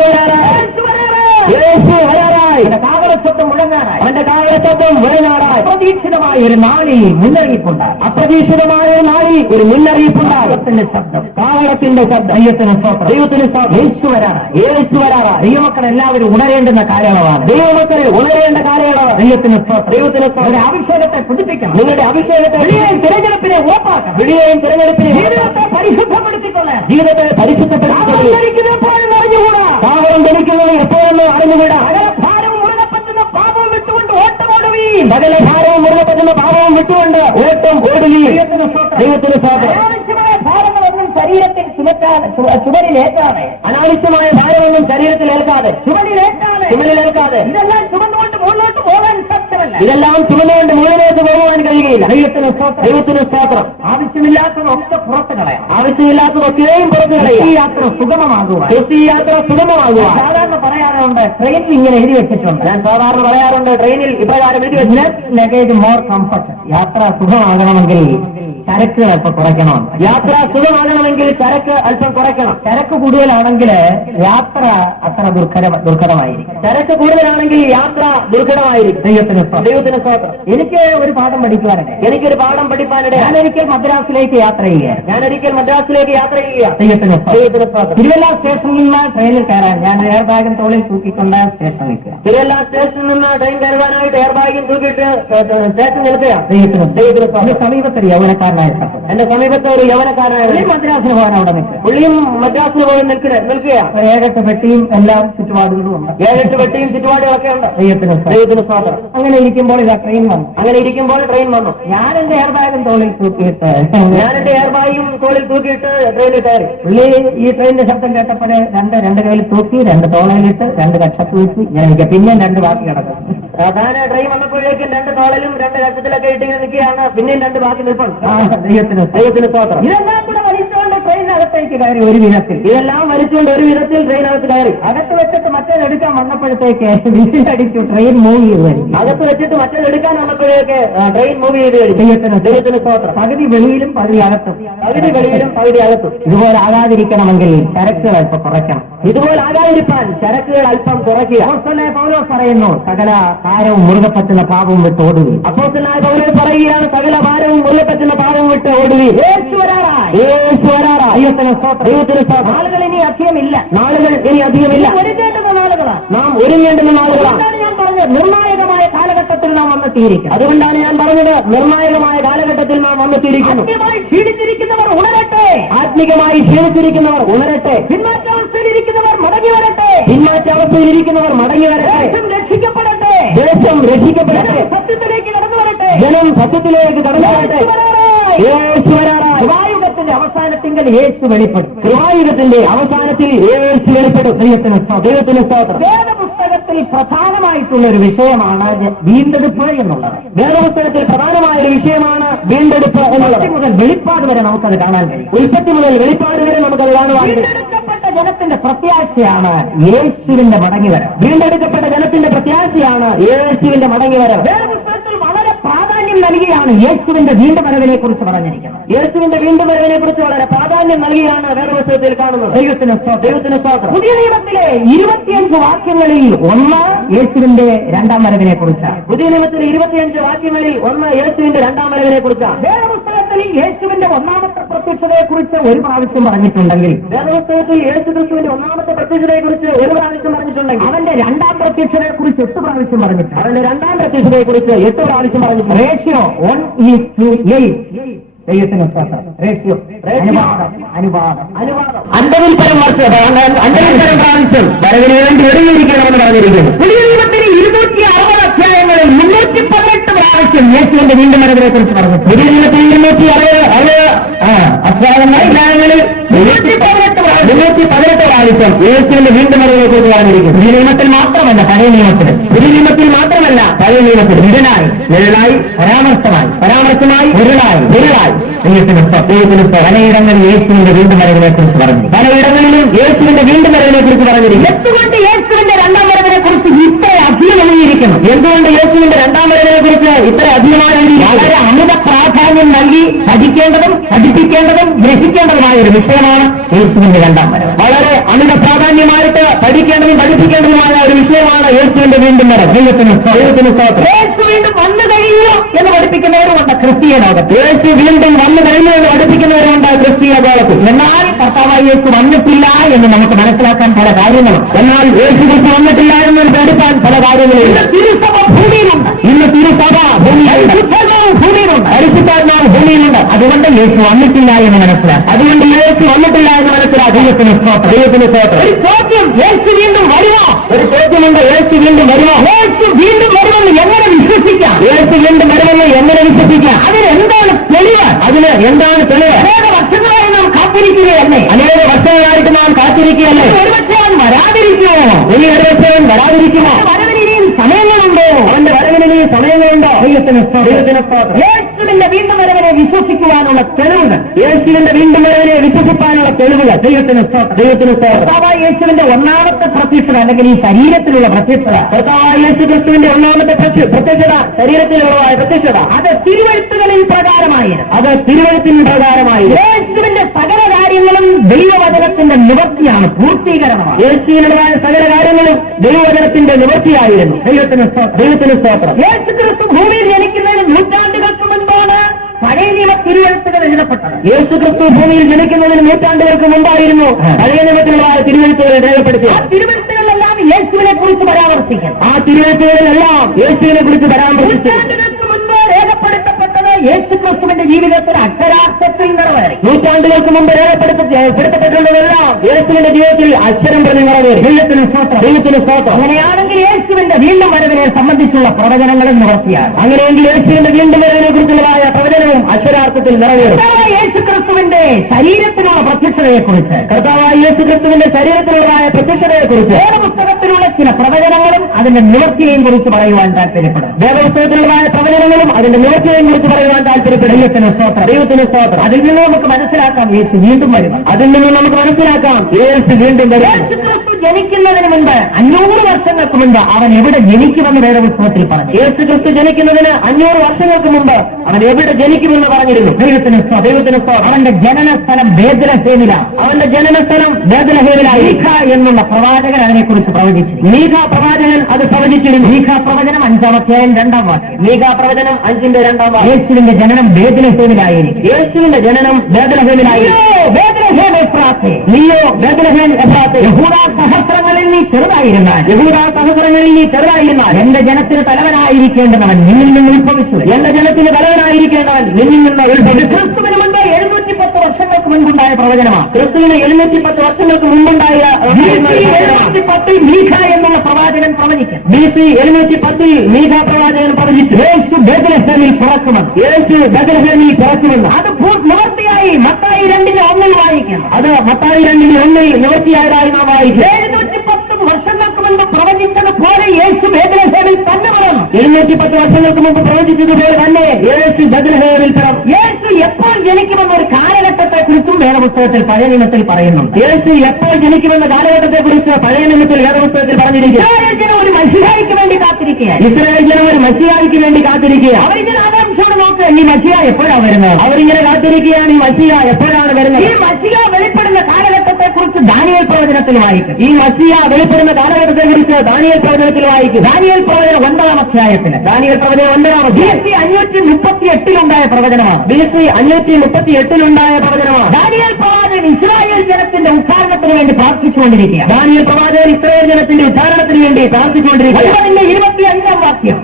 വരാറായി. കാവലത്വം മുഴങ്ങാറായി. അവന്റെ കാവലത്വം മുഴങ്ങാറായി. അപ്രതീക്ഷിതമായ ഒരു നാളിൽ മുന്നറിയിപ്പുണ്ടാകും. അപ്രതീക്ഷിതമായ ഒരു നാളിൽ ഒരു മുന്നറിയിപ്പുണ്ടാകും. കാവളത്തിന്റെ ശബ്ദം, കാവളത്തിന്റെ ശബ്ദം. ദൈവത്തിന് സ്തോത്രം. ദൈവത്തിന് സ്തോത്രം. യേശു വരാറായി. യേശു വരാറായി. ദൈവമക്കൾ എല്ലാവരും ഉണരേണ്ടുന്ന കാലയളവാണ്. ദൈവമക്കൾ ഉണരേണ്ട കാലയളവ്. ദൈവത്തിന് സ്തോത്രം. ദൈവത്തിന് സ്തോത്രം. ഒരു അഭിഷേകത്തെ പുതുപ്പിക്കണം. നിങ്ങളുടെ അഭിഷേകത്തെ വിളിയെയും തിരഞ്ഞെടുപ്പിനെ ഉറപ്പാക്കണം. വിളിയെയും തിരഞ്ഞെടുപ്പിനെ ജീവിതത്തെ പരിശുദ്ധപ്പെടുത്തിക്കൊള്ളണം. ജീവിതത്തെ പരിശുദ്ധപ്പെടുത്തിക്കൊള്ളുക. അറിഞ്ഞുകൂടാ. പാവം ധരിക്കുന്നത് എപ്പോഴെന്നോ അറിഞ്ഞുകൂടാ. ഭാരവും മുറുകപ്പറ്റുന്ന പാപവും വിട്ടുകൊണ്ട് ഓട്ടമോടുവീൻ. സകല ഭാരവും മുറുകപ്പറ്റുന്ന പാവവും വിട്ടുകൊണ്ട് ഓട്ടം ഓടുകയും. ദൈവത്തിന് സ്തോത്രം. അനാവശ്യമായ ഭാരങ്ങളൊന്നും ശരീരത്തിൽ ചുമരിലേക്കാതെ, അനാവശ്യമായ ഭാരമൊന്നും ശരീരത്തിൽ ഏൽക്കാതെ, ചുമലിലേൽക്കാതെ ഇതെല്ലാം ചുമന്നുകൊണ്ട് മുകളിലോട്ട് പോകാൻ സാധ്യമല്ല. ഇതെല്ലാം ചുമന്നുകൊണ്ട് മുകളിലേക്ക് പോകുവാൻ കഴിയുകയില്ല. ദൈവത്തിന് സ്തോത്രം. ദൈവത്തിന് സ്തോത്രം. ആവശ്യമില്ലാത്തതൊക്കെ പുറത്ത് കളയാം. ആവശ്യമില്ലാത്തതൊക്കെയും പുറത്തു ഈ കളയുക. യാത്ര സുഗമമാകുക. ഈ യാത്ര സുഗമമാകുക. സാധാരണ പറയാറുണ്ട്, ട്രെയിനിൽ ഇങ്ങനെ എഴുതി വെച്ചിട്ടുണ്ട്. ഞാൻ സാധാരണ പറയാറുണ്ട്, ട്രെയിനിൽ ഇപ്രകാരം എഴുതി വെച്ചു, ലഗേജ് മോർ കംഫർട്ട്. യാത്ര സുഖമാകണമെങ്കിൽ ചരക്കുകൾ അല്പം കുറയ്ക്കണം. യാത്ര സുഖമാകണമെങ്കിൽ ചരക്ക് അല്പം കുറയ്ക്കണം. ചരക്ക് കൂടുതലാണെങ്കിൽ യാത്ര അത്ര ദുർഘടമായിരിക്കും. ചരക്ക് കൂടുതലാണെങ്കിൽ യാത്ര ദുർഘടമായിരിക്കും. ദൈവത്തിന് സ്തോത്രം. ദൈവത്തിന് സ്തോത്രം. എനിക്ക് ഒരു പാഠം പഠിക്കുവാനുണ്ട്. എനിക്കൊരു പാഠം പഠിപ്പാനിടെ ഞാനൊരിക്കൽ മദ്രാസിലേക്ക് യാത്ര ചെയ്യുകയാണ്. ഞാനൊരിക്കൽ മദ്രാസിലേക്ക് യാത്ര ചെയ്യുക. ദൈവത്തിന് സ്തോത്രം. ദൈവത്തിന് സ്തോത്രം. തിരുവല്ല സ്റ്റേഷനിൽ നിന്ന് ട്രെയിനിൽ കയറാൻ ഞാൻ എയർ ബാഗും തോളിൽ തൂക്കിക്കൊണ്ട് സ്റ്റേഷനിൽ നിൽക്കുക. തിരുവല്ല സ്റ്റേഷനിൽ നിന്ന് ട്രെയിൻ കയറുവാനായിട്ട് എയർ ബാഗും തൂക്കിയിട്ട് സ്റ്റേഷൻ നിൽക്കുക. ദൈവത്തിന് ദൈവത്തിന് സ്തോത്രം. സ്തോത്രം. സമീപത്തൊരു യൗവനക്കാരനായ എന്റെ സമീപത്തെ ഒരു യൗവനക്കാരനായ മദ്രാസിന് പോകാൻ അവിടെ നിൽക്കുക. പുള്ളിയും മദ്രാസിൽ പോയി നിൽക്കുക. 7-8 പെട്ടിയും എല്ലാം ചുറ്റുപാടുകളും ഉണ്ട്. 7-8 വെട്ടിയും ചുറ്റുപാടുകളൊക്കെ ഉണ്ട്. ദൈവത്തിന് സ്തോത്രം. ദൈവത്തിന് സ്വാതന്ത്ര്യം. അങ്ങനെ ഇരിക്കുമ്പോൾ ഇതാ ട്രെയിൻ വന്നു. അങ്ങനെ ഇരിക്കുമ്പോൾ ട്രെയിൻ വന്നു. ഞാൻ എന്റെ എയർ ബാഗും തോളിൽ തൂക്കിയിട്ട് ഞാൻ എന്റെ എയർ ബാഗും തോളിൽ തൂക്കിയിട്ട് ട്രെയിനിൽ കയറി. പുള്ളി ഈ ട്രെയിനിന്റെ ശബ്ദം കേട്ടപ്പോഴേ രണ്ട് കയ്യിൽ തൂക്കി, 2 തോളയിലിട്ട്, 2 കക്ഷത്ത് വെച്ച് ഇങ്ങനെ നിൽക്കുക. പിന്നെ 2 ബാക്കി കിടക്കും. താൻ ട്രെയിൻ വന്നപ്പോഴേക്കും 2 തോളിലും 2 കക്ഷത്തിലൊക്കെ ഇട്ടിങ്ങനെ നിൽക്കുകയാണ്. പിന്നെയും 2 ബാക്കി നിൽപ്പുണ്ട്. ദൈവത്തിന് സ്വാതന്ത്ര്യം. ഇതെല്ലാം കൂടെ വലിച്ചുകൊണ്ട് ട്രെയിനകത്തേക്ക് കയറി. ഒരു വിധത്തിൽ ഇതെല്ലാം വലിച്ചുകൊണ്ട് ഒരു വിധത്തിൽ ട്രെയിനകത്ത് കയറി. അകത്ത് വെച്ചിട്ട് മറ്റേതെടുക്കാൻ വന്നപ്പോഴത്തേക്ക് വിസിലടിച്ചു ട്രെയിൻ മൂവ് ചെയ്തു. അകത്ത് വെച്ചിട്ട് മറ്റേതെടുക്കാൻ വന്നപ്പോഴേക്ക് ട്രെയിൻ മൂവ് ചെയ്ത് കഴിഞ്ഞു. ദൈവത്തിന് സ്തോത്രം. പകുതി വെളിയിലും പകുതി അകത്തും. പകുതി വെളിയിലും പകുതി അകത്തും. ഇതുപോലെ ആകാതിരിക്കണമെങ്കിൽ ചരക്കുകൾ അല്പം കുറയ്ക്കണം. ഇതുപോലെ ആകാതിരിക്കാൻ ചരക്കുകൾ അല്പം കുറയ്ക്കുക. അപ്പോസ്തലനായ പൗലോസ് പറയുന്നു, സകല ഭാരവും മുറുകെ പറ്റുന്ന പാപവും വിട്ട് ഓടുകയും. അപ്പോസ്തലനായ പൗലോസ് പറയുകയാണ്, സകല ഭാരവും മുറുകെ പറ്റുന്ന പാപവും വിട്ട് ഓടുകയും. യേശു വരാറായി. യേശു വരാറായി. ദൈവത്തിന് സ്തോത്രം. ദൈവത്തിന് സ്തോത്രം. നാളുകൾ ഇനി അധികമില്ല. നാളുകൾ ഇനി അധികമില്ല. ഒരുങ്ങേണ്ടുന്ന നാളുകളാണ്. നാം ഒരുങ്ങേണ്ടുന്ന നാളുകളാണ്. അതുകൊണ്ടാണ് ഞാൻ പറഞ്ഞത്, നിർണായകമായ കാലഘട്ടത്തിൽ നാം വന്നെത്തിയിരിക്കും. അതുകൊണ്ടാണ് ഞാൻ പറഞ്ഞത്, നിർണായകമായ കാലഘട്ടത്തിൽ നാം വന്നെത്തിയിരിക്കുന്നു. ആത്മീയമായി ക്ഷീണിച്ചിരിക്കുന്നവർ ഉണരട്ടെ. ആത്മികമായി ക്ഷീണിച്ചിരിക്കുന്നവർ ഉണരട്ടെ. പിന്മാറ്റാവസ്ഥയിലിരിക്കുന്നവർ മടങ്ങി വരട്ടെ. പിന്മാറ്റാവസ്ഥയിലിരിക്കുന്നവർ മടങ്ങി വരട്ടെ. ദേശം രക്ഷിക്കപ്പെടട്ടെ. ദേശം രക്ഷിക്കപ്പെടട്ടെ. സത്യത്തിലേക്ക് കടന്നു വരട്ടെ. ജനം സത്യത്തിലേക്ക് കടന്നു വരട്ടെ. യേശു വരാറായി. കൃപായുഗത്തിന്റെ അവസാനത്തിങ്കൽ യേശു വെളിപ്പെടും. കൃപായുഗത്തിന്റെ അവസാനത്തിൽ യേശു വെളിപ്പെടും. ദൈവത്തിന് സ്തോത്രം. വേദപുസ്തകത്തിൽ പ്രധാനമായിട്ടുള്ള ഒരു വിഷയമാണ് വീണ്ടെടുപ്പ് എന്നുള്ളത്. വേദപുസ്തകത്തിൽ പ്രധാനമായ ഒരു വിഷയമാണ് വീണ്ടെടുപ്പ് എന്നുള്ളത്. ഉൽപ്പത്തി മുതൽ വെളിപ്പാട് വരെ നമുക്കത് കാണാൻ കഴിയും. ഉൽപ്പത്തി മുതൽ വെളിപ്പാട് വരെ നമുക്കത് കാണുവാൻ കഴിയും. വീണ്ടെടുക്കപ്പെട്ട ജനത്തിന്റെ പ്രത്യാശയാണ് യേശുവിന്റെ മടങ്ങിവരവ്. വീണ്ടെടുക്കപ്പെട്ട ജനത്തിന്റെ പ്രത്യാശയാണ് യേശുവിന്റെ മടങ്ങിവരവ്. വേദപുസ്തകത്തിൽ വളരെ പ്രാധാന്യം നൽകിയാണ് യേശുവിന്റെ വീണ്ടുവരവിനെ കുറിച്ച് പറഞ്ഞിരിക്കുന്നത്. യേശുവിന്റെ വീണ്ടുവരവിനെ കുറിച്ച് വളരെ പ്രാധാന്യം നൽകിയാണ് വേദപുസ്തകത്തിൽ കാണുന്നത്. ദൈവത്തിന് സ്തോത്രം. പുതിയ നിയമത്തിലെ 25 വാക്യങ്ങളിൽ ഒന്ന് യേശുവിന്റെ രണ്ടാം വരവിനെ കുറിച്ചാണ്. പുതിയ നിയമത്തിലെ 25 വാക്യങ്ങളിൽ ഒന്ന് യേശുവിന്റെ രണ്ടാം വരവിനെ കുറിച്ചാണ്. വേദപുസ്തകത്തിൽ യേശുവിന്റെ ഒന്നാമത്തെ പ്രത്യക്ഷതയെ കുറിച്ച് ഒരു പ്രാവശ്യം പറഞ്ഞിട്ടുണ്ടെങ്കിൽ, വേദപുസ്തകത്തിൽ യേശുക്രിസ്തുവിന്റെ ഒന്നാമത്തെ പ്രത്യക്ഷതയെ കുറിച്ച് ഒരു പ്രാവശ്യം പറഞ്ഞിട്ടുണ്ടെങ്കിൽ, അവന്റെ രണ്ടാം പ്രത്യക്ഷതയെ കുറിച്ച് 8 പ്രാവശ്യം പറഞ്ഞിട്ടുണ്ട്. അവന്റെ രണ്ടാം പ്രത്യക്ഷതയെ കുറിച്ച് 8 പ്രാവശ്യം പറഞ്ഞിട്ടുണ്ട്. റേഷ്യോ 1:8. ദൈവത്തിന് സ്തോത്രം. റേഷ്യോ അനുപാതം. അൻപതിൽ പരം വർഷം 50 പരം പ്രാവശ്യം വരവിന് വേണ്ടി ഒരുങ്ങിയിരിക്കണമെന്ന് പറഞ്ഞിരിക്കുന്നു. പുതിയ നിയമത്തിൽ 260 അധ്യായങ്ങളിൽ 318 പ്രാവശ്യം യേശുവിന്റെ വീണ്ടും വരവിനെ കുറിച്ച് പറഞ്ഞു. പുതിയ നിയമത്തിൽ 260 അധ്യായങ്ങളിൽ 318 പ്രാവശ്യം ഭാഗം യേശുവിന്റെ വീണ്ടും വരവിനെ കുറിച്ച് പറഞ്ഞിരിക്കുന്നു. പുതിയ നിയമത്തിൽ മാത്രമല്ല പഴയ നിയമത്തിൽ, പുതിയ നിയമത്തിൽ മാത്രമല്ല പഴയ നിയമത്തിൽ നിഴലായി പരാമർശമായി ഉരുളായി പലയിടങ്ങളിൽ യേശുവിന്റെ വീണ്ടും വരവിനെ കുറിച്ച് പറഞ്ഞു. പലയിടങ്ങളിലും യേശുവിന്റെ വീണ്ടും വരവിനെ കുറിച്ച് പറഞ്ഞിരിക്കുന്നു. എന്തുകൊണ്ട് യേശുവിന്റെ രണ്ടാം വരവിനെ കുറിച്ച് ഇത്ര അധികം എഴുതിയിരിക്കുന്നു? എന്തുകൊണ്ട് യേശുവിന്റെ രണ്ടാം വരവിനെ കുറിച്ച് ഇത്ര അധികമായി വളരെ അമിത പ്രാധാന്യം നൽകി പഠിപ്പിക്കേണ്ടതും ഗ്രഹിക്കേണ്ടതുമായ ഒരു വിഷയമാണ് യേശുവിന്റെ രണ്ടാം വരവ്. വളരെ അമിത പ്രാധാന്യമായിട്ട് പഠിപ്പിക്കേണ്ടതുമായ ഒരു വിഷയമാണ് യേശുവിന്റെ വീണ്ടും വരവ്. ദൈവത്തിന് സ്തോത്രം. യേശു വീണ്ടും വന്നു കഴിഞ്ഞു എന്ന് പഠിപ്പിക്കുന്നവരുമുണ്ട് ക്രിസ്തീയ ലോകത്ത്. യേശു വീണ്ടും വന്നു കഴിഞ്ഞു എന്ന് പഠിപ്പിക്കുന്നവരുമുണ്ട് ക്രിസ്തീയ ലോകത്ത്. എന്നാൽ കർത്താവായ യേശു വന്നിട്ടില്ല എന്ന് നമുക്ക് മനസ്സിലാക്കാൻ പല കാര്യങ്ങളും. എന്നാൽ യേശു ക്രിസ്തു വന്നിട്ടില്ല എന്ന് പഠിപ്പാൻ പല കാര്യങ്ങളും. തിരുസഭ ഭൂമിയിലുണ്ട്. ഇന്ന് തിരുസഭ ഭൂമിയിലുണ്ട്. പരിശുദ്ധാത്മാവ് ഭൂമിയിലുണ്ട്. അതുകൊണ്ട് യേശു വന്നിട്ടില്ല എന്ന് മനസ്സിലാക്കാം. ദൈവത്തിന് സ്തോത്രം. ഒരു ചോദ്യം, യേശു വീണ്ടും വരുമോ? ഒരു ചോദ്യമുണ്ട്, യേശു വീണ്ടും വരുമോ? യേശു വീണ്ടും വരുമെന്ന് എങ്ങനെ വിശ്വസിക്കാം? അതിനെന്താണ് തെളിവ്? അനേക വർഷങ്ങളായി നാം കാത്തിരിക്കുകയല്ലേ? ഒരുപക്ഷെ അവൻ വരാതിരിക്കുമോ? അവന്റെ വരവിന് സമയങ്ങളുണ്ടോ? ദൈവത്തിന് സ്തോത്രം. യേശുവിന്റെ വീണ്ടും വരവിനെ വിശ്വസിക്കുവാനുള്ള തെളിവുകൾ, ദൈവത്തിന് സ്തോത്രം. യേശുവിന്റെ ഒന്നാമത്തെ പ്രത്യക്ഷത അല്ലെങ്കിൽ ഈ ശരീരത്തിലുള്ള പ്രത്യക്ഷത, യേശു ക്രിസ്തുവിന്റെ ഒന്നാമത്തെ പ്രത്യക്ഷത, ശരീരത്തിലുള്ളതായ പ്രത്യക്ഷത, അത് തിരുവഴുത്തുകളിൽ പ്രകാരമായി യേശുവിന്റെ സകല കാര്യങ്ങളും ദൈവവചനത്തിന്റെ നിവൃത്തിയാണ്, പൂർത്തീകരണമാണ്. യേശുവിനുള്ളതായ സകല കാര്യങ്ങളും ദൈവവചനത്തിന്റെ നിവൃത്തിയായിരുന്നു. ദൈവത്തിന് സ്തോത്രം. യേശു ക്രിസ്തു ഭൂമിയിൽ ജനിക്കുന്നതിന് നൂറ്റാണ്ടുകൾക്ക് മുൻപാണ് പഴയ നിയമ തിരുവഴുത്തുകൾ എഴുതപ്പെട്ടത്. യേശു ക്രിസ്തു ഭൂമിയിൽ ജനിക്കുന്നതിന് നൂറ്റാണ്ടുകൾക്ക് മുമ്പായിരുന്നു പഴയ നിയമത്തിലുള്ളതായ തിരുവഴുത്തുകൾ രേഖപ്പെടുത്തി. ആ തിരുവഴുത്തുകളിലെല്ലാം യേശുവിനെ കുറിച്ച് പരാമർശിക്കണം. നൂറ്റാണ്ടുകൾക്ക് മുൻപ് രേഖപ്പെടുത്തപ്പെട്ടത് യേശു ക്രിസ്തുവിന്റെ ജീവിതത്തിൽ അക്ഷരാർത്ഥത്തിൽ നിറവേറി. നൂറ്റാണ്ടുകൾക്ക് മുമ്പ് രേഖപ്പെടുത്തപ്പെട്ടുള്ളതെല്ലാം യേശുവിന്റെ ജീവിതത്തിൽ അക്ഷരം പ്രതി നിറവേറി. ദൈവത്തിന് സ്തോത്രം. അങ്ങനെയാണെങ്കിൽ യേശുവിന്റെ വീണ്ടും വരവിനെ സംബന്ധിച്ചുള്ള പ്രവചനങ്ങളും നിവർത്തിയാണ്. അങ്ങനെയെങ്കിൽ യേശുവിന്റെ വീണ്ടും വരവിനെ കുറിച്ചുള്ളതായ പ്രവചനവും അക്ഷരാർത്ഥത്തിൽ നിറവേറും. യേശു ക്രിസ്തുവിന്റെ ശരീരത്തിലുള്ള പ്രത്യക്ഷതയെക്കുറിച്ച് വേദപുസ്തകത്തിലുള്ള ചില പ്രവചനങ്ങളും അതിന്റെ നിവൃത്തിയെയും കുറിച്ച് പറയുവാൻ താല്പര്യപ്പെടും. വേദപുസ്തകത്തിലുള്ളതായ പ്രവചനങ്ങളും അതിന്റെ നിവൃത്തിയെയും കുറിച്ച് പറയുവാൻ താല്പര്യപ്പെടും. ദൈവത്തിന് സ്തോത്രം. അതിൽ നിന്ന് നമുക്ക് മനസ്സിലാക്കാം യേശു വീണ്ടും വരും. യേശു ക്രിസ്തു ജനിക്കുന്നതിന് മുൻപ് 500 വർഷങ്ങൾക്ക് മുൻപ് അവൻ എവിടെ ജനിക്കുമെന്ന് വേദപുസ്തകത്തിൽ പറഞ്ഞു. യേശു ക്രിസ്തു ജനിക്കുന്നതിന് 500 വർഷങ്ങൾക്ക് മുമ്പ് അവൻ എവിടെ ജനിക്കുമെന്ന് പറഞ്ഞിരുന്നു. ദൈവത്തിന് സ്തോത്രം. അവന്റെ ജനനസ്ഥലം ബേത്ലഹേമിലാണ്. മീഖ എന്നുള്ള പ്രവാചകൻ അതിനെക്കുറിച്ച് പ്രവചിച്ചു. മീഖ പ്രവാചകൻ അത് പ്രവചിച്ചിരുന്നു. മീഖ പ്രവചനം 5-ാം അധ്യായം 2-ാം വാക്യം. മീഖ പ്രവചനം 5-ന്റെ 2-ാം വാക്യം. യേശുവിന്റെ ജനനം ബേത്ലഹേമിലായിരിക്കും. യഹൂദാ സഹസ്രങ്ങളിൽ നീ ചെറുതായിരുന്നാൽ എന്റെ ജനത്തിന് തലവനായിരിക്കേണ്ടവൻ നിന്നിൽ നിന്ന് ഉത്ഭവിച്ചു. ക്രിസ്തുവിന് മുൻപ് 710 വർഷങ്ങൾക്ക് മുൻപുണ്ടായ പ്രവചനമാണ്. ക്രിസ്തുവിന് 710 വർഷങ്ങൾക്ക് മുമ്പുണ്ടായ 710 മീഖ എന്നുള്ള പ്രവാചകൻ പ്രവചിക്കും. BC 710 മീഖ പ്രവാചകൻ പ്രവചിച്ചു. യേശു ബേത്ലഹേമിൽ പിറക്കുമെന്ന്. അത് നിവൃത്തിയായി മത്തായി 2:1 വായിക്കണം. അത് മത്തായി 2:1 നിവൃത്തിയായതായി നാം വായിക്കും. 710 വർഷങ്ങൾക്ക് മുൻപ് പ്രവചിച്ചതുപോലെ യേശു ബേത്ലഹേമിൽ തന്നെ വളർന്നു. 710 വർഷങ്ങൾക്ക് മുമ്പ് പ്രവചിച്ചതുപോലെ തന്നെ യേശു ബേത്ലഹേമിൽ പിറന്നു. യേശു എപ്പോൾ ജനിക്കുമെന്ന ഒരു കാലഘട്ടത്തെ കുറിച്ചും വേദപുസ്തകത്തിൽ പഴയ നിയമത്തിൽ പറയുന്നുണ്ട്. യേശു എപ്പോൾ ജനിക്കുമെന്ന കാലഘട്ടത്തെ കുറിച്ച് പഴയ നിയമത്തിൽ വേദപുസ്തകത്തിൽ പറഞ്ഞിരിക്കുക. ഇസ്രായേൽ ജനം ഒരു മശിഹായ്ക്ക് വേണ്ടി കാത്തിരിക്കുകയാണ്. അവരിങ്ങനെ ആകാംക്ഷയോട് നോക്കുക, ഈ മശിഹ എപ്പോഴാണ് വരുന്നത്? അവരിങ്ങനെ കാത്തിരിക്കുകയാണ്, ഈ മശിഹ എപ്പോഴാണ് വരുന്നത്? ഈ മശിഹ വെളിപ്പെടുന്ന കാലഘട്ടത്തെ കുറിച്ച് ദാനിയേൽ പ്രവചനത്തിൽ വായിക്കും. ദാനിയേൽ പ്രവചനം 9-ാം അധ്യായത്തിന്. BC 538 പ്രവചനമാണ്. BC 538 പ്രവചനമാണ്. ദാനിയേൽ പ്രവാചകൻ ഇസ്രായേൽ ജനത്തിന്റെ ഉദ്ധാരണത്തിന് വേണ്ടി പ്രാർത്ഥിച്ചുകൊണ്ടിരിക്കുക. 9-ന്റെ 25-ാം വാക്യം.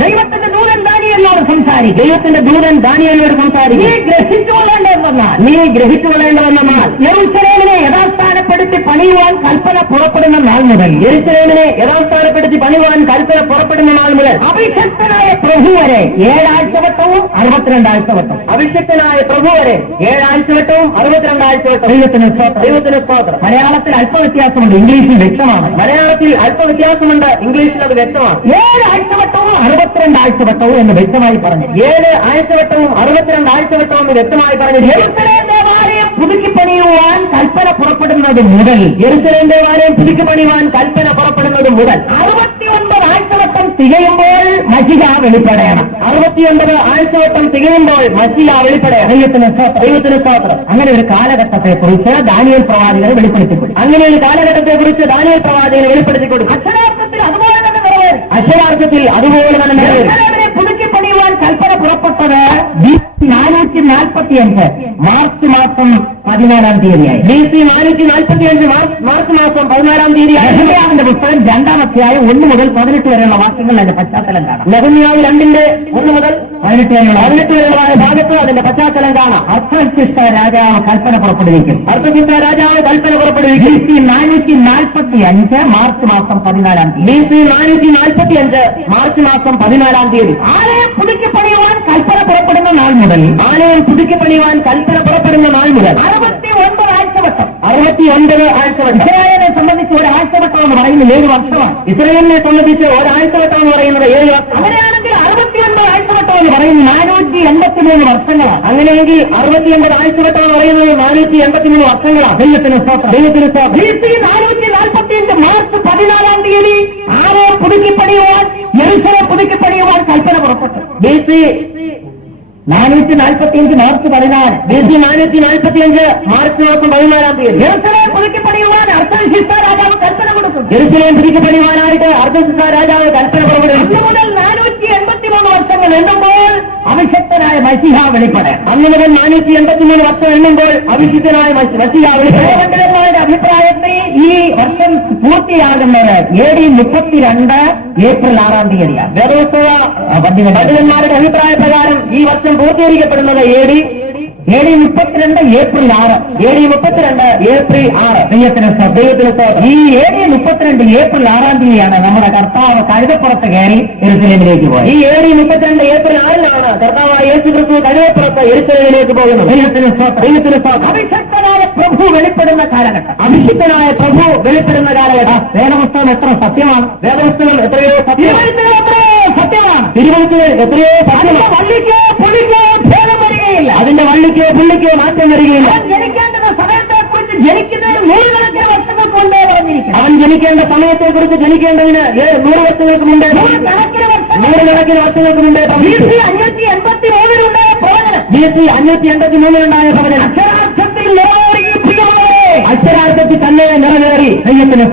ദൈവത്തിന്റെ ദൂതൻ ദാനിയേലിനോട് സംസാരിക്കും. നീ ഗ്രഹിച്ചുകൊള്ളേണ്ടതെന്നാൽ യെരൂശലേമിനെ യഥാസ്ഥാനപ്പെടുത്തി യഥാസ്ഥാനപ്പെടുത്തി പണിയുവാൻ കൽപ്പന പുറപ്പെടുന്ന നാൾ മുതൽ, യെരൂശലേമിനെ യഥാസ്ഥാനപ്പെടുത്തി പണിവാൻ കൽപ്പന പുറപ്പെടുന്ന നാൾ മുതൽ അഭിഷക്തനായ പ്രഭു വരെ 7 ആഴ്ചവട്ടവും 62 ആഴ്ചവട്ടവും, അഭിഷക്തനായ പ്രഭു വരെ 7 ആഴ്ചവട്ടവും 62 ആഴ്ചവട്ടവും. ദൈവത്തിന് സ്തോത്രം. ദൈവത്തിന് സ്തോത്രം. മലയാളത്തിൽ അല്പ വ്യത്യാസമുണ്ട്, ഇംഗ്ലീഷിൽ വ്യക്തമാണ്. മലയാളത്തിൽ അല്പ വ്യത്യാസമുണ്ട്, ഇംഗ്ലീഷിൽ അത് വ്യക്തമാണ്. 7 ആഴ്ചവട്ടവും 62 ആഴ്ചവട്ടവും എന്ന് വ്യക്തമായി പറഞ്ഞു. 7 ആഴ്ചവട്ടവും 62 ആഴ്ചവട്ടവും എന്ന് വ്യക്തമായി പറഞ്ഞു. യെരൂശലേം ദേവാലയം പുതുക്കി പണിയുവാൻ കൽപ്പന പുറപ്പെടുന്നത് മുതൽ, യെരൂശലേം ദേവാലയം പുതുക്കി പണിവാൻ കൽപ്പന പുറപ്പെടുന്നത് മുതൽ 69 ആഴ്ചവട്ടം തികയുമ്പോൾ മശിഹ വെളിപ്പെടണം. 69 ആഴ്ചവട്ടം തികയുമ്പോൾ മശിഹ വെളിപ്പെടണം. ദൈവത്തിന് സ്തോത്രം. അങ്ങനെ ഒരു കാലഘട്ടത്തെ കുറിച്ച് ദാനിയേൽ പ്രവാചകനെ വെളിപ്പെടുത്തിക്കൊടുത്തു. അങ്ങനെ ഒരു കാലഘട്ടത്തെ കുറിച്ച് ദാനിയേൽ പ്രവാചകനെ വെളിപ്പെടുത്തി കൊടുത്തു. അക്ഷരാർത്ഥത്തിൽ അതുപോലെ തന്നെ നിറവേറി. അക്ഷരാർത്ഥത്തിൽ അതുപോലെ തന്നെ നിറവേറി. യെരൂശലേമിനെ പുതുക്കി പണിയുവാൻ കൽപ്പന പുറപ്പെട്ടത് 445 മാർച്ച് മാസം 14-ാം തീയതിയായി. BC 445 മാർച്ച് മാസം 14-ാം തീയതി. നെഹമ്യാവിന്റെ പുസ്തകം 2-ാം അധ്യായം 1 മുതൽ 18 വരെയുള്ള വാക്യങ്ങൾ അതിന്റെ പശ്ചാത്തലം കാണാം. നെഹമ്യാവ് 2-ന്റെ 1 മുതൽ 18 വരെയുള്ള ഭാഗത്ത് അതിന്റെ പശ്ചാത്തലം കാണാം. അർത്ഥശിഷ്ട രാജാവ് കൽപ്പന പുറപ്പെടുവിക്കും. അർത്ഥശിഷ്ട രാജാവ് കൽപ്പന പുറപ്പെടുവിക്കും. BC 445 മാർച്ച് മാസം 14-ാം തീയതി. BC 445 മാർച്ച് മാസം 14-ാം തീയതി. ആലയം പുതുക്കി പണിയുവാൻ കൽപ്പന പുറപ്പെടുന്ന നാൾ മുതൽ, ആലയം പുതുക്കി പണിയുവാൻ കൽപ്പന പുറപ്പെടുന്ന നാൾ മുതൽ 69 ആഴ്ചവട്ടം. 69 ആഴ്ചവട്ടം. ഇസ്രായേലിനെ സംബന്ധിച്ച് ഒരു ആഴ്ചവട്ടം എന്ന് പറയുന്നത് 7 വർഷമാണ്. ഇസ്രായേലിനെ സംബന്ധിച്ച് ഒരാഴ്ചവട്ടം എന്ന് പറയുന്നത് 7 വർഷം. അങ്ങനെയാണെങ്കിൽ 69 ആഴ്ചവട്ടം എന്ന് പറയുന്നത് 483 വർഷങ്ങളാണ്. അങ്ങനെയെങ്കിൽ 69 ആഴ്ചവട്ടം എന്ന് പറയുന്നത് 483 വർഷങ്ങളാണ്. ദൈവത്തിന് സ്തോത്രം. ദൈവത്തിന് സ്തോത്രം. BC 445 മാർച്ച് 14-ാം തീയതി ആലയം പുതുക്കി പണിയുവാൻ, യെരൂശലേം പുതുക്കി പണിയുവാൻ കൽപ്പന പുറപ്പെട്ടു. BC 445 March 14. BC 445 മാർച്ച് മാസം 14-ാം തീയതി. യെരൂശലേം പുതുക്കി പണിയുവാൻ അർത്ഥശിഷ്ട രാജാവ് കൽപ്പന കൊടുക്കും. യെരൂശലേം പുതുക്കി പണിയുവാനായിട്ട് അർത്ഥശിഷ്ട രാജാവ് കൽപ്പന പുറപ്പെടുവിച്ചു. അന്ന് മുതൽ 483 വർഷങ്ങൾ എണ്ണുമ്പോൾ അഭിഷക്തനായ മശിഹ വെളിപ്പെടാൻ. അന്ന് മുതൽ 483 വർഷം എണ്ണുമ്പോൾ അഭിഷിക്തനായ മശിഹ വെളിപ്പെടാൻ. പണ്ഡിതന്മാരുടെ അഭിപ്രായത്തിൽ ഈ വർഷം പൂർത്തിയാകുന്നത് AD 32 ഏപ്രിൽ 6-ാം തീയതിയാണ്. വേദോത്സവ പണ്ഡിതന്മാരുടെ അഭിപ്രായ പ്രകാരം ഈ വർഷം പൂർത്തീകരിക്കപ്പെടുന്നത് AD 32 ഏപ്രിൽ 6. AD 32 April 6. ദൈവത്തിന് ദൈവത്തിന് സ്തോത്രം. ഈ AD 32 ഏപ്രിൽ 6-ാം തീയതിയാണ് നമ്മുടെ കർത്താവ് കഴുതപ്പുറത്ത് കയറി യെരൂശലേമിലേക്ക് പോയത്. ഈ AD 32 ഏപ്രിൽ 6-നാണ് കർത്താവായ യേശു ക്രിസ്തു കഴുതപ്പുറത്ത് യെരൂശലേമിലേക്ക് പോകുന്നത്. ദൈവത്തിന് സ്തോത്രം. ദൈവത്തിന് സ്തോത്രം. അഭിഷക്തനായ പ്രഭു വെളിപ്പെടുന്ന കാലഘട്ടം. അഭിഷിക്തനായ പ്രഭു വെളിപ്പെടുന്ന കാലഘട്ടം. വേദപുസ്തകം എത്ര സത്യമാണ്. വേദപുസ്തകം എത്രയോ സത്യമാണ്. സത്യമാണ്. തിരുവഴുത്തിൽ എത്രയോ സത്യമാണ്. വള്ളിക്കോ പുള്ളിക്കോ ഭേദം വരികയില്ല. അതിന്റെ വള്ളിക്കോ പുള്ളിക്കോ മാറ്റം വരികയില്ല. അവൻ ജനിക്കേണ്ടുന്ന സമയത്തെക്കുറിച്ച് ജനിക്കുന്നതിന് 100 വർഷങ്ങൾക്ക് മുമ്പേ പറഞ്ഞിരിക്കുന്നു. അവൻ ജനിക്കേണ്ട സമയത്തെക്കുറിച്ച് ജനിക്കേണ്ടതിന് 100 വർഷങ്ങൾക്ക് മുമ്പേ, 100 വർഷങ്ങൾക്ക് മുമ്പേ BC 583-ലുണ്ടായ പ്രവചനം. BC 583-ലുണ്ടായ പ്രവചനം അക്ഷരാർത്ഥത്തിൽ നിറവേറിയിരിക്കുകയാണ്. അക്ഷരാർത്ഥത്തിൽ തന്നെ നിറവേറി. ദൈവത്തിന്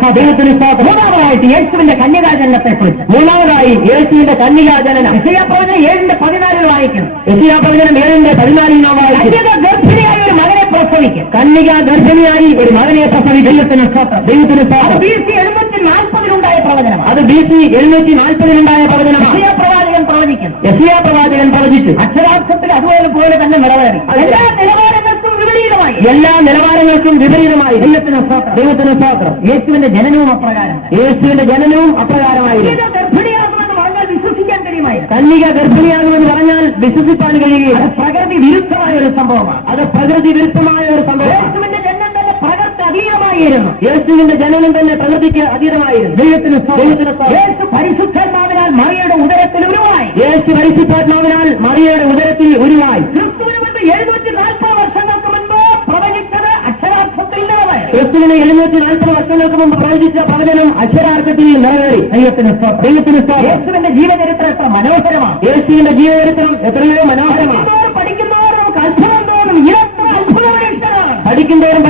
സ്തോത്രം. മൂന്നാമതായിട്ട് യേശുവിന്റെ കന്യകാജനനത്തെക്കുറിച്ച്. മൂന്നാമതായി യേശുവിന്റെ കന്യകാജനനം. യെശയ്യാ പ്രവചനം 7:14 വായിക്കുന്നു. യെശയ്യാ പ്രവചനം 7:14 നാം വായിക്കുന്നു. കന്യക ഗർഭിണിയായ ഒരു മകനെ പ്രസവിക്കും. കന്യക ഗർഭിണിയായി ഒരു മകനെ പ്രസവിക്കും. ദൈവത്തിന് സ്തോത്രം. ദൈവത്തിന് അത് സ്തോത്രം. BC 740-ലുണ്ടായ പ്രവചനമാണ്. അത് BC 740-ലുണ്ടായ പ്രവചനമാണ്. യെശയ്യാ പ്രവാചകൻ പ്രവചിക്കുന്നു. യെശയ്യാ പ്രവാചകൻ പ്രവചിച്ചു. അക്ഷരാർത്ഥത്തിൽ അതുപോലെ തന്നെ നിറവേറി. എല്ലാ നിലവാരങ്ങൾക്കും വിപരീതമായി. എല്ലാ നിലവാരങ്ങൾക്കും വിപരീതമായി. ദൈവത്തിന് സ്തോത്രം. ദൈവത്തിന് സ്തോത്രം. യേശുവിന്റെ ജനനവും അപ്രകാരം. യേശുവിന്റെ ജനനവും അപ്രകാരമായിരുന്നു. കന്യക ഗർഭിണിയാകുമെന്ന് പറഞ്ഞാൽ വിശ്വസിക്കാൻ കഴിയുമായിരുന്നു. കന്യക ഗർഭിണിയാകുമെന്ന് പറഞ്ഞാൽ വിശ്വസിക്കാൻ കഴിയുകയില്ല. അത് പ്രകൃതി വിരുദ്ധമായ ഒരു സംഭവമാണ്. അത് പ്രകൃതി വിരുദ്ധമായ ഒരു സംഭവമാണ്. യേശുവിന്റെ ജനനം തന്നെ പ്രകൃതി അതീതമായിരുന്നു. യേശുവിന്റെ ജനനം തന്നെ പ്രകൃതിക്ക് അതീതമായിരുന്നു. ദൈവത്തിന് ദൈവത്തിന് സ്തോത്രം. യേശു പരിശുദ്ധാത്മാവിനാൽ മറിയയുടെ ഉദരത്തിൽ ഉരുവായി. യേശു പരിശുദ്ധാത്മാവിനാൽ മറിയയുടെ ഉദരത്തിൽ ഉരുവായി. ക്രിസ്തുവിന് മുൻപ് 740 വർഷങ്ങൾക്ക് മുൻപ് പ്രവചിച്ചത് അക്ഷരാർത്ഥത്തിൽ നിറവേറി. ക്രിസ്തുവിന് 740 വർഷങ്ങൾക്ക് മുമ്പ് പ്രവചിച്ച പ്രവചനം അക്ഷരാർത്ഥത്തിൽ നിറവേറി. ദൈവത്തിന് സ്തോത്രം. ദൈവത്തിന് സ്തോത്രം. യേശുവിന്റെ ജീവചരിത്രം എത്ര മനോഹരമാണ്. യേശുവിന്റെ ജീവചരിത്രം എത്രയോ മനോഹരമാണ്. പഠിക്കുന്നവർ നമുക്ക് അത്ഭുതം തോന്നും. ഇതൊക്കെ അത്ഭുത മനുഷ്യനാണ്. പഠിക്കുന്തോറും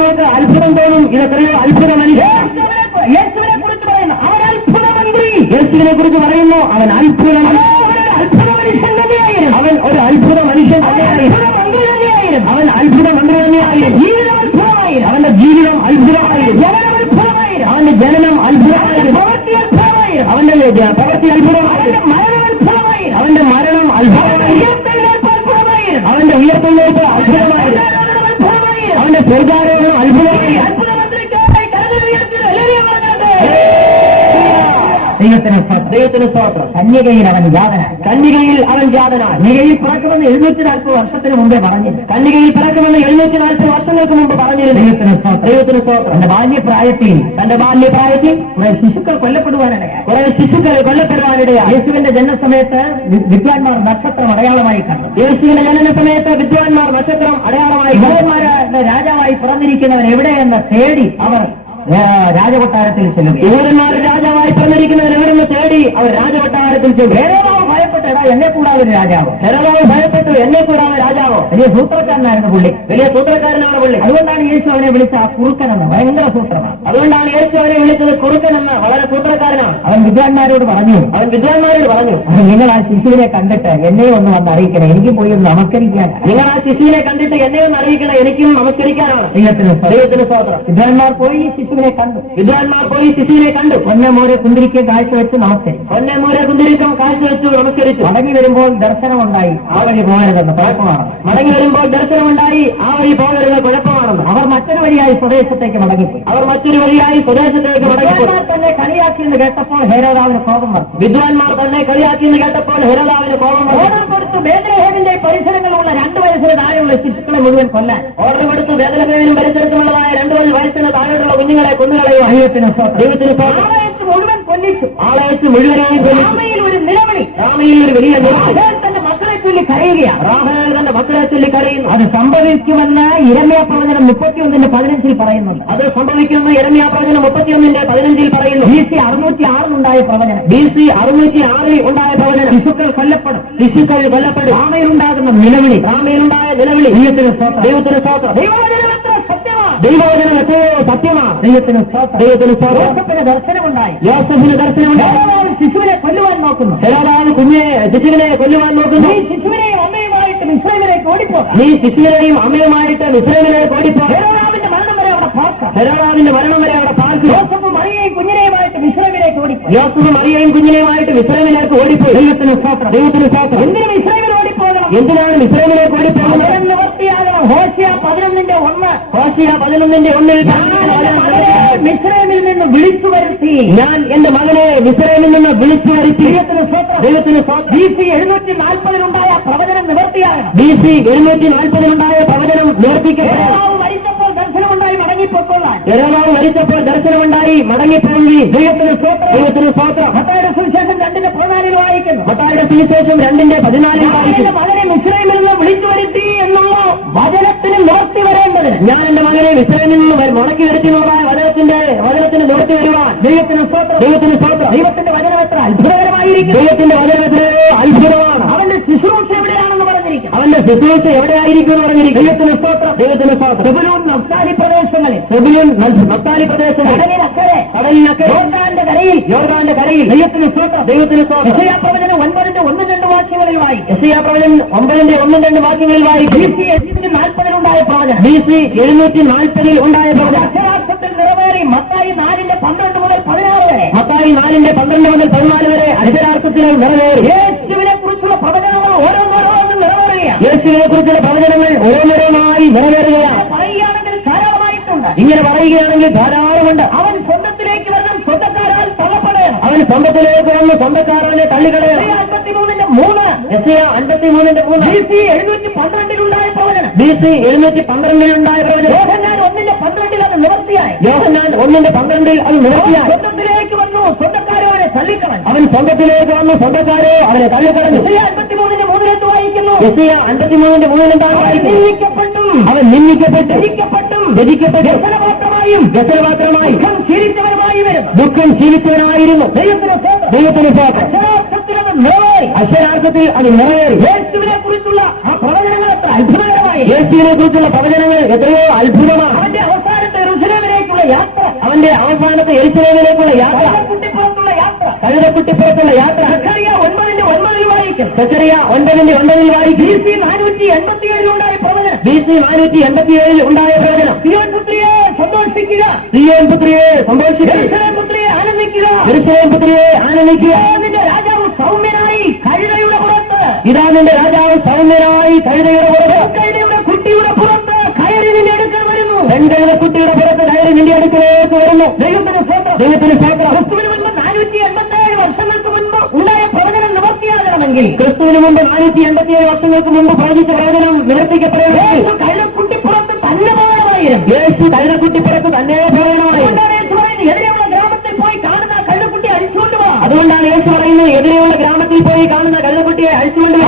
നമുക്ക് അത്ഭുതം തോന്നും. ഇതെത്രയോ അത്ഭുത മനുഷ്യനാണ്. യേശുവിനെ കുറിച്ച് പറയുന്നു അവൻ അത്ഭുത മന്ത്രി. യേശുവിനെ കുറിച്ച് പറയുന്നു അവൻ അത്ഭുത അത്ഭുത മനുഷ്യൻ തന്നെയായിരുന്നു. അവൻ ഒരു അത്ഭുത മനുഷ്യൻ തന്നെയായിരുന്നു. മന്ത്രി തന്നെയായിരുന്നു. അവൻ അത്ഭുത മന്ത്രി തന്നെയായിരുന്നു. ജീവിതം അത്ഭുതമായിരുന്നു. അവന്റെ ജീവിതം അത്ഭുതമായിരുന്നു. അത്ഭുതമായിരുന്നു. അവന്റെ ജനനം അത്ഭുതമായിരുന്നു. പ്രവൃത്തി അത്ഭുതമായിരുന്നു. അവന്റെ പ്രവൃത്തി അത്ഭുതമായിരുന്നു. മരണം അത്ഭുതമായിരുന്നു. അവന്റെ മരണം അത്ഭുതമായിരുന്നു. അത്ഭുതമായിരുന്നു. അവന്റെ ഉയർത്തെഴുന്നേൽപ്പ് അത്ഭുതമായിരുന്നു. അവന്റെ സ്വർഗാരോഹണം അത്ഭുതമായിരുന്നു. അത്ഭുതമന്ത്രി ദൈവത്തിന് സ്തോത്രം. കന്യകയിൽ അവൻ ജാതനായി. കന്യകയിൽ പിറക്കുമെന്ന് 740 വർഷത്തിന് മുമ്പേ പറഞ്ഞിരുന്നു. കന്യകയിൽ പിറക്കുമെന്ന് 740 വർഷങ്ങൾക്ക് മുമ്പ് പറഞ്ഞിരുന്നു. ദൈവത്തിന് സ്തോത്രം. തന്റെ ബാല്യപ്രായത്തിൽ കുറെ ശിശുക്കൾ കൊല്ലപ്പെടുവാനിടയായി. യേശുവിന്റെ ജനനസമയത്ത് വിദ്വാൻമാർ നക്ഷത്രം അടയാളമായി കണ്ടു. യേശുവിന്റെ ജനന സമയത്ത് വിദ്വാൻമാർ നക്ഷത്രം അടയാളമായി യഹൂദന്മാരുടെ രാജാവായി പിറന്നിരിക്കുന്നവൻ എവിടെയെന്ന് തേടി അവർ രാജകൊട്ടാരത്തിൽ ചെല്ലും. യഹൂദന്മാരുടെ രാജാവായി പിറന്നിരിക്കുന്നവർ എവിടെന്ന് തേടി അവർ രാജകൊട്ടാരത്തിൽ ചെല്ലും. ഹെരോദാവ് ഭയപ്പെട്ടടാ, എന്നെ കൂടാതെ ഒരു രാജാവ്. ഹെരോദാവ് ഭയപ്പെട്ടു, എന്നെ കൂടാതെ രാജാവോ. വലിയ സൂത്രക്കാരനായിരുന്നു പുള്ളി. അതുകൊണ്ടാണ് യേശു അവനെ വിളിച്ച കുറുക്കനെന്ന്. ഭയങ്കര സൂത്രമാണ്. അതുകൊണ്ടാണ് യേശു അവനെ വിളിച്ചത് കുറുക്കനെന്ന്. വളരെ സൂത്രക്കാരനാണ്. അവൻ വിദ്വാൻമാരോട് പറഞ്ഞു നിങ്ങൾ ആ ശിശുവിനെ കണ്ടിട്ട് എന്നെ ഒന്ന് വന്ന് അറിയിക്കണം, എനിക്ക് പോയി ഒന്ന് നമസ്കരിക്കാൻ. നിങ്ങൾ ആ ശിശുവിനെ കണ്ടിട്ട് എന്നെ ഒന്ന് അറിയിക്കണം, എനിക്കും നമസ്കരിക്കാനാണ്. ദൈവത്തിന് സ്തോത്രം. വിദ്വാൻമാർ പോയി ശിശുവിനെ കണ്ടു. പൊന്നമോരെ കുന്തിരിക്കെ കാഴ്ചവെച്ച് നമസ്കരിച്ചു. മടങ്ങി വരുമ്പോൾ ദർശനമുണ്ടായി, ആ വഴി പോകരുതെന്ന് കുഴപ്പമാണെന്ന്. അവർ മറ്റൊരു വഴിയായി സ്വദേശത്തേക്ക് മടങ്ങിപ്പോയി. തന്നെ കളിയാക്കിയെന്ന് കേട്ടപ്പോൾ ഹെരോദാവിന് കോപം വന്നു. വിദ്വാൻമാർ തന്നെ കളിയാക്കിയെന്ന് കേട്ടപ്പോൾ ഹെരോദാവിന് കോപം ഓർഡർ കൊടുത്തു ബേത്ലഹേമിന്റെ പരിസരങ്ങളുള്ള 2 വയസ്സിന് താഴെയുള്ള ശിശുക്കളെ മുഴുവൻ കൊല്ലാൻ. ഓർഡർ കൊടുത്തു ബേത്ലഹേമിലും പരിസരത്തുള്ളതായ 2 വയസ്സിന് താഴെയുള്ള കുഞ്ഞുങ്ങളെ കൊന്നുകളയുക. ദൈവത്തിന് മുഴുവൻ കൊല്ലിച്ചു. ആളയച്ച് മുഴുവനായി രാമയിൽ ഒരു നിലവിളി. രാമയിൽ ഒരു വലിയ തന്റെ മക്കളെ ചൊല്ലി കരയുകയാണ്. റാഹേൽ തന്റെ മക്കളെ ചൊല്ലി കരയുന്നു. അത് സംഭവിക്കുമെന്ന് യിരെമ്യാ പ്രവചനം 31:15 പറയുന്നുണ്ട്. അത് സംഭവിക്കുമെന്ന് യിരെമ്യാ പ്രവചനം 31:15 പറയുന്നു. BC 606 ഉണ്ടായ പ്രവചനം. BC 606 ഉണ്ടായ പ്രവചനം. ശിശുക്കൾ കൊല്ലപ്പെടും. രാമയിലുണ്ടാകുന്ന നിലവിളി. ദൈവത്തിന് സ്തോത്രം. ദൈവവചനം എത്രയോ സത്യമാണ്. ദൈവത്തിന് സ്തോത്രം. യോസേഫിന് ദർശനമുണ്ടായി. ശിശുവിനെ കൊല്ലുവാൻ നോക്കുന്നു. ഹെരോദാവ് ശിശുവിനെ കൊല്ലുവാൻ നോക്കുന്നു. നീ ശിശുവിനെയും അമ്മയുമായിട്ട് മിസ്രൈമിലേക്ക് ഓടിപ്പോകാം. ഹെരോദാവിന്റെ മരണം വരെ അവിടെ പാർക്കാം. യോസേഫ് മറിയയും കുഞ്ഞിനെയുമായിട്ട് മിസ്രൈമിലേക്ക് ഓടിപ്പോയി. ദൈവത്തിന് സ്തോത്രം. എന്തിനും ഇസ്രായേലിൽ ഓടിപ്പോകണം. എന്തിനാണ് മിസ്രൈമിലേക്ക് ഓടിപ്പോകുന്നത്? നിവർത്തിയാകണം. ഹോശിയ 11:1. മിസ്രൈമിൽ നിന്ന് വിളിച്ചു വരുത്തി. ഞാൻ എന്റെ മകനെ മിസ്രൈമിൽ നിന്ന് വിളിച്ചു വരുത്തി. ദൈവത്തിന് സ്തോത്രം. BC 740 ഉണ്ടായ പ്രവചനം നിവർത്തിയാകണം. BC 740 പ്രവചനം നിവർത്തിക്കപ്പെട്ടു. മരിച്ചപ്പോൾ ദർശനമുണ്ടായി മടങ്ങിപ്പോക്കൊള്ളാൻ. ദൈവത്തിന് സ്തോത്രം. മത്തായിയുടെ സുവിശേഷം 2:14 വായിക്കുന്നു. മകനെ മിസ്രൈമിൽ നിന്ന് വിളിച്ചു വരുത്തി എന്നുള്ള വചനത്തിന് നിവർത്തി വരേണ്ടതിന് ഞാൻ എന്റെ മകനെ മിസ്രൈമിൽ നിന്ന് മുടക്കി വരുത്തിയതായ വചനത്തിന് നിവർത്തി വരുവാൻ. ദൈവത്തിന് സ്തോത്രം. ദൈവത്തിന്റെ വചനം എത്ര അത്ഭുതകരമായിരിക്കും. ദൈവത്തിന്റെ വചനം എത്രയോ അത്ഭുതമാണ്. അവന്റെ ശുശ്രൂഷ എവിടെയാണെന്ന് പറഞ്ഞിരിക്കും. എവിടെയായിരിക്കും എന്ന് പറഞ്ഞിരിക്കും. ദൈവത്തിന് സ്തോത്രം. സെബൂലൂൻ നഫ്താലി പ്രദേശങ്ങളിൽ, കടലിനക്കരെ, യോർദാന്റെ കരയിൽ. ദൈവത്തിന് സ്തോത്രം. യെശയ്യാ പ്രവചനം 9:1-2 വാക്യങ്ങളിൽ വായിക്കും. BC 740 ഉണ്ടായ പ്രവചനം. BC 740 ഉണ്ടായ പ്രവചനം അക്ഷരാർത്ഥത്തിൽ നിറവേറി. മത്തായി 4:12 മുതൽ 16 വരെ. മത്തായി 4:12-14 വരെ അക്ഷരാർത്ഥത്തിൽ നിറവേറി. യേശുവിനെ കുറിച്ചുള്ള പ്രവചനങ്ങൾ ഓരോന്നോരോന്നും നിറവേറുകയാണ്. ഓരോന്നോരോന്നായി നിറവേറുകയാണ്. പറയുകയാണെങ്കിൽ ധാരാളമായിട്ടുണ്ട്. ഇങ്ങനെ പറയുകയാണെങ്കിൽ ധാരാളമുണ്ട്. അവൻ സ്വന്തത്തിലേക്ക് വരണം, സ്വന്തക്കാരാൽ തള്ളപ്പെടണം. അവൻ സ്വന്തത്തിലേക്ക് വന്ന് സ്വന്തക്കാരനെ തള്ളിക്കളയണം. 53:3. BC 712 ഉണ്ടായ പ്രവചനം. BC 712 ഉണ്ടായ പ്രവചനം. യോഹന്നാൻ 1:12 അത് നിവർത്തിയായി. യോഹന്നാൻ 1:12 അത് നിവർത്തിയായി. സ്വന്തത്തിലേക്ക് വന്നു, സ്വന്തക്കാരെ തള്ളിക്കളഞ്ഞു. അവൻ സ്വന്തത്തിലേക്ക് വന്നു, സ്വന്തക്കാരെ അവനെ തള്ളിക്കളഞ്ഞു. 53:3 വായിക്കുന്നു. 53:3 എന്താണ് വായിക്കുന്നത്? അവൻ നിന്ദിക്കപ്പെട്ടു, ത്യജിക്കപ്പെട്ടു, വ്യസനപാത്രമായി ദുഃഖം ശീലിച്ചവനായിരുന്നു. ദൈവത്തിന് അക്ഷരാർത്ഥത്തിൽ അത് നിറവേറി. യേശുവിനെ കുറിച്ചുള്ള ആ പ്രവചനങ്ങൾ എത്ര അത്ഭുതകരമായി. യേശുവിനെ കുറിച്ചുള്ള പ്രവചനങ്ങൾ എത്രയോ അത്ഭുതമാണ്. അവന്റെ അവസാനത്തെ യെരൂശലേമിലേക്കുള്ള യാത്ര, കഴുതക്കുട്ടിപ്പുറത്തുള്ള യാത്ര. സഖറിയ 9:9 വായിക്കും. സഖറിയ 9:9 വായിക്കും. BC 487 ഉണ്ടായ പ്രവചനം. BC 487 ഉണ്ടായ പ്രവചനം. സിയോൻ പുത്രിയെ സന്തോഷിക്കുക, സിയോൻ പുത്രിയെ സന്തോഷിക്കുക, യെരൂശലേം പുത്രിയെ ആനന്ദിക്കുക, യെരൂശലേം പുത്രിയെ ആനന്ദിക്കുക. നിന്റെ രാജാവ് സൗമ്യനായി കഴുതയുടെ പുറത്ത്, ഇതാ നിന്റെ രാജാവ് സൗമ്യനായി കഴുതയുടെ പുറത്ത്, കഴുതയുടെ കുട്ടിയുടെ പുറത്ത് കയറി നിന്റെ അടുക്കൽ വരുന്നു. കുട്ടിയുടെ പുറത്ത് കയറി നിന്റെ അടുക്കലേക്ക് വരുന്നു. ദൈവത്തിന് സ്തോത്രം. ദൈവത്തിന് സ്തോത്രം. ക്രിസ്തുവിന് മുൻപ് 487 വർഷങ്ങൾക്ക് മുൻപ് ഉണ്ടായ പ്രവചനം നിവർത്തിയാകണമെങ്കിൽ, ക്രിസ്തുവിന് മുമ്പ് 487 വർഷങ്ങൾക്ക് മുമ്പ് പ്രവചിച്ച പ്രവചനം നിവർത്തിക്കപ്പെടണമെങ്കിൽ കഴുതക്കുട്ടിപ്പുറത്ത് തന്നെ പോകണമായിരുന്നു. യേശു കഴുതക്കുട്ടിപ്പുറത്ത് തന്നെ പോകണമായിരുന്നു. എതിരെയുള്ള ഗ്രാമത്തിൽ പോയി കാണുന്ന കഴുതക്കുട്ടി അഴിച്ചുകൊണ്ട് പോകാം. അതുകൊണ്ടാണ് യേശു പറയുന്നത്, എതിരെയുള്ള ഗ്രാമത്തിൽ പോയി കാണുന്ന കഴുതക്കുട്ടിയെ അഴിച്ചുകൊണ്ട്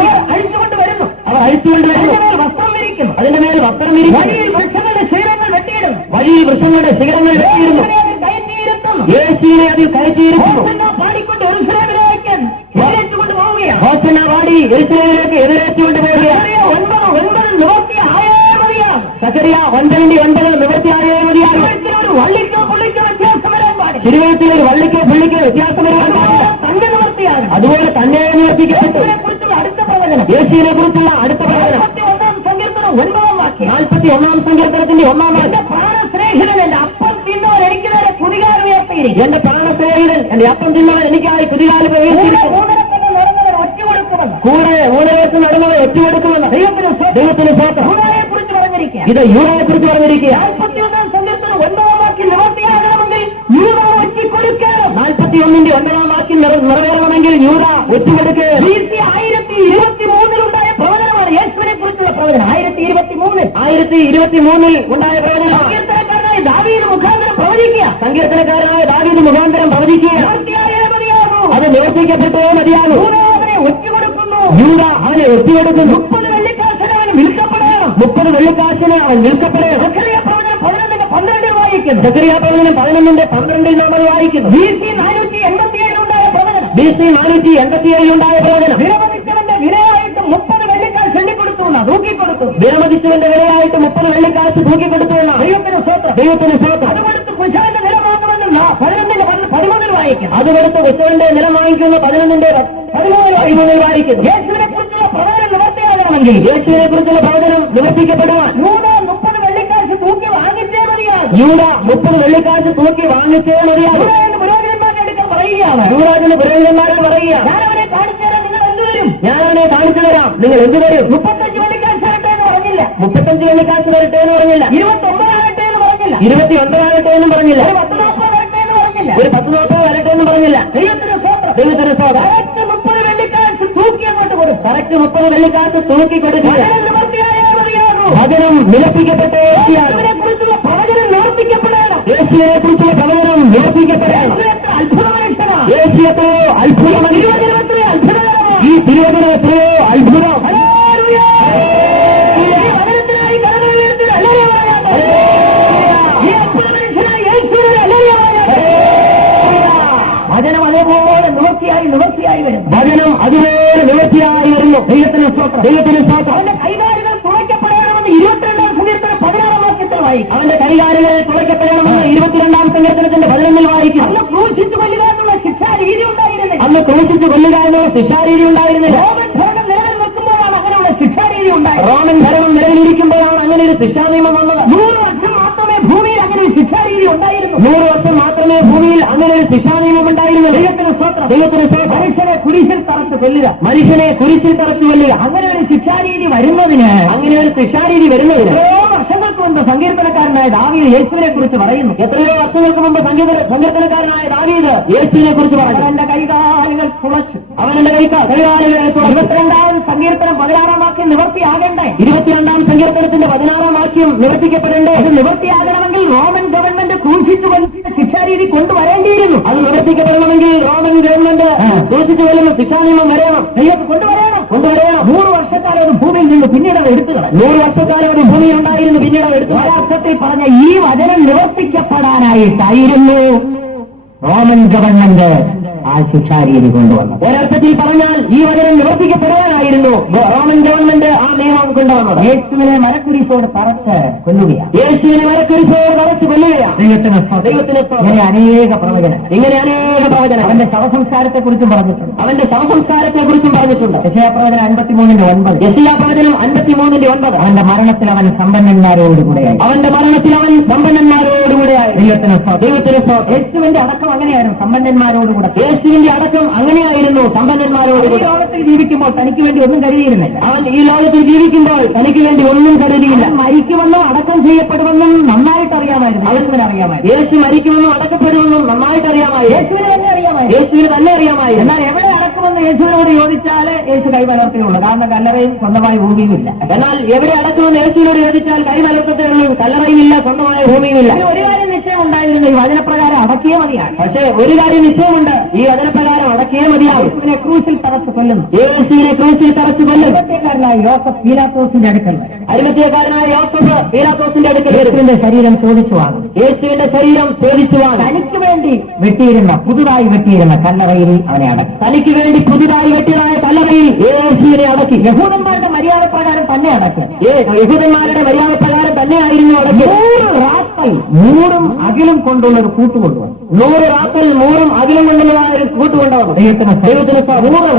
വരുന്നു. അവർ അഴിച്ചുകൊണ്ട് വരുന്നു. വസ്ത്രം വിരിക്കുന്നു. അതിന്റെ മേൽ വസ്ത്രം വിരിക്കുന്നു. വഴിയിൽ വൃക്ഷങ്ങളുടെ ശിഖരങ്ങൾ വെട്ടിയിടുന്നു. വഴിയിൽ വൃക്ഷങ്ങളുടെ ശിഖരങ്ങൾ വെട്ടിയിരുന്നു. കയറ്റിയിരുത്തുന്നു. യേശുവിനെ അതിൽ കയറ്റിയിരുന്നു. പാടിക്കൊണ്ട് എരുശലേമിലേക്ക് എതിരേറ്റുകൊണ്ട് പോവുകയാണ്. ഹോസന്ന പാടി യെരൂശലേമിലേക്ക് എതിരേറ്റുകൊണ്ട് പോവുകയാണ്. 9 നിവർത്തിയായേ മതിയാകും. സക്കറിയ 9:9 നിവർത്തിയായേ മതിയാകും. വള്ളിക്കോ പുള്ളിക്കോ വ്യത്യാസം വരാൻ പാടില്ല. തിരുവഴുത്തിൽ ഒരു വള്ളിക്കോ പുള്ളിക്കോ വ്യത്യാസം വരാൻ പാടില്ല. തന്നെ നിവർത്തിയാകും. അതുപോലെ തന്നെ നിവർത്തിക്കപ്പെട്ടു. കുറിച്ചുള്ള അടുത്ത പ്രവചനം, യേശുവിനെ കുറിച്ചുള്ള അടുത്ത പ്രവചനം 41 സങ്കീർത്തനം 9 വാക്യം. 41 സങ്കീർത്തനത്തിന്റെ 1 വാക്യം. പ്രാണസ്നേഹിതൻ എന്റെ അപ്പം തിന്നവൻ എനിക്ക് നേരെ കുതികാൽ ഉയർത്തിയിരിക്കും. എന്റെ പ്രാണസ്നേഹിതൻ എന്റെ അപ്പം തിന്നവൻ എനിക്കായി കുതികാലുകൾ ഉയർത്തിയിരിക്കും. നടന്നവൻ ഒറ്റ കൊടുക്കുമെന്ന്, കൂടെ 3 ദിവസം നടന്നവർ ഒറ്റുകൊടുക്കുമെന്ന് ദൈവത്തിന് സ്തോത്രം. യൂദായെ കുറിച്ച് പറഞ്ഞിരിക്കുക. ഇത് യൂദയെ കുറിച്ച് പറഞ്ഞിരിക്കുക. 41 സങ്കീർത്തനം 9 വാക്യം നിവർത്തിയാകണമെങ്കിൽ യൂദ ഒറ്റിക്കൊടുക്കണം. 41ന്റെ 9 വാക്യം നിറവേറണമെങ്കിൽ യൂദ ഒറ്റുകൊടുക്കുക. BC 1023 ഉണ്ടായ പ്രവചനമാണ് യേശുവിനെ കുറിച്ചുള്ള പ്രവചനം. 1023 ഉണ്ടായ പ്രവചനം. സങ്കീർത്തനക്കാരനായ ദാവീദ് മുഖാന്തരം പ്രവചിക്കുക. സങ്കീർത്തനക്കാരനായ ദാവീദ് മുഖാന്തരം പ്രവചിക്കുക. അത് നിവർത്തിക്കപ്പെട്ടേ മതിയാകും. അവനെ ഒറ്റുകൊടുക്കുന്നു. യൂദ അവനെ ഒറ്റുകൊടുക്കുന്നു. 30 വെള്ളിക്കാശിന് അവൻ വിൽക്കപ്പെടണം. 30 വെള്ളിക്കാശിന് അവൻ വിൽക്കപ്പെടണം. സക്കറിയ പ്രവചനം 11:12 വായിക്കുന്നു. സക്കറിയ പ്രവചനം 11:12 നമ്മൾ വായിക്കുന്നു. BC 487 ഉണ്ടായ പ്രവചനം. BC 487 ഉണ്ടായ പ്രവചനം. വിലമതിച്ചവന്റെ വിലയായിട്ട് 30 വെള്ളിക്കാശ് എണ്ണിക്കൊടുത്തു എന്നാ, തൂക്കിക്കൊടുത്തു. വിലമതിച്ചവന്റെ വിലയായിട്ട് 30 വെള്ളിക്കാശ് തൂക്കിക്കൊടുത്തു എന്നാ. ദൈവത്തിന് സ്തോത്രം. ദൈവത്തിന് സ്തോത്രം. അതുകൊടുത്ത് കുശവന്റെ നില വാങ്ങുമെന്ന് 11:13 വായിക്കുന്നു. അതുകൊടുത്ത് കുശവന്റെ നിലം വാങ്ങിക്കുന്ന 11:13 വായിക്കുന്നു. യേശുവിനെ കുറിച്ചുള്ള പ്രവചനം നിവർത്തിയാകണമെങ്കിൽ, യേശുവിനെ കുറിച്ചുള്ള പ്രവചനം നിവർത്തിക്കപ്പെടുവാൻ യൂദ 30 വെള്ളിക്കാശ് തൂക്കി വാങ്ങിച്ചേ മതിയാകും. യൂദ 30 വെള്ളിക്കാശ് തൂക്കി വാങ്ങിച്ചേ മതിയാകും. പുരോഹിതന്മാരുടെ അടുക്കൽ പറയുകയാണ്, യൂദാജിന് പുരോഹിതന്മാരോട് പറയുക, ഞാനവനെ കാണിച്ചു തരാം, നിങ്ങൾ എന്തുവരും? ഞാനവനെ കാണിച്ചു തരാം, നിങ്ങൾ എന്തുവരും? 35 വെള്ളിക്കാശ് തരട്ടെ എന്ന് പറഞ്ഞില്ല. 35 വെള്ളിക്കാശ് വരട്ടെ എന്ന് പറഞ്ഞില്ല. 29 ആകട്ടെ എന്ന് പറഞ്ഞില്ല. 29 ആകട്ടെ എന്നും പറഞ്ഞില്ല. 10-40 വരട്ടെ എന്ന് പറഞ്ഞില്ല. 10-40 വരട്ടെ എന്നും പറഞ്ഞില്ല. ദൈവത്തിന് സ്തോത്രം. ദൈവത്തിന് സ്തോത്രം. കറക്റ്റ് 30 വെള്ളിക്കാശ് തൂക്കി അങ്ങോട്ട് കൊടുക്കും. കറക്റ്റ് 30 വെള്ളിക്കാശ് തൂക്കി കൊടുക്കുക. വചനം നിരപ്പിക്കപ്പെട്ടേ യേശുവിനെ കുറിച്ചുള്ള പ്രവചനം നിവർത്തിക്കപ്പെടണം. യേശുവിനെ കുറിച്ചുള്ള പ്രവചനം നിരപ്പിക്കപ്പെടണം. അത്ഭുത മനുഷ്യനാണ്. യേശു എത്രയോ അത്ഭുത മനുഷ്യൻ. അത്ഭുതകരമാണ്. ഈ തിരുവചനം എത്രയോ അത്ഭുതം. വചനത്തിനായി കരങ്ങൾ ഉയർത്തി ഹല്ലേലൂയ പറയാൻ പറ്റും. ഈ അത്ഭുത മനുഷ്യനായ യേശുവിനെ ഹല്ലേലൂയ പറയാൻ പറ്റും. വചനം അതേപോലെ നിവർത്തിയായി വരും. വചനം അതുപോലെ നിവർത്തിയായി വരുന്നു. ദൈവത്തിന് സ്തോത്രം. ദൈവത്തിന് സ്തോത്രം. അവന്റെ കൈകാലുകൾ തുളയ്ക്കപ്പെടണമെന്ന് 22 സങ്കീർത്തനം 16 വാക്യത്തിൽ വായിക്കും. അവന്റെ കൈകാലുകൾ തുളയ്ക്കപ്പെടണമെന്ന് 22 സങ്കീർത്തനത്തിന്റെ 11 വായിക്കും. അന്ന് ക്രൂശിച്ചു കൊല്ലുക എന്നുള്ള ശിക്ഷാരീതി ഉണ്ടായിരുന്നില്ല. അന്ന് ക്രൂശിച്ച് കൊല്ലുക എന്നുള്ള ശിക്ഷാരീതി ഉണ്ടായിരുന്നില്ല. റോമൻ ഭരണം നിലവിൽ നിൽക്കുമ്പോഴാണ് അങ്ങനെയുള്ള ശിക്ഷാരീതി ഉണ്ടായത്. റോമൻ ഭരണം നിലവിലിരിക്കുമ്പോഴാണ് അങ്ങനെ ഒരു ശിക്ഷാ നിയമം വന്നത്. 100 വർഷം മാത്രമേ ഭൂമിയിൽ അങ്ങനെ ഒരു ശിക്ഷാരീതി ഉണ്ടായിരുന്നു. 100 വർഷം മാത്രമേ ഭൂമിയിൽ അങ്ങനെ ഒരു ശിക്ഷാ നിയമം ഉണ്ടായിരുന്നു. ദൈവത്തിന് സ്തോത്രം. ദൈവത്തിന് സ്തോത്രം. മനുഷ്യനെ കുരിശിൽ തറച്ച് കൊല്ലുക. മനുഷ്യനെ കുരിശിൽ തറച്ചു കൊല്ലുക. അങ്ങനെ ഒരു ശിക്ഷാരീതി വരുന്നതിന്, അങ്ങനെ ഒരു ശിക്ഷാരീതി വരുന്നതിന് എത്രയോ വർഷങ്ങൾക്ക് മുമ്പ് സങ്കീർത്തനക്കാരനായ ദാവീദ് യേശുവിനെ കുറിച്ച് പറയുന്നു. എത്രയോ വർഷങ്ങൾക്ക് മുമ്പ് സങ്കീർത്തനക്കാരനായ ദാവീദ് യേശുവിനെ കുറിച്ച് പറഞ്ഞു. അവന്റെ കൈകാലുകൾ തുളച്ചു. അവന്റെ കൈകാലുകൾ 22 സങ്കീർത്തനം 16 വാക്യം നിവർത്തിയാകണ്ടേ? 22 സങ്കീർത്തനത്തിന്റെ 16 വാക്യം നിവർത്തിക്കപ്പെടേണ്ടേ? അത് നിവർത്തിയാകണമെങ്കിൽ റോമൻ ഗവൺമെന്റ് ക്രൂശിച്ചു കൊല്ലുന്ന ശിക്ഷാരീതി കൊണ്ടുവരേണ്ടിയിരുന്നു. അത് നിവർത്തിക്കപ്പെടണമെങ്കിൽ റോമൻ ഗവൺമെന്റ് ക്രൂശിച്ചു കൊല്ലുന്ന ശിക്ഷാനിയമം വരണം. ദൈവം കൊണ്ടുവരണം. 100 വർഷക്കാലം അത് ഭൂമിയിൽ നിന്ന് പിന്നീട് അത് എടുത്തു കളഞ്ഞു. 100 വർഷക്കാലം ഒരു ഭൂമിയിൽ ഉണ്ടായിരുന്നു, പിന്നീട് അത് എടുത്തു. യഥാർത്ഥത്തിൽ പറഞ്ഞ ഈ വചനം നിവർത്തിക്കപ്പെടാനായിട്ടായിരുന്നു റോമൻ ഗവൺമെന്റ് ആ ശിക്ഷാരീതി കൊണ്ടുവന്നത്. ഒരർത്ഥത്തിൽ പറഞ്ഞാൽ ഈ വചനം നിവർത്തിക്കപ്പെടാനായിരുന്നു റോമൻ ഗവൺമെന്റ് ആ നിയമം കൊണ്ടുവന്നത്. യേശുവിനെ മരക്കുരിശോട് തറച്ച് കൊല്ലുകയാണ്. യേശുവിനെ മരക്കുരിശോട് തറച്ച് കൊല്ലുകയാണ്. ദൈവത്തിന് ഇങ്ങനെ അനേക പ്രവചനം, അവന്റെ ശവസംസ്കാരത്തെ കുറിച്ചും പറഞ്ഞിട്ടുണ്ട്. യെശയ്യാപ്രവചനം 53:9. യെശയ്യാപ്രവചനം 53:9. അവന്റെ മരണത്തിൽ അവൻ സമ്പന്നന്മാരോടുകൂടെയായി. ദൈവത്തിന് യേശുവിന്റെ അടക്കം അങ്ങനെയായിരുന്നു, സമ്പന്നന്മാരോടുകൂടെ. യേശുവിന്റെ അടക്കം അങ്ങനെയായിരുന്നു, സമ്പന്നന്മാരോട്. ഈ ലോകത്തിൽ ജീവിക്കുമ്പോൾ തനിക്ക് വേണ്ടി ഒന്നും കരുതിയിരുന്നില്ല. അവൻ ഈ ലോകത്തിൽ ജീവിക്കുമ്പോൾ തനിക്ക് വേണ്ടി ഒന്നും കരുതിയില്ല. മരിക്കുമെന്നും അടക്കം ചെയ്യപ്പെടുമെന്നും നന്നായിട്ട് അറിയാമായിരുന്നു. അവൻ അവൻ അറിയാമായി. യേശു മരിക്കുമെന്നും അടക്കപ്പെടുമെന്നും നന്നായിട്ട് അറിയാമായി. യേശുവിന് തന്നെ അറിയാമായി. യേശുവിന് തന്നെ അറിയാമായി. എന്നാൽ എവിടെ അടക്കുമെന്ന് യേശുവിനോട് ചോദിച്ചാൽ യേശു കൈമലർത്തുകയുള്ളൂ. കാരണം കല്ലറയും സ്വന്തമായി ഭൂമിയുമില്ല. എന്നാൽ എവിടെ അടക്കുമെന്ന് യേശുവിനോട് ചോദിച്ചാൽ കൈമലർത്തത്തേയുള്ളൂ. കല്ലറയുമില്ല, സ്വന്തമായ ഭൂമിയുമില്ല. ഒരു കാര്യം നിശ്ചയമുണ്ടായിരുന്നു, ഈ വചനപ്രകാരം അടക്കിയേ മതിയാണ്. പക്ഷേ ഒരു കാര്യം നിശ്ചയമുണ്ട്, ഈ വചനപ്രകാരം അടക്കിയേ മതിയാവും. യേശുവിനെ ക്രൂശിൽ തറച്ചു കൊല്ലുന്നു. യേശുവിനെ ക്രൂശിൽ തറച്ചു കൊല്ലും. അരിമത്യക്കാരനായ യോസഫ് പീലാത്തോസിന്റെ അടുക്കൽ, അരിമത്യക്കാരനായ യോസഫ് പീലാത്തോസിന്റെ അടുക്കൽ യേശുവിന്റെ ശരീരം ചോദിച്ചു വാങ്ങും. യേശുവിന്റെ ശരീരം ചോദിച്ചു വാങ്ങും. തനിക്ക് വേണ്ടി വെട്ടിയിരുന്ന, പുതുതായി വെട്ടിയിരുന്ന കല്ലറയിൽ അവനെ അടക്കി. തനിക്ക് വേണ്ടി പുതുതായി വെട്ടിയതായ കല്ലറയിൽ യേശുവിനെ അടക്കി. യഹൂദന്മാരുടെ മര്യാദ പ്രകാരം തന്നെ അടക്കി. യഹൂദന്മാരുടെ മര്യാദ പ്രകാരം തന്നെയായിരുന്നു അടക്കി. 100 റാത്തൽ മൂറും അകിലും കൊണ്ടുള്ള ഒരു കൂട്ടുകൊണ്ടുവന്നു. 100 റാത്തൽ മൂറും അകിലും കൊണ്ടുള്ളതായ ഒരു കൂട്ടുകൊണ്ടുവന്നു. ദൈവത്തിന് 100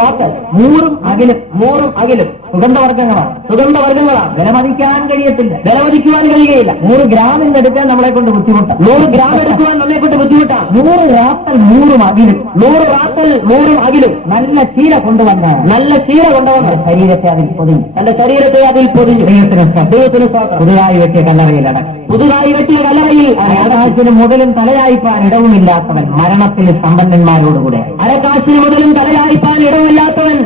റാത്തൽ മൂറും അകിലും സുഗന്ധവർഗ്ഗങ്ങളാണ്. സുഗന്ധവർഗ്ഗങ്ങളാണ്. വിലമതിക്കാൻ കഴിയത്തില്ല, വിലമതിക്കുവാൻ കഴിയുകയില്ല. 100 ഗ്രാമിന്റെ എടുക്കാൻ നമ്മളെ കൊണ്ട് ബുദ്ധിമുട്ടാണ്. 100 ഗ്രാം എടുക്കുവാൻ നമ്മെ കൊണ്ട് ബുദ്ധിമുട്ടാണ്. 100 റാത്തൽ മൂറും അകിലും, 100 റാത്തൽ മൂറും അകിലും നല്ല ശീല കൊണ്ടുവന്ന്, നല്ല ശീല കൊണ്ടുവന്ന് ശരീരത്തെ അതിൽ പൊതിഞ്ഞു. തന്റെ ശരീരത്തെ അതിൽ പൊതിഞ്ഞു. ദൈവത്തിന് സ്തോത്രം. പുതുതായി വെട്ടിയ കല്ലറയിൽ അടക്കി. പുതുതായി വെട്ടിയ കല്ലറയിൽ അരക്കാശിന് മുതലും തലയായിപ്പാൻ ഇടവുമില്ലാത്തവൻ മരണത്തിൽ സമ്പന്നന്മാരോടുകൂടെ. അരക്കാശിന് മുതലും തലയായിപ്പാൻ ഇടവില്ലാത്തവൻ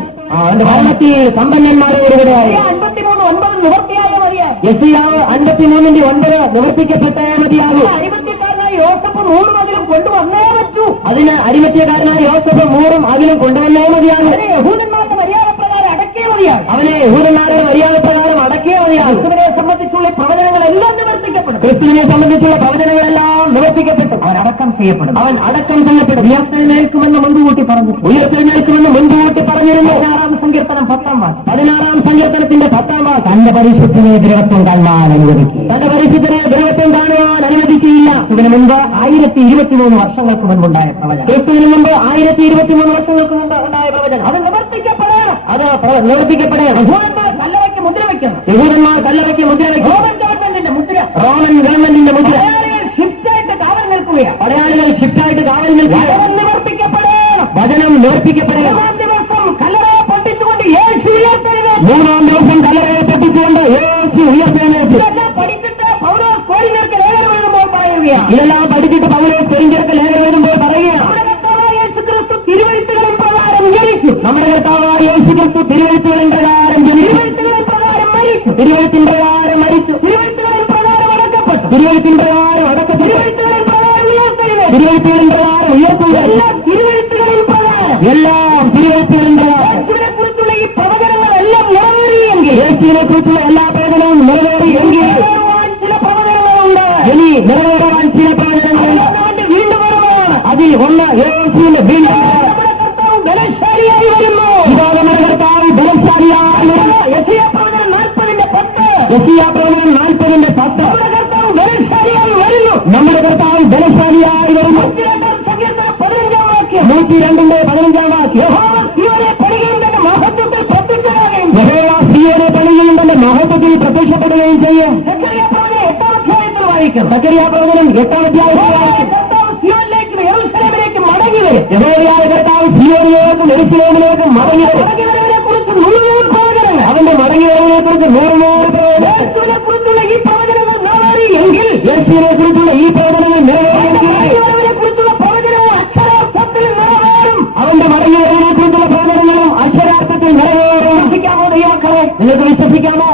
മരണത്തിൽ സമ്പന്നന്മാരോടുകൂടെയായി. 53:9 നിവൃത്തിയായ മതിയായി. യെശയ്യാവ് 53:9 നിവർത്തിക്കപ്പെട്ടേ മതിയാകും. അരിമത്യക്കാരനായ യോസഫ് 100 അതിലും കൊണ്ടുവന്നേ പറ്റൂ. അതിന് അരിമത്യക്കാരനായ യോസഫ് 100 അതിലും കൊണ്ടുവന്നേ മതിയാകും. യഹൂദന്മാരുടെ മര്യാദ പ്രകാരം അടക്കേ മതിയാകും. അവനെ യഹൂദന്മാരുടെ മര്യാദ പ്രകാരം അടക്കിയേ മതിയാകും. ക്രിസ്തുവിനെ സംബന്ധിച്ചുള്ള പ്രവചനങ്ങളെല്ലാം നിവർത്തിക്കപ്പെടും. ക്രിസ്തുവിനെ സംബന്ധിച്ചുള്ള പ്രവചനങ്ങളെല്ലാം നിവർത്തിക്കപ്പെട്ടു. അവൻ അടക്കം ചെയ്യപ്പെടും. അവൻ അടക്കം ചെയ്യപ്പെടും. ഉയർത്തെഴുന്നേൽക്കുമെന്ന് മുൻകൂട്ടി പറഞ്ഞു. ഉയർത്തെഴുന്നേൽക്കുമെന്ന് മുൻകൂട്ടി പറഞ്ഞിരുന്നു. 16-ാം സങ്കീർത്തനം 10-ാം വാക്യം. 16-ാം സങ്കീർത്തനത്തിന്റെ 10-ാം വാക്യം. തന്റെ പരിശുദ്ധനെ ദ്രവത്വം കാണുവാൻ അനുവദിക്കും. തന്റെ പരിശുദ്ധനെ ദ്രവത്വം കാണുവാൻ അനുവദിക്കുകയില്ല. ഇതിനു മുൻപ് 1023 വർഷങ്ങൾക്ക് മുൻപുണ്ടായ പ്രവചനം. ക്രിസ്തുവിന് മുമ്പ് 1023 വർഷങ്ങൾക്ക് മുമ്പ് ഉണ്ടായ പ്രവചനം. അത് നിവർത്തിക്കപ്പെടണം. അത് നിവർത്തിക്കപ്പെടണം. യഹൂദന്മാർ കല്ലറയ്ക്ക് മുദ്ര വയ്ക്കണം. യഹൂദന്മാർ കല്ലറയ്ക്ക് മുദ്ര വയ്ക്കും. റോമൻ ഗവൺമെന്റിന്റെ മുദ്ര. റോമൻ ഗവൺമെന്റിന്റെ മുദ്ര. പടയാളികൾ ഷിഫ്റ്റായിട്ട് കാവൽ നിൽക്കുകയാണ്. പടയാളികൾ ഷിഫ്റ്റായിട്ട് കാവൽ നിൽക്കുക. വചനം നിവർത്തിക്കപ്പെടണം. വചനം നിവർത്തിക്കപ്പെടണം. 3-ാം ദിവസം കല്ലറയെ പൊട്ടിച്ചുകൊണ്ട് യേശു ഉയർത്തെഴുന്നേറ്റു. 3-ാം ദിവസം കല്ലറയെ പൊട്ടിച്ചുകൊണ്ട് യേശു ഉയർത്തെഴുന്നേറ്റു. ഇതെല്ലാം പഠിച്ചിട്ട് പൗലോസ് കോരിന്ത്യർക്ക് ലേഖനം എഴുതുമ്പോൾ പറയുകയാണ്. ഇതെല്ലാം പഠിച്ചിട്ട് പൗലോസ് കൊരിന്ത്യർക്ക് ലേഖനം എഴുതുമ്പോൾ പറയുകയാണ്. നമ്മുടെ കർത്താവായ യേശുക്രിസ്തു തിരുവെഴുത്തുകളിൻ പ്രകാരം ജനിച്ചു. നമ്മുടെ കർത്താവായ യേശുക്രിസ്തു തിരുവെഴുത്തുകളിൻ പ്രകാരം ജനിച്ചു. തിരുവെഴുത്തുകളിൻ പ്രകാരം മരിച്ചു. തിരുവെഴുത്തിൻ പ്രകാരം മരിച്ചു. തിരുവെഴുത്തുകളിൻ പ്രകാരം അടക്കപ്പെട്ടു. തിരുവെഴുത്തിൻ പ്രകാരം അടക്കപ്പെട്ടു. തിരുവെഴുത്തുകളിൻ പ്രകാരം ഉയർത്തെഴുന്നേറ്റു. തിരുവെഴുത്തുകളിൻ പ്രകാരം ഉയർത്തുകയും എല്ലാം തിരുവെഴുത്തുകളിൻ പ്രകാരം. എല്ലാം തിരുവെഴുത്തുകളിൻ പ്രകാരം. യേശുവിനെ കുറിച്ചുള്ള ഈ പ്രവചനങ്ങളെല്ലാം നിറവേറിയെങ്കിൽ, യേശുവിനെ കുറിച്ചുള്ള എല്ലാ പ്രവചനവും നിറവേറിയെങ്കിൽ നിറവേറുവാൻ ചില പ്രവചനങ്ങളുണ്ട്. ഇനി നിറവേറാൻ ചില പ്രവചനങ്ങളുണ്ട്. അവന്റെ വീണ്ടും വരവാണ്. അതിൽ ഒന്ന് യേശുവിന്റെ വീണ്ടും. നമ്മുടെ കർത്താവ് ബലശാലിയായി വരുന്നു. ഇതാ നമ്മുടെ കർത്താവ് ബലശാലിയായി വരുന്നു. യെശയ്യാ പ്രവചനം 40-10. യെശയ്യാ പ്രവചനം 40-10. നമ്മുടെ കർത്താവ് ബലശാലിയായി വരുന്നു. നമ്മുടെ കർത്താവ് ബലശാലിയായി വരുന്നു. 102-ാം സങ്കീർത്തനം 15-ാം വാക്യം. 102-15 വാക്യം. യഹോവ സീയോനെ പണികയും തന്റെ മഹത്വത്തിൽ പ്രത്യക്ഷനാകുകയും ചെയ്യും. യഹോവ സീയോനെ പണികയും തന്റെ മഹത്വത്തിൽ പ്രത്യക്ഷപ്പെടുകയും ചെയ്യും. സക്കറിയ പ്രവചനം 8-ാം അധ്യായത്തിൽ വായിക്കുന്നു. സക്കറിയ പ്രവചനം 8-ാം അധ്യായത്തിൽ വായിക്കും. കർത്താവ് സിയോനിലേക്കും യെരൂശലേമിലേക്കും മടങ്ങി വരും. യഹോവയായ കർത്താവ് സീയോനിലേക്കും യെരൂശലേമിലേക്കും മടങ്ങി വരും. മടങ്ങിവരവിനെ കുറിച്ച് 100 പ്രവചനങ്ങൾ. അവന്റെ മടങ്ങിവരവിനെ കുറിച്ച് 100 പ്രവചനങ്ങൾ. യേശുവിനെ കുറിച്ചുള്ള ഈ പ്രവചനങ്ങൾ നിറവേറിയെങ്കിൽ, യേശുവിനെ കുറിച്ചുള്ള ഈ പ്രവചനങ്ങൾ നിറവേറിയെങ്കിൽ മടങ്ങിവരവിനെ കുറിച്ചുള്ള പ്രവചനങ്ങൾ അക്ഷരാർത്ഥത്തിൽ നിറവേറും. അവന്റെ മടങ്ങിവരവിനെ കുറിച്ചുള്ള പ്രവചനങ്ങളും അക്ഷരാർത്ഥത്തിൽ നിറവേറും. വിശ്വസിക്കാമോ ദൈവമക്കളെ? നിങ്ങൾക്ക് വിശ്വസിക്കാമോ?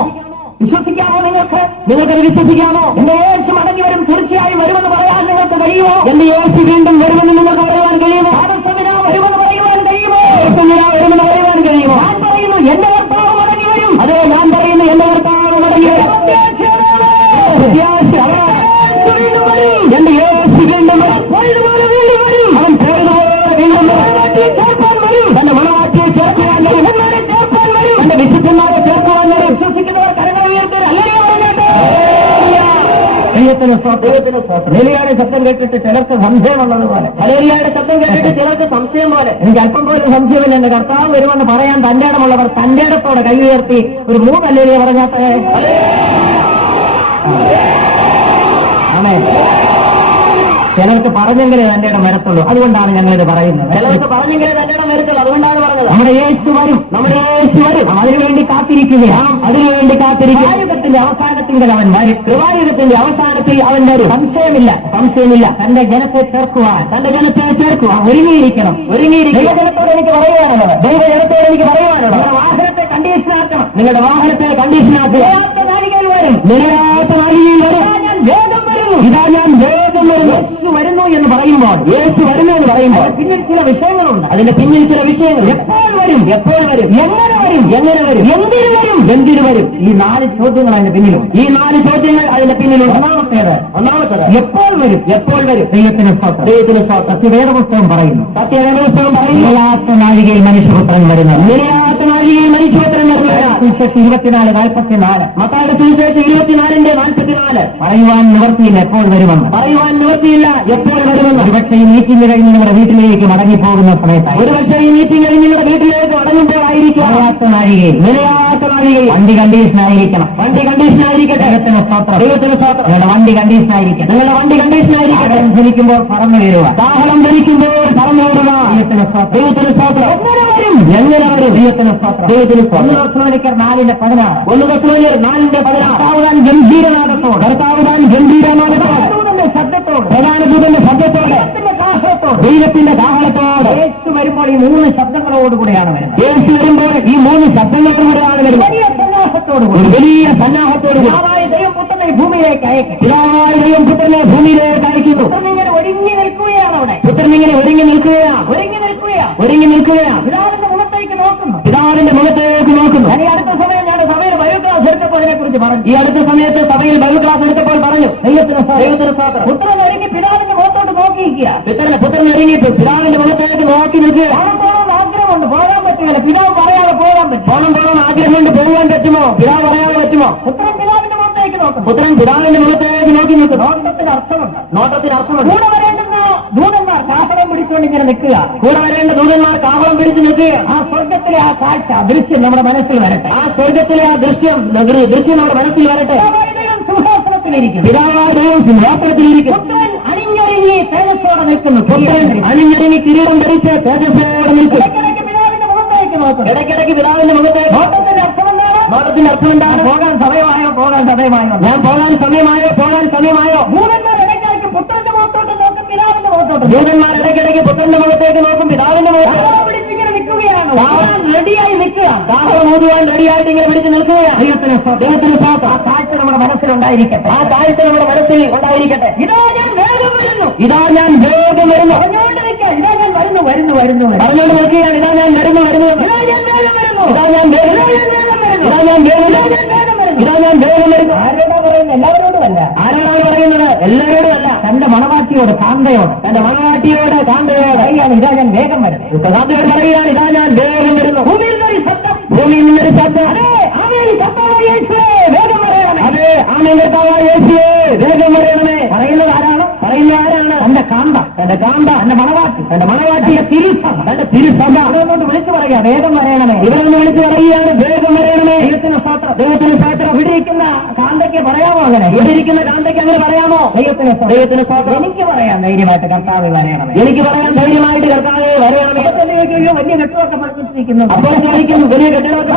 വിശ്വസിക്കാമോ നിങ്ങൾക്ക്? നിങ്ങൾക്കത് വിശ്വസിക്കാമോ? എന്റെ യേശു മടങ്ങി വരും, തീർച്ചയായും വരുമെന്ന് പറയാൻ നിങ്ങൾക്ക് കഴിയുമോ? എന്റെ യേശു വീണ്ടും വരുമെന്ന് നിങ്ങൾക്ക് പറയാൻ കഴിയുമോ? പാദസമിന വരുമെന്ന് പറയുവാൻ കഴിയുമോ? വരുമെന്ന് പറയാൻ കഴിയുമോ? ഞാൻ പറയുന്നു, എന്റെ കർത്താവ് മടങ്ങി വരും. അതെ, ഞാൻ പറയുന്നു എന്റെ കർത്താവ് മടങ്ങി വരും. പ്രത്യാശയാണ്. പ്രത്യാശ അവനാണ്. യേശു വീണ്ടും വരും. എന്റെ യേശു വീണ്ടും വരും. പോയതുപോലെ വീണ്ടും വരും. അവൻ പോയതുപോലെ വീണ്ടും വരും. മണവാട്ടിയെ ചേർപ്പാൻ വരും. തന്റെ മണവാട്ടിയെ ചേർക്കുവാൻ വരും. വിശുദ്ധന്മാരെ ചേർപ്പാൻ വരും. തന്റെ വിശുദ്ധന്മാരെ ചേർക്കുവാൻ വരും. വിശ്വസിക്കുന്നവർ കരങ്ങൾ ഉയർത്തി ഹല്ലേലൂയ പറയട്ടെ. ദൈവത്തിന് സ്തോത്രം. ഹല്ലേലൂയയുടെ ശബ്ദം കേട്ടിട്ട് ചിലർക്ക് സംശയമുള്ളതുപോലെ, ഹല്ലേലൂയയുടെ ശബ്ദം കേട്ടിട്ട് ചിലർക്ക് സംശയം പോലെ, എനിക്ക് അല്പം പോലും സംശയമില്ല, എന്റെ കർത്താവ് വരുമെന്ന് പറയാൻ തന്റെ ഇടമുള്ളവർ തന്റെ ഇടത്തോടെ കൈ ഉയർത്തി ഒരു 3 ഹല്ലേലൂയ പറഞ്ഞാട്ടെ. ആമേൻ. ചിലർക്ക് പറഞ്ഞെങ്കിലേ തന്റെ ഇടം വരത്തുള്ളൂ, അതുകൊണ്ടാണ് ഞങ്ങളിത് പറയുന്നത്. ചിലർക്ക് പറഞ്ഞെങ്കിലേ തന്റെ ഇടം വരത്തുള്ളൂ, അതുകൊണ്ടാണ് പറഞ്ഞത്. നമ്മുടെ യേശു വരും, നമ്മുടെ യേശു വരും. അതിനുവേണ്ടി കാത്തിരിക്കുകയാണ്. അതിനുവേണ്ടി കാത്തിരിക്കും. ആയുധത്തിന്റെ അവസാനത്തിൽ അവസാനത്തിൽ അവൻ വരും. കൃപായുഗത്തിന്റെ അവസാനത്തിൽ അവൻ വരും. സംശയമില്ല. തന്റെ ജനത്തെ ചേർക്കുവാൻ ഒരുങ്ങിയിരിക്കണം. ദൈവജനത്തോട് എനിക്ക് പറയാനുള്ളത് വാഹനത്തെ കണ്ടീഷനാക്കണം. നിങ്ങളുടെ വാഹനത്തെ കണ്ടീഷനാക്കുക. നിലയാത്ത നാഴികയിൽ വരും. ഇതാ ഞാൻ വേഗം വരുന്നു. യേശു വരുന്നു എന്ന് പറയുമ്പോൾ പിന്നിൽ ചില വിഷയങ്ങളുണ്ട്. അതിന്റെ പിന്നിൽ ചില വിഷയങ്ങൾ. എപ്പോൾ വരും, എങ്ങനെ വരും, എന്തിനു വരും? ഈ 4 ചോദ്യങ്ങൾ അതിന്റെ പിന്നിലുണ്ട്. ഒന്നാമത്തേത് എപ്പോൾ വരും. ദൈവത്തിന് സ്തോത്രം. സത്യവേദപുസ്തകം പറയുന്നു നിലയാത്ത നാഴികയിൽ മനുഷ്യപുത്രൻ വരുന്നത്. സുവിശേഷം 24:44. മത്തായിയുടെ സുവിശേഷം 24:44. പറയുവാൻ നിവർത്തിയില്ല എപ്പോൾ വരുമെന്ന്. ഒരുപക്ഷെ ഈ മീറ്റിംഗ് കഴിഞ്ഞ് നിങ്ങളുടെ വീട്ടിലേക്ക് മടങ്ങിപ്പോകുന്ന സമയത്തായി. മടങ്ങുമ്പോഴായിരിക്കും നിലയാത്ത നാഴികയിൽ വണ്ടി കണ്ടീഷൻ ആയിരിക്കണം. ദൈവത്തിന് സ്തോത്രം. നിങ്ങളുടെ വണ്ടി കണ്ടീഷൻ ആയിരിക്കണം. ധരിക്കുമ്പോൾ പറന്നു കയറുക. ദാഹം ധരിക്കുമ്പോൾ പറന്നു കയറുക. ദൈവത്തിന് സ്തോത്രം. എങ്ങനെ വരും? ദൈവത്തിന് സ്തോത്രം. 1 തെസ്സലോനിക്കർ 4:16. ഗംഭീരനാഥത്തോട് പ്രധാനദൂതന്റെ ശബ്ദത്തോടെ ദൈവത്തിന്റെ കാഹളത്തോട് യേശു വരുമ്പോൾ ഈ 3 ശബ്ദങ്ങളോടുകൂടെയാണ് വരുന്നത്. വലിയ സന്നാഹത്തോടുകൂടി ദൈവം പുത്രനെ ഭൂമിയിലേക്ക് അയക്കും. പുത്രനിങ്ങനെ ഒരുങ്ങി നിൽക്കുകയാണ്. അവിടെ പുത്രനിങ്ങനെ ഒരുങ്ങി നിൽക്കുകയാണ്. പിതാവിന്റെ മുഖത്തേക്ക് നോക്കുന്നു. ഞാൻ ഈ അടുത്ത സമയം സഭയിൽ ബൈബിൾ ക്ലാസ് എടുത്തപ്പോൾ അതിനെക്കുറിച്ച് പറഞ്ഞു. ദൈവത്തിന് സ്തോത്രം. പുത്രൻ ഒരുങ്ങി പിതാവിന്റെ മുഖത്തോട്ട് നോക്കിയിരിക്കുക. പുത്രൻ ഒരുങ്ങി പിതാവിന്റെ മുഖത്തേക്ക് നോക്കി നിൽക്കുക. ആഗ്രഹമുണ്ട്, പോകാൻ പറ്റില്ല. പിതാവ് പറയാതെ പോകാൻ പറ്റും. ആഗ്രഹമുണ്ട്, പോകാൻ പറ്റുമോ? പിതാവ് പറയാതെ പറ്റുമോ? പുത്രൻ പിതാവിന്റെ മുഖത്തേക്ക് നോക്കി നിൽക്കും. നോട്ടത്തിന് അർത്ഥമുണ്ട്. കൂടെ വരേണ്ടുന്ന ദൂതന്മാർ കാഹളം പിടിച്ചുകൊണ്ട് ഇങ്ങനെ നിൽക്കുക. ആ സ്വർഗത്തിലെ ആ കാഴ്ച ദൃശ്യം നമ്മുടെ മനസ്സിൽ വരട്ടെ. സിംഹാസനത്തിലിരിക്കും. പുത്രൻ അണിഞ്ഞൊരുങ്ങി തേജസ്സോടെ നിൽക്കുന്നു. അണിഞ്ഞൊരുങ്ങി കിരീടം ധരിച്ച് തേജസ്സോടെ നിൽക്കും. ഇടയ്ക്കിടയ്ക്ക് പിതാവിന്റെ മുഖത്തേക്ക്. നോട്ടത്തിന്റെ അർത്ഥം എന്താണ്? പോകാൻ സമയമായോ? ഞാൻ പോകാൻ സമയമായോ? ദൂതന്മാർ ഇടയ്ക്കിടയ്ക്ക് പുത്രന്റെ മുഖത്തോട്ട് നോക്കും, പിതാവിന്റെ മുഖത്തോട്ട്. ദൂതന്മാരിടയ്ക്കിടയ്ക്ക് പുത്രന്റെ മുഖത്തേക്ക് നോക്കും, പിതാവിന്റെ മുഖത്തോട്ട്. പിടിച്ചിങ്ങനെ നിൽക്കുകയാണ്. റെഡിയായി നിൽക്കുകയാണ്. റെഡിയായിട്ട് ഇങ്ങനെ പിടിച്ച് നിൽക്കുകയാണ്. ദൈവത്തിന് സ്തോത്രം. ആ കാഴ്ച നമ്മുടെ മനസ്സിലുണ്ടായിരിക്കട്ടെ. ഇതാ ഞാൻ വേഗം വരുന്നു. പറഞ്ഞുകൊണ്ട് നിൽക്കുക. ഇതാ ഞാൻ വരുന്നു. പറഞ്ഞുകൊണ്ട് നിൽക്കുകയാണ്. ഇതാ ഞാൻ വരുന്നു. ആരോടാ പറയുന്നത്? എല്ലാവരോടുമല്ല. എല്ലാവരോടുമല്ല. തന്റെ മണവാട്ടിയോട് കാന്തയോട്. ഇതാ ഞാൻ വേഗം വരുന്നു. പറയുകയാണ്, ഇതാ ഞാൻ വേഗം വരുന്നു. ഭൂമിയിൽ നിന്നൊരു ശബ്ദം. വേഗം പറയണമേ. അതെ, ആമേൻ കർത്താവായ യേശുവേ വേഗം പറയണമേ. പറയുന്നത് ആരാണ്? തന്റെ കാന്ത, തന്റെ മണവാട്ടിയെ തിരുസഭ ഇവരൊന്നുകൊണ്ട് വിളിച്ചു പറയുക, വേഗം പറയണമേ. ഇവരൊന്ന് വിളിച്ചു പറയുകയാണ്, വേഗം പറയണമേ. ദൈവത്തിന് സ്തോത്രം. ഇവിടെ ഇരിക്കുന്ന കാന്തയ്ക്ക് പറയാമോ? അങ്ങനെ പറയാമോ? ദൈവത്തിന് സ്തോത്രം. എനിക്ക് പറയാം ധൈര്യമായിട്ട്, കർത്താവ് വരയണമേ. വലിയ കെട്ടിടമൊക്കെ പഠിപ്പിച്ചിരിക്കുന്നു. അപ്പോൾ ചോദിക്കുന്നു, വലിയ കെട്ടിടമൊക്കെ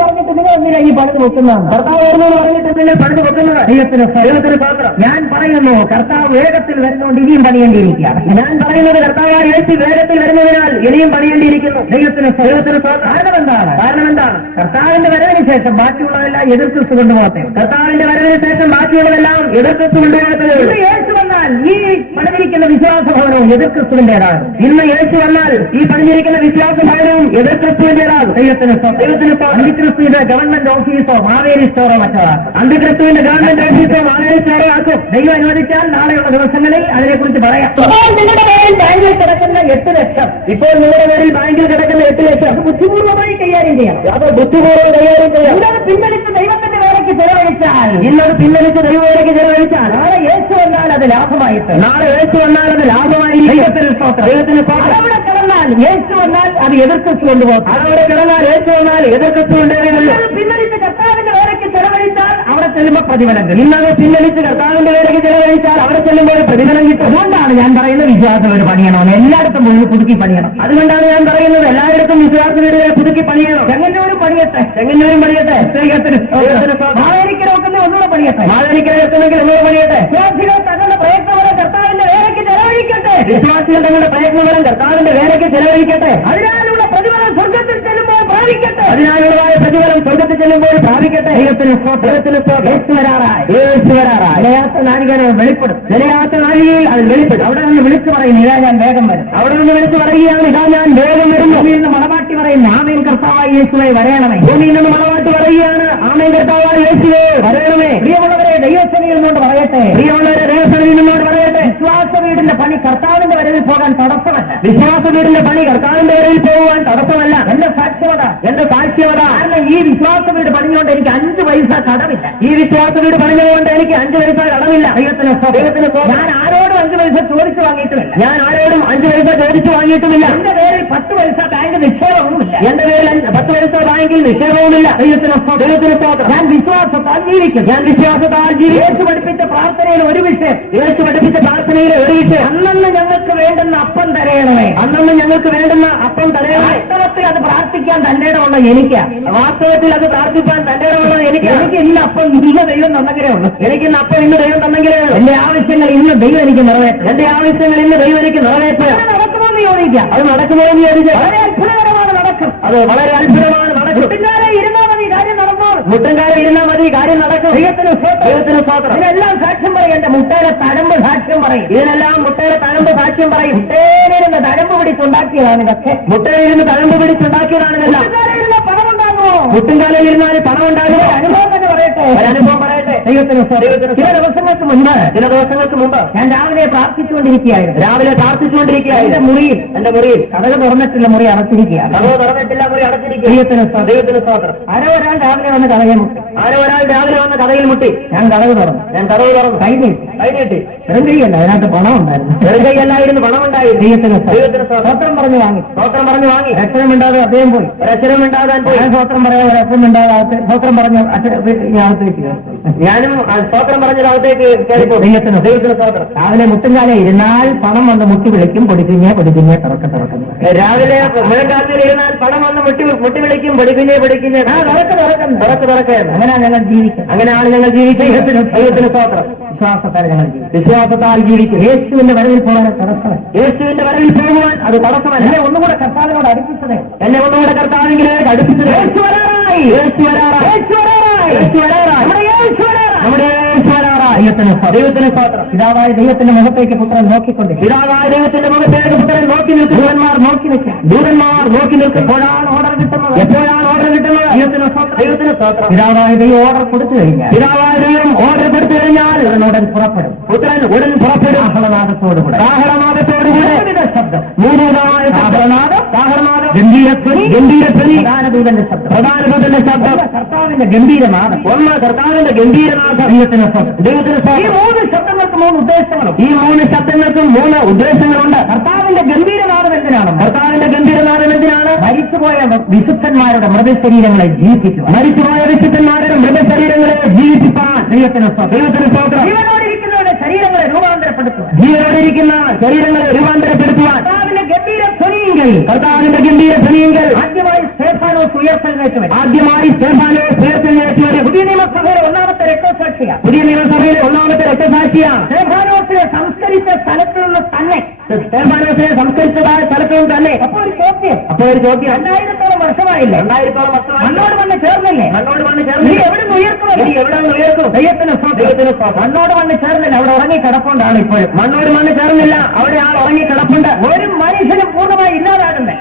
പറഞ്ഞിട്ട് നിങ്ങൾ എന്തിനാ ഈ പണിത് വെക്കുന്നതാണ്? കർത്താവ് വരുന്നതെന്ന് പറഞ്ഞിട്ട് നിങ്ങൾ പണിത് വെക്കുന്നത്. ദൈവത്തിന് സ്തോത്രം. ഞാൻ പറയുന്നു, കർത്താവ് വേഗത്തിൽ വരുന്നതുകൊണ്ട് ഇനിയും പണിയേണ്ടിയിരിക്കുകയാണ്. ഞാൻ പറയുന്നത്, കർത്താവ് യേശു വേഗത്തിൽ വരുന്നതിനാൽ ഇനിയും പണിയേണ്ടിയിരിക്കുന്നു. ദൈവത്തിന് സ്തോത്രം. കാരണം എന്താണ്? കർത്താവിന്റെ വരവിന് ശേഷം ബാക്കിയുള്ളതെല്ലാം എതിർക്രിസ്തു കൊണ്ടുപോകട്ടെ. ഇന്ന് യേശു വന്നാൽ ഈ പണിഞ്ഞിരിക്കുന്ന വിശ്വാസഭവനവും എതിർക്രിസ്തുവിന്റേതാണ്. എതിർക്രിസ്തുവിന്റേതാണ്. അന്തിക്രിസ്തുവിന്റെ ഗവൺമെന്റ് ഓഫീസോ മാവേലി സ്റ്റോറോ മറ്റതാണ്. ആക്കും. ദൈവം അനുവദിച്ചാൽ നാളെയുള്ള ദിവസങ്ങളിൽ അതിനെക്കുറിച്ച് പറയാം. നിങ്ങളുടെ പേരിൽ ബാങ്കിൽ കിടക്കുന്ന 8 ലക്ഷം. ഇപ്പോൾ നിങ്ങളുടെ പേരിൽ ബാങ്കിൽ കിടക്കുന്ന 8 ലക്ഷം ബുദ്ധിപൂർവ്വമായി കൈകാര്യം ചെയ്യണം. ഇന്നത് പിൻവലിച്ച് ദൈവത്തിന്റെ വേലയ്ക്ക് ചെലവഴിച്ചാൽ നാളെ യേശു വന്നാൽ അത് ലാഭമായിട്ട്. അവിടെ കിടന്നാൽ യേശു വന്നാൽ അത് എതിർക്രിസ്തു കൊണ്ടുപോകും. പിൻവലിച്ച് കർത്താവിന്റെ വേലയ്ക്ക് ചെലവഴിച്ചാൽ അവിടെ ചെല്ലുമ്പോൾ പ്രതിഫലം കിട്ടും. ഇന്നത് പിൻവലിച്ച് കർത്താവിന്റെ വേലയ്ക്ക് ചെലവഴിച്ചാൽ അവിടെ ചെല്ലുമ്പോൾ പ്രതിഫലം കിട്ടും. അതുകൊണ്ടാണ് ഞാൻ പറയുന്നത് വിശ്വാസ വീട് പണിയണമെന്ന്. എല്ലായിടത്തും പുതുക്കി പണിയണം. അതുകൊണ്ടാണ് ഞാൻ പറയുന്നത് എല്ലായിടത്തും വിശ്വാസ വീടുകളെ പുതുക്കി പണിയണം. ചെങ്ങന്നൂരും പണിയട്ടെ, ചെങ്ങന്നൂരും പണിയട്ടെ, മാവേലിക്കരൊക്കെ ഒന്നുകൂടെ പണിയട്ടെ, മാവേലിക്കരൊക്കെങ്കിൽ ഒന്നുകൂടെ പണിയട്ടെ. വിശ്വാസികൾ തങ്ങളുടെ പ്രയത്നങ്ങളും കർത്താവിന്റെ വേലയ്ക്ക് ചെലവഴിക്കട്ടെ, വിശ്വാസികൾ തങ്ങളുടെ പ്രയത്നങ്ങളും കർത്താവിന്റെ വേലയ്ക്ക് ചെലവഴിക്കട്ടെ. അതിനാലുള്ള പ്രതിഫലം സ്വർഗത്തിൽ ചെല്ലുമ്പോൾ പ്രാപിക്കട്ടെ, അതിനാലുള്ളതായ പ്രതിഫലം സ്വർഗത്തിൽ ചെല്ലുമ്പോൾ പ്രാപിക്കട്ടെ. നിലയാത്ത നാഴികനെ വെളിപ്പെടും, നിലയാത്ത നാഴികയിൽ അത് വെളിപ്പെടും. അവിടെ നിന്ന് വിളിച്ചു പറയും ഇതാ ഞാൻ വേഗം വരും. അവിടെ നിന്ന് വിളിച്ചു പറയുകയാണ് ഇതാ ഞാൻ വേഗം വരും. ഭൂമിയിൽ നിന്ന് മണവാട്ടി പറയുന്നു ആമേൻ കർത്താവായ യേശുവേ വരയണമേ. ഭൂമിയിൽ നിന്ന് മണവാട്ടി പറയുകയാണ് ആമേൻ കർത്താവായ യേശുവേ വരയണമേ. പ്രിയമുള്ളവരെ ദൈവസേനയിൽ നിന്നുകൊണ്ട് പറയട്ടെ, പ്രിയമുള്ളവരെ ദൈവസേനയിൽ നിന്നുകൊണ്ട് പറയട്ടെ, വിശ്വാസ വീടിന്റെ പണി കർത്താവിന്റെ വരവിൽ പോകാൻ തടസ്സമല്ല. വിശ്വാസ വീടിന്റെ പണി കർത്താവിന്റെ വരവിൽ പോകുവാൻ തടസ്സമല്ല. എന്റെ സാക്ഷ്യവത, എന്റെ സാക്ഷ്യവത. കാരണം ഈ വിശ്വാസ വീട് പണിഞ്ഞുകൊണ്ട് എനിക്ക് 5 പൈസ കടമില്ല. ഈ വിശ്വാസ വീട് പണിഞ്ഞുകൊണ്ട് എനിക്ക് 5 പൈസ കടമില്ല. ദൈവത്തിന് ഞാൻ ആരോടും 5 പൈസ ചോദിച്ചു വാങ്ങിയിട്ടുമില്ല. ഞാൻ ആരോടും 5 പൈസ ചോദിച്ചു വാങ്ങിയിട്ടുമില്ല. എന്റെ പേരിൽ 10 പൈസ ബാങ്ക് നിക്ഷേപവുമില്ല. എന്റെ പേരിൽ 10 പൈസ ബാങ്കിൽ നിക്ഷേപവുമില്ല. ദൈവത്തിന് ഞാൻ വിശ്വാസത്താൽ ജീവിക്കും. ഞാൻ വിശ്വാസത്താൽ ജീവിക്കും. യേശു പഠിപ്പിച്ച പ്രാർത്ഥനയിൽ ഒരു വിഷയം, യേശു പഠിപ്പിച്ച പ്രാർത്ഥനയിൽ ഒരു വിഷയം, അന്നന്ന് ഞങ്ങൾക്ക് വേണ്ടുന്ന അപ്പം തരയണമേ. അന്നന്ന് ഞങ്ങൾക്ക് വേണ്ടുന്ന അപ്പം തരയണമേ. വാസ്തവത്തിൽ അത് പ്രാർത്ഥിക്കാൻ തന്റെ ഇടമുള്ള എനിക്ക്, വാസ്തവത്തിൽ അത് പ്രാർത്ഥിക്കാൻ തന്റെ ഇടമുള്ളത് എനിക്ക്. എനിക്ക് ഇന്ന് അപ്പം ഇന്ന് ദൈവം തന്നെങ്കിലേ ഉള്ളൂ. എനിക്ക് ഇന്ന് അപ്പം ഇന്ന് ദൈവം തന്നെങ്കിലേ ഉള്ളൂ. എന്റെ ആവശ്യങ്ങൾ ഇന്ന് ദൈവം എനിക്ക് നിറവേറ്റും. എന്റെ ആവശ്യങ്ങൾ ഇന്ന് ദൈവം എനിക്ക് നിറവേറ്റുക. നടക്കുമോ എന്ന് ചോദിക്കാം. അത് നടക്കുമോ എന്ന് ചോദിച്ചാൽ വളരെ അത്ഭുതകരമാണ് നടക്കും. അത് വളരെ അത്ഭുതമാണ് നടക്കും. മുട്ടുംകാരെ ഇരുന്നാൽ മതി കാര്യം നടന്നോളും. മുട്ടുംകാരെ ഇരുന്നാൽ മതി കാര്യം നടക്കും. ദൈവത്തിന് സ്തോത്രം. ഇതിനെല്ലാം സാക്ഷ്യം പറയും. എന്റെ മുട്ടയുടെ തഴമ്പ് സാക്ഷ്യം പറയും. ഇതിനെല്ലാം മുട്ടയുടെ തഴമ്പ് സാക്ഷ്യം പറയും. മുട്ടയിലിരുന്ന് തഴമ്പ് പിടിച്ചുണ്ടാക്കിയതാണ് ഇതൊക്കെ. മുട്ടയിലിരുന്ന് തഴമ്പ് പിടിച്ചുണ്ടാക്കിയതാണ് ഇതെല്ലാം. പണം ഉണ്ടാകുമോ? മുട്ടുംകാലയിലിരുന്നാൽ പണം ഉണ്ടാകുമോ? അനുഭവം തന്നെ പറയട്ടെ, ഒരനുഭവം പറയട്ടെ. ദൈവത്തിന് ചില ദിവസങ്ങൾക്ക് മുമ്പ് ഞാൻ രാവിലെ പ്രാർത്ഥിച്ചുകൊണ്ടിരിക്കുകയായിരുന്നു. എന്റെ മുറിയിൽ കടക തുറന്നിട്ടുള്ള മുറി അടച്ചിരിക്കുകയാണ്. ദൈവത്തിന് സ്തോത്രം. ആരോ ഒരാൾ രാവിലെ വന്ന് കടയിൽ മുട്ടി. ഞാൻ കടവ് തുറന്നു. കൈ നീട്ടി. വെറും കൈയല്ല, അതിനകത്ത് പണം ഉണ്ടായിരുന്നു. വെറും കൈയല്ലായിരുന്നു, പണം ഉണ്ടായിരുന്നു. ദൈവത്തിന് സ്തോത്രം പറഞ്ഞു വാങ്ങി. രക്ഷണമിണ്ടാതെ അദ്ദേഹം പോയി. ഞാൻ സ്തോത്രം പറയാൻ ഒരക്ഷരമിണ്ടാകാതെ സ്തോത്രം പറഞ്ഞു അകത്തേക്ക്. ഞാനും സ്തോത്രം പറഞ്ഞതിനകത്തേക്ക് കയറിപ്പോ. ദൈവത്തിന് സ്തോത്രം. രാവിലെ മുട്ടുംകാലം ഇരുന്നാൽ പണം വന്ന് മുട്ടി വിളിക്കും, പൊടിക്കുഞ്ഞെ തുറക്കുന്നു. രാവിലെ മുഴങ്കാലത്തിൽ ഇരുന്നാൽ പണം വന്ന് മുട്ടി വിളിക്കും, പൊടിക്കുഞ്ഞെ തുറക്കുന്നു. അങ്ങനെയാണ് ഞങ്ങൾ ജീവിക്കുന്നത്. അങ്ങനെയാണ് ഞങ്ങൾ ജീവിക്കുന്നത്. ദൈവത്തിന് സ്തോത്രം. വിശ്വാസത്താൽ ജീവിക്കും. യേശുവിന്റെ വരവിൽ പോകാൻ തടസ്സമല്ല. യേശുവിന്റെ വരവിൽ പോകുവാൻ അത് തടസ്സമല്ല. എന്നെ ഒന്നുകൂടെ കർത്താവിനോട് അടുപ്പിച്ചത്, കർത്താവിലേക്ക് അടുപ്പിച്ചത്. ദൈവത്തിന് സ്തോത്രം. പിതാവായ ദൈവത്തിന്റെ മുഖത്തേക്ക് പുത്രൻ നോക്കിക്കൊണ്ട് ദൂതന്മാർ നോക്കി നിൽക്കും. എപ്പോഴാണ് ഓർഡർ കിട്ടുന്നത്? ദൈവത്തിന് സ്തോത്രം. പിതാവായ ദൈവം ഓർഡർ കൊടുത്തു കഴിഞ്ഞാൽ ഉടൻ പുറപ്പെടും. ഉടൻ പുറപ്പെടും. ആഹ്ലാദത്തോടുകൂടെ ശബ്ദം, മൂലമായ ഗംഭീരധ്വനി, പ്രധാനദൂതന്റെ ശബ്ദം. കർത്താവിന്റെ ഗംഭീരനാഥം. ദൈവത്തിന് സ്തോത്രം. ഈ 3 ശബ്ദങ്ങൾക്ക് 3 ഉദ്ദേശങ്ങളും. ഈ 3 ശബ്ദങ്ങൾക്കും 3 ഉദ്ദേശങ്ങളുണ്ട്. കർത്താവിന്റെ ഗംഭീരനാഥം എന്തിനാണ്? മരിച്ചുപോയ വിശുദ്ധന്മാരുടെ മൃതശരീരങ്ങളെ ജീവിപ്പിക്കുക. ദൈവത്തിന് സ്തോത്രം. ജീവനോടിരിക്കുന്നവരുടെ ശരീരങ്ങളെ രൂപാന്തരപ്പെടുത്തുവാൻ കർത്താവിന്റെ ഗംഭീരധ്വനിയെങ്കിൽ ആദ്യമായി സ്തെഫാനോസ് ഉയർത്തെഴുന്നേറ്റ് വരും. പുതിയ നിയമസഭയിലെ ഒന്നാമത്തെ രക്തസാക്ഷിയാണ്. സ്തെഫാനോസിനെ സംസ്കരിച്ച സ്ഥലത്തു നിന്ന് തന്നെ സംസ്കരിച്ചതായ സ്ഥലത്തു നിന്ന് തന്നെ. അപ്പോൾ ഒരു ചോദ്യം 2000-ഓളം വർഷമായില്ലേ? മണ്ണോട് മണ്ണ് ചേർന്നില്ലേ? എവിടെ നിന്ന് ഉയർത്തും? മണ്ണോട് മണ്ണ് ചേർന്നില്ല, അവിടെ ഉറങ്ങി കിടപ്പുണ്ടാണ്. ഇപ്പോഴും മണ്ണോട് മണ്ണ് ചേർന്നില്ല, അവിടെ ആ ഉറങ്ങി കിടപ്പുണ്ട്. ഒരു മനുഷ്യനും പൂർണ്ണമായി ഇല്ലാതാകുന്നില്ല.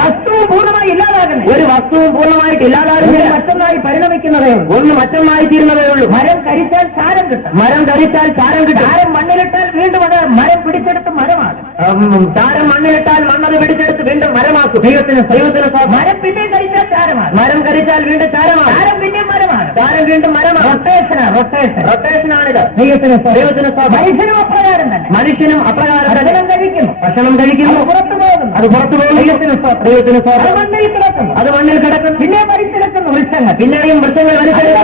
വസ്തുവും പൂർണ്ണമായി ഇല്ലാതാകുന്നില്ല. ഒരു വസ്തുവും പൂർണ്ണമായിട്ട് ഇല്ലാതാകുന്നില്ല. മറ്റൊന്നായി പരിണമിക്കുന്നതേ ഉള്ളൂ. ഒന്ന് മറ്റൊന്നായി തീരുന്നതേ ഉള്ളൂ. മരം കരിച്ചാൽ ചാരം കിട്ടും. ചാരം മണ്ണിലിട്ടാൽ വീണ്ടും അത് മരം പിടിച്ചെടുത്ത് മരമാണ്. ചാരം മണ്ണിലിട്ടാൽ മണ്ണത് പിടിച്ചെടുത്ത് വീണ്ടും മരമാക്കും. ദൈവത്തിന് മരം പിന്നെയും കരിച്ചാൽ ചാരമാണ്. മരം കരിച്ചാൽ വീണ്ടും ചാരമാണ്. ചാരം പിന്നെയും മരമാണ്. ചാരം വീണ്ടും മരമാണ്. റൊട്ടേഷനാണിത്. മനുഷ്യനും അപ്രകാരം തന്നെ. ഭക്ഷണം കഴിക്കുന്നു, പുറത്തു പോകുന്നു. അത് പുറത്തു പോകും. ദൈവത്തിന് അത് മണ്ണിൽ കിടക്കുന്നു. അത് മണ്ണിൽ കിടക്കുന്നു. പിന്നെ വലിച്ചെടുക്കുന്ന വൃക്ഷങ്ങൾ, പിന്നെയും വൃക്ഷങ്ങൾ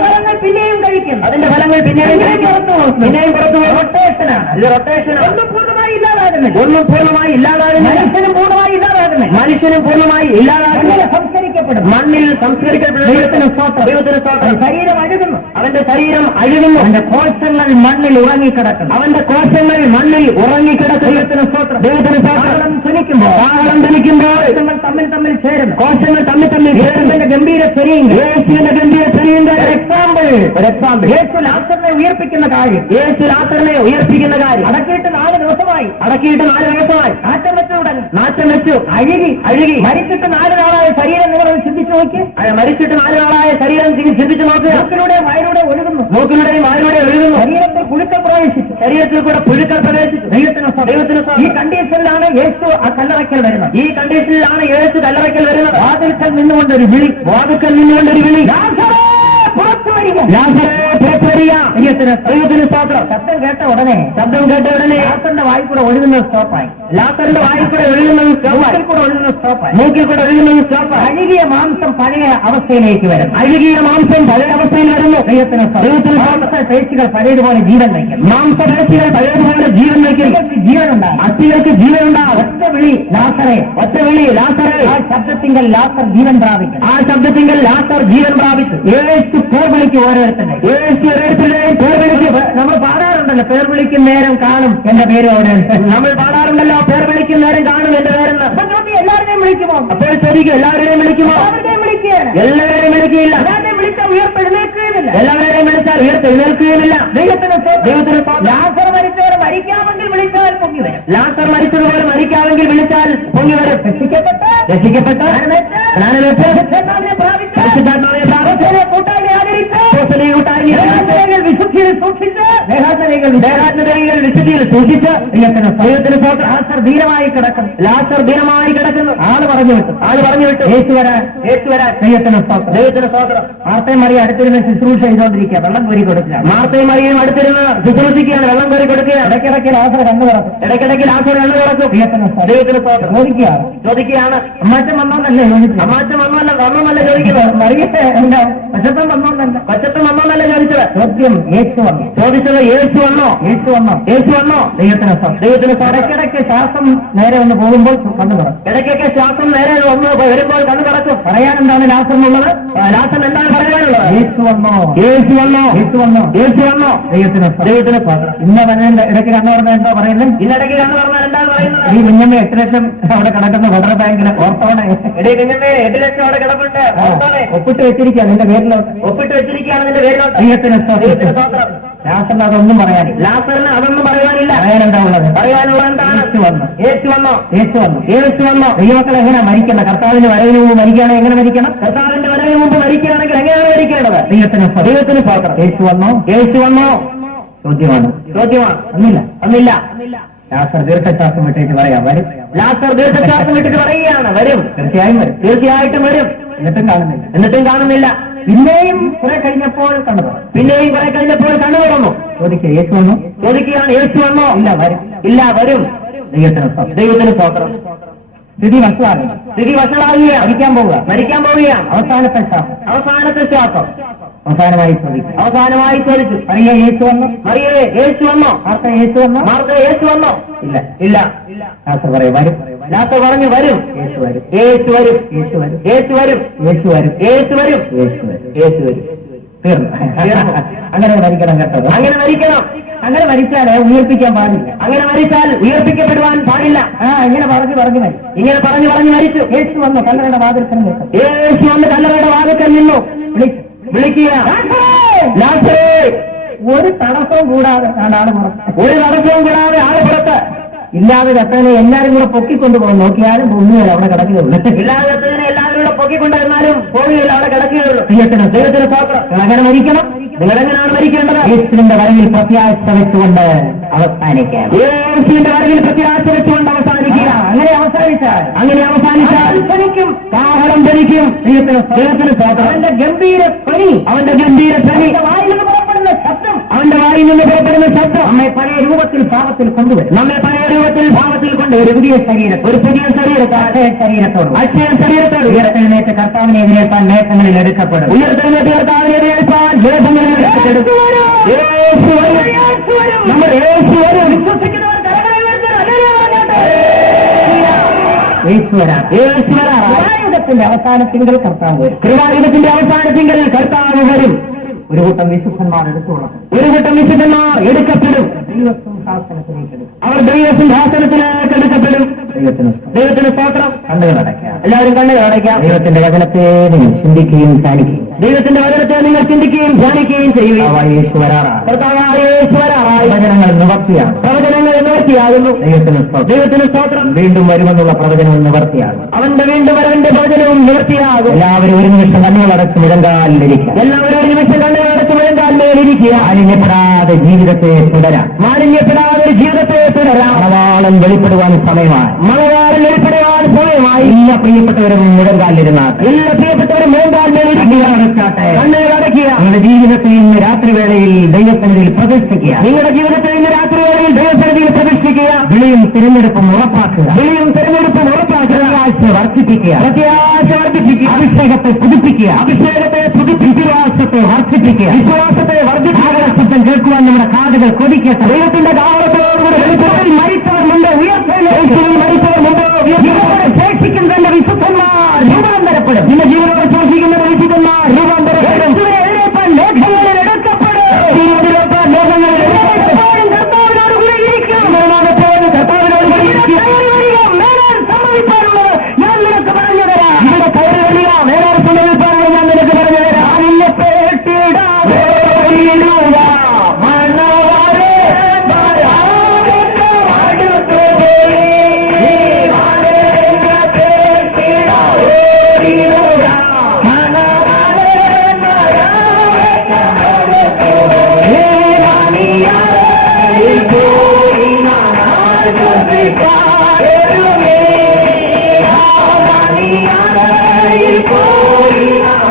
ഫലങ്ങൾ പിന്നെയും കഴിക്കുന്നു. അതിന്റെ ഫലങ്ങൾ പിന്നെയും പുറത്തു പോകും. പിന്നെയും പുറത്തു പോകും. റൊട്ടേഷനാണ്. ഇത് റൊട്ടേഷനാണ്. ഒന്നും പൂർണ്ണമായി ഇല്ലാതാകുന്നില്ല. ഒന്നും പൂർണ്ണമായി ഇല്ലാതാകുന്നില്ല. മനുഷ്യനും പൂർണ്ണമായി ഇല്ലാതാകുന്നില്ല. മനുഷ്യനും പൂർണ്ണമായി ഇല്ലാതാകുന്നില്ല. സംസ്കരിക്കപ്പെടും. മണ്ണിൽ സംസ്കരിക്കപ്പെടും. ദൈവത്തിന് സ്തോത്രം. ദൈവത്തിന് സ്തോത്രം. ശരീരം അഴുകുന്നു. അവന്റെ ശരീരം അഴുകുന്നു. അവന്റെ കോശങ്ങൾ മണ്ണിൽ ഉറങ്ങിക്കിടക്കുന്നു. അവന്റെ കോശങ്ങൾ മണ്ണിൽ ഉറങ്ങിക്കിടക്കുന്നു. ദൈവത്തിന് സ്തോത്രം. ദൈവത്തിന് സ്തോത്രം. ധനിക്കുമ്പോൾ കോശങ്ങൾ തമ്മിൽ തമ്മിൽ ചേരുന്നു. കോശങ്ങൾ തമ്മിൽ തമ്മിൽ ചേരുന്നതിന്റെ ഗംഭീര ശരീരം. യേശുവിന്റെ ഗംഭീര ശരീരന്റെ ഒരു എക്സാമ്പിൾ. യേശു ലാസറിനെ ഉയർപ്പിക്കുന്ന കാര്യം. യേശു ലാസറിനെ ഉയർപ്പിക്കുന്ന കാര്യം അടക്കിയിട്ട് 4 ദിവസമായി. നാറ്റം വെച്ചു തുടങ്ങി. നാറ്റം വെച്ചു. അഴുകി മരിച്ചിട്ട് 4 നാളായ ശരീരം നിങ്ങൾ ചിന്തിച്ചു നോക്കി. മരിച്ചിട്ട് 4 നാളായ ശരീരം ചിന്തിച്ചു നോക്കുക. മൂക്കിലൂടെയും വായിലൂടെ ഒഴുകുന്നു. ശരീരത്തിൽ പുഴുക്കൾ പ്രവേശിച്ചു. ശരീരത്തിൽ കൂടെ പുഴുക്കൾ പ്രവേശിച്ചു. ദൈവത്തിന് ഈ കണ്ടീഷനിലാണ് യേശു ആ കല്ലറയ്ക്കൽ വരുന്നത്. വാതിൽക്കൽ നിന്നുകൊണ്ടൊരു വിളി. ദൈവത്തിന് സ്തോത്രം. ശബ്ദം കേട്ട ഉടനെ ലാസറിന്റെ വായിൽ കൂടെ ഒഴുകുന്ന സ്റ്റോപ്പായി. മൂക്കിൽ കൂടെ ഒഴുകുന്നത് സ്റ്റോപ്പായി. അഴുകിയ മാംസം പഴയ അവസ്ഥയിലേക്ക് വരുന്നു. ദൈവത്തിന് പേശികൾ പഴയതുപോലെ ജീവൻ വയ്ക്കും. മാംസപേശികൾ പഴയതുപോലെ ജീവൻ വയ്ക്കും. ജീവനുണ്ടാകും. അസ്ഥികൾക്ക് ജീവനുണ്ടാകും. ഒറ്റ വിളി ലാസറെ. ആ ശബ്ദത്തിങ്കൽ ലാസർ ജീവൻ പ്രാപിച്ചു. യേശു പേർ വിളിക്ക് ഓരോരുത്തരുടെ നമ്മൾ പാടാറുണ്ടല്ലോ, പേർ വിളിക്കുന്ന നേരം കാണും എന്റെ പേര് അവിടെ. നമ്മൾ പാടാറുണ്ടല്ലോ, പേർ വിളിക്കുന്ന നേരം കാണും എന്റെ പേരെന്ന്. എല്ലാവരെയും വിളിക്കുമോ? അപ്പോൾ ശരിക്കും എല്ലാവരെയും വിളിക്കുമോ? എല്ലാവരെയും വിളിക്കുകയില്ല. വിളിച്ചാൽ ഉയർത്തെഴുന്നേൽക്കുകയില്ല. എല്ലാവരെയും വിളിച്ചാൽ ഉയർത്തെഴുന്നേൽക്കുകയില്ല. ദൈവത്തിന് ലാസർ മരിച്ചവരെ മരിക്കാമെങ്കിൽ വിളിച്ചാൽ പൊങ്ങി വരും. ലാസർ മരിച്ചതുപോലെ മരിക്കാമെങ്കിൽ വിളിച്ചാൽ പൊങ്ങി വരും. രക്ഷിക്കപ്പെട്ട ലാസർ ധീരമായി കിടക്കുന്നു. ആള് പറഞ്ഞു വിട്ടു. യേശു വരാൻ. ദൈവത്തിന് സ്തോത്രം. മാർത്തയും മറിയും അടുത്തിരുന്ന് ശുശ്രൂഷ ചെയ്തുകൊണ്ടിരിക്കുക. വെള്ളം കോരി കൊടുക്കുക. മാർത്തയും മറിയും അടുത്തിരുന്ന് ശുശ്രൂഷിക്കുകയാണ്. വെള്ളം കോരി കൊടുക്കുക. ഇടയ്ക്കിടയ്ക്ക് ലാസർ കണ്ണു തുറക്കും. ദൈവത്തിന് സ്തോത്രം. ചോദിക്കുകയാണ് അമ്മാച്ചൻ വന്നോന്നല്ലേ ചോദിക്കുന്നത്. മറിയത്തെ എന്താ പച്ചത്തം വന്നോന്നല്ല ചോദിച്ചത്. ചോദ്യം ചോദിച്ചത് യേശു വന്നോ. ദൈവത്തിന് ഇടയ്ക്കിടയ്ക്ക് ശ്വാസം നേരെ ഒന്ന് പോകുമ്പോൾ കണ്ണു തുറക്കും. ഇടയ്ക്കൊക്കെ ശ്വാസം നേരെ ഒന്ന് വരുമ്പോൾ കണ്ണു തുറക്കും. പറയാനെന്താണ് ലാസറിനുള്ളത്? ലാസർ എന്താണ് പറയാനുള്ളത്? യേശു വന്നോ. ദൈവത്തിന് സ്തോത്രം. ഇന്ന് ഇടയ്ക്ക് കണ്ണു പറഞ്ഞാൽ എന്താ പറയുന്നത്? ഇന്നിടയ്ക്ക് കണ്ണു പറഞ്ഞാൽ എന്താണ് പറയുന്നത്? ഈ കുഞ്ഞമ്മ 8 ലക്ഷം അവിടെ കിടക്കുന്ന ഫെഡറൽ ബാങ്കിന് ഓർത്തോണേ. 8 ലക്ഷം അവിടെ കിടപ്പുണ്ട്. ഒപ്പിട്ട് വെച്ചിരിക്കുകയാണ് നിന്റെ പേരിലോട്ട്. ദൈവത്തിന് സ്തോത്രം. ലാസറിന് അതൊന്നും പറയാനില്ല. പറയാനെന്താ ഉള്ളത്? പറയാനുള്ളത് എന്താണ്? യേശു വന്നോ. ദൈവമക്കൾ എങ്ങനെയാ മരിക്കണം? കർത്താവിന്റെ വരവിന് മുമ്പ് മരിക്കുകയാണെങ്കിൽ എങ്ങനെ മരിക്കണം? കർത്താവിന്റെ വരവിന് മുമ്പ് മരിക്കുകയാണെങ്കിൽ എങ്ങനെയാണ് മരിക്കേണ്ടത്? ദൈവത്തിന് സ്തോത്രം. യേശു വന്നോ ചോദ്യമാണ്. അന്നില്ല. ലാസർ ദീർഘശ്വാസം വിട്ടിട്ട് പറയാം വരും. വരും. തീർച്ചയായിട്ടും വരും. എന്നിട്ടും കാണുന്നില്ല. പിന്നെയും കുറെ കഴിഞ്ഞപ്പോൾ കണ്ടു തുറന്നു. ചോദിക്കുകയാണ് യേശു വന്നോ? ഇല്ല വരും. ദൈവത്തിന് സ്തോത്രം. സ്ഥിതി വഷളാകുകയാണ്. മരിക്കാൻ പോവുകയാണ്. അവസാനത്തെ ശ്വാസം. അവസാനമായി ചോദിച്ചു മറിയേ യേശു വന്നോ? മാർത്ത യേശു വന്നോ? ഇല്ല. ലാസർ പറഞ്ഞു വരും. യേശു വരും. തീർന്നു. അങ്ങനെ മരിക്കണം കേട്ടോ. അങ്ങനെ മരിച്ചാൽ ഉയർപ്പിക്കാൻ പാടില്ല. അങ്ങനെ മരിച്ചാൽ ഉയർപ്പിക്കപ്പെടുവാൻ പാടില്ല. ഇങ്ങനെ പറഞ്ഞു മരിച്ചു. യേശു വന്നു കല്ലറയുടെ വാതിൽക്കൽ നിന്നു. വിളിക്കുക. ഒരു തടസ്സവും കൂടാതെ ആള് പുറത്ത്. ഇല്ലാതെ ചത്തതിനെ എല്ലാവരും കൂടെ പൊക്കിക്കൊണ്ടുപോകും. നോക്കിയാലും പൊങ്ങുകയില്ല, അവിടെ കിടക്കുകയുള്ളൂ. ഇല്ലാതെ ചത്തതിനെ എല്ലാവരും കൂടെ പൊക്കിക്കൊണ്ടിരുന്നാലും പോകുകയില്ല, അവിടെ കിടക്കുകയുള്ളൂ. ദൈവത്തിന് സ്തോത്രം. നിങ്ങളെങ്ങനെ മരിക്കണം? നിങ്ങളെങ്ങനെയാണ് മരിക്കേണ്ടത്? യേശുവിന്റെ വരവിൽ പ്രത്യാശ വെച്ചുകൊണ്ട് അവസാനിക്കുക. അങ്ങനെ അവസാനിച്ചാൽ ധനിക്കും. കാഹളം ധനിക്കും. ദൈവത്തിന് സ്തോത്രം. അവന്റെ ഗംഭീര ധ്വനി. അവന്റെ വായിൽ നിന്ന് പുറപ്പെടുന്ന എന്ന ശബ്ദം നമ്മെ പഴയ രൂപത്തിൽ ഭാവത്തിൽ കൊണ്ടുവരും. നമ്മെ പഴയ രൂപത്തിൽ ഭാവത്തിൽ കൊണ്ടുവരും. പുതിയ ശരീരം, ഒരു പുതിയ ശരീരത്തെ അക്ഷയ ശരീരത്തോട് ഉയർത്തെഴുന്നേറ്റ് കർത്താവിനെ എതിരേൽപ്പാൻ മേഘങ്ങളിൽ എടുക്കപ്പെടും. ഉയർത്തെഴുന്നേറ്റ് കർത്താവിനെ എതിരേൽപ്പാൻ മേഘങ്ങളിൽ എടുക്കപ്പെടും. നമ്മൾ യേശു വരും. കൃപായുഗത്തിന്റെ അവസാനത്തിങ്കൽ കർത്താവ് വരും. കൃപായുഗത്തിന്റെ അവസാനത്തിങ്കൽ കർത്താവ് വരും. ഒരു കൂട്ടം വിശുദ്ധന്മാർ എടുത്തുകൊള്ളപ്പെടും. ഒരു കൂട്ടം വിശുദ്ധന്മാർ എടുക്കപ്പെടും. ദൈവസിംഹാസനത്തിലേക്ക് എടുക്കും. അവർ ദൈവസിംഹാസനത്തിലേക്ക് എടുക്കപ്പെടും. ദൈവത്തിന് സ്തോത്രം. കണ്ണുകൾ അടയ്ക്കാം. എല്ലാവരും കണ്ണുകൾ അടയ്ക്കാം. ദൈവത്തിന്റെ വചനത്തെ നിങ്ങൾ ചിന്തിക്കുകയും ധ്യാനിക്കുകയും, ദൈവത്തിന്റെ വചനത്തെ നിങ്ങൾ ചിന്തിക്കുകയും ധ്യാനിക്കുകയും ചെയ്യുകയും. പ്രവചനങ്ങൾ നിവർത്തിയാകുന്നു. ദൈവത്തിന് സ്തോത്രം. വീണ്ടും വരുമെന്നുള്ള പ്രവചനവും നിവർത്തിയാകും. അവന്റെ വീണ്ടും വരവിന്റെ പ്രവചനവും നിവർത്തിയാകും. എല്ലാവരും ഒരു നിമിഷം കണ്ണുകളടച്ച് മുഴങ്കാലിലിരിക്കുക. എല്ലാവരും ഒരു നിമിഷം കണ്ണുകളടച്ച് മുഴങ്കാലിലിരിക്കുക. മാലിന്യപ്പെടാതെ ജീവിതത്തെ തുടരാം. മാലിന്യപ്പെടാതെ ജീവിതത്തെ തുടരാം. മണവാളൻ വെളിപ്പെടുവാൻ സമയമായി. മണവാളൻ വെളിപ്പെടുവാൻ സമയമായി. എല്ലാ പ്രിയപ്പെട്ടവരും മുഴങ്കാലിലിരുന്നാൽ, എല്ലാ പ്രിയപ്പെട്ടവരും മുഴങ്കാലിലിരിക്കുകയാണ്. കണ്ണുകളടയ്ക്കുക. നിങ്ങളുടെ ജീവിതത്തെ ഇന്ന് രാത്രിവേളയിൽ ദൈവസന്നിധിയിൽ പ്രതിഷ്ഠിക്കുക. നിങ്ങളുടെ ജീവിതത്തെ ഇന്ന് രാത്രിവേളയിൽ ദൈവസന്നിധിയിൽ പ്രതിഷ്ഠിക്കുക. വിളിയും തിരഞ്ഞെടുപ്പും ഉറപ്പാക്കുക. വിളിയും തിരഞ്ഞെടുപ്പും ഉറപ്പാക്കുക. പ്രത്യാശ വർദ്ധിപ്പിക്കുക. പ്രത്യാശ വർദ്ധിപ്പിക്കുക. അഭിഷേകത്തെ പുതുപ്പിക്കുക. അഭിഷേകത്തെ വിശ്വാസത്തെ വർദ്ധിപ്പിക്കുക. വിശ്വാസത്തെ വർദ്ധിപ്പിക്കുക. ശബ്ദം കേൾക്കുവാൻ നമ്മുടെ കാതുകൾ കൊതിക്കട്ടെ. ദൈവത്തിന്റെ കാലത്തോടുകൂടി മരിച്ചവർ മുമ്പ് ഉയർത്തലും മരിച്ചവർ മുമ്പ് ശേഷിക്കും തന്നെ വിശുദ്ധന്മാർ രൂപാന്തരപ്പെടും. നിന്റെ ജീവനോട് ശേഷിക്കുന്ന വിശുദ്ധന്മാർ രൂപാന്തരപ്പെടും. മേഘങ്ങളിൽ എടുക്കപ്പെടും. കർത്താവിനോട് കൂടി ഇരിക്കും. കർത്താവിനോട് കൂടി മേലാൽ സംഭവിക്കാറുള്ളത് ഞാൻ നിനക്ക് പറഞ്ഞു തരാം. ഇവിടെ കയറി വരിക. മേലാൽ സംഭവിക്കാറുള്ളത് ഞാൻ നിനക്ക് പറഞ്ഞു തരാം. Oh,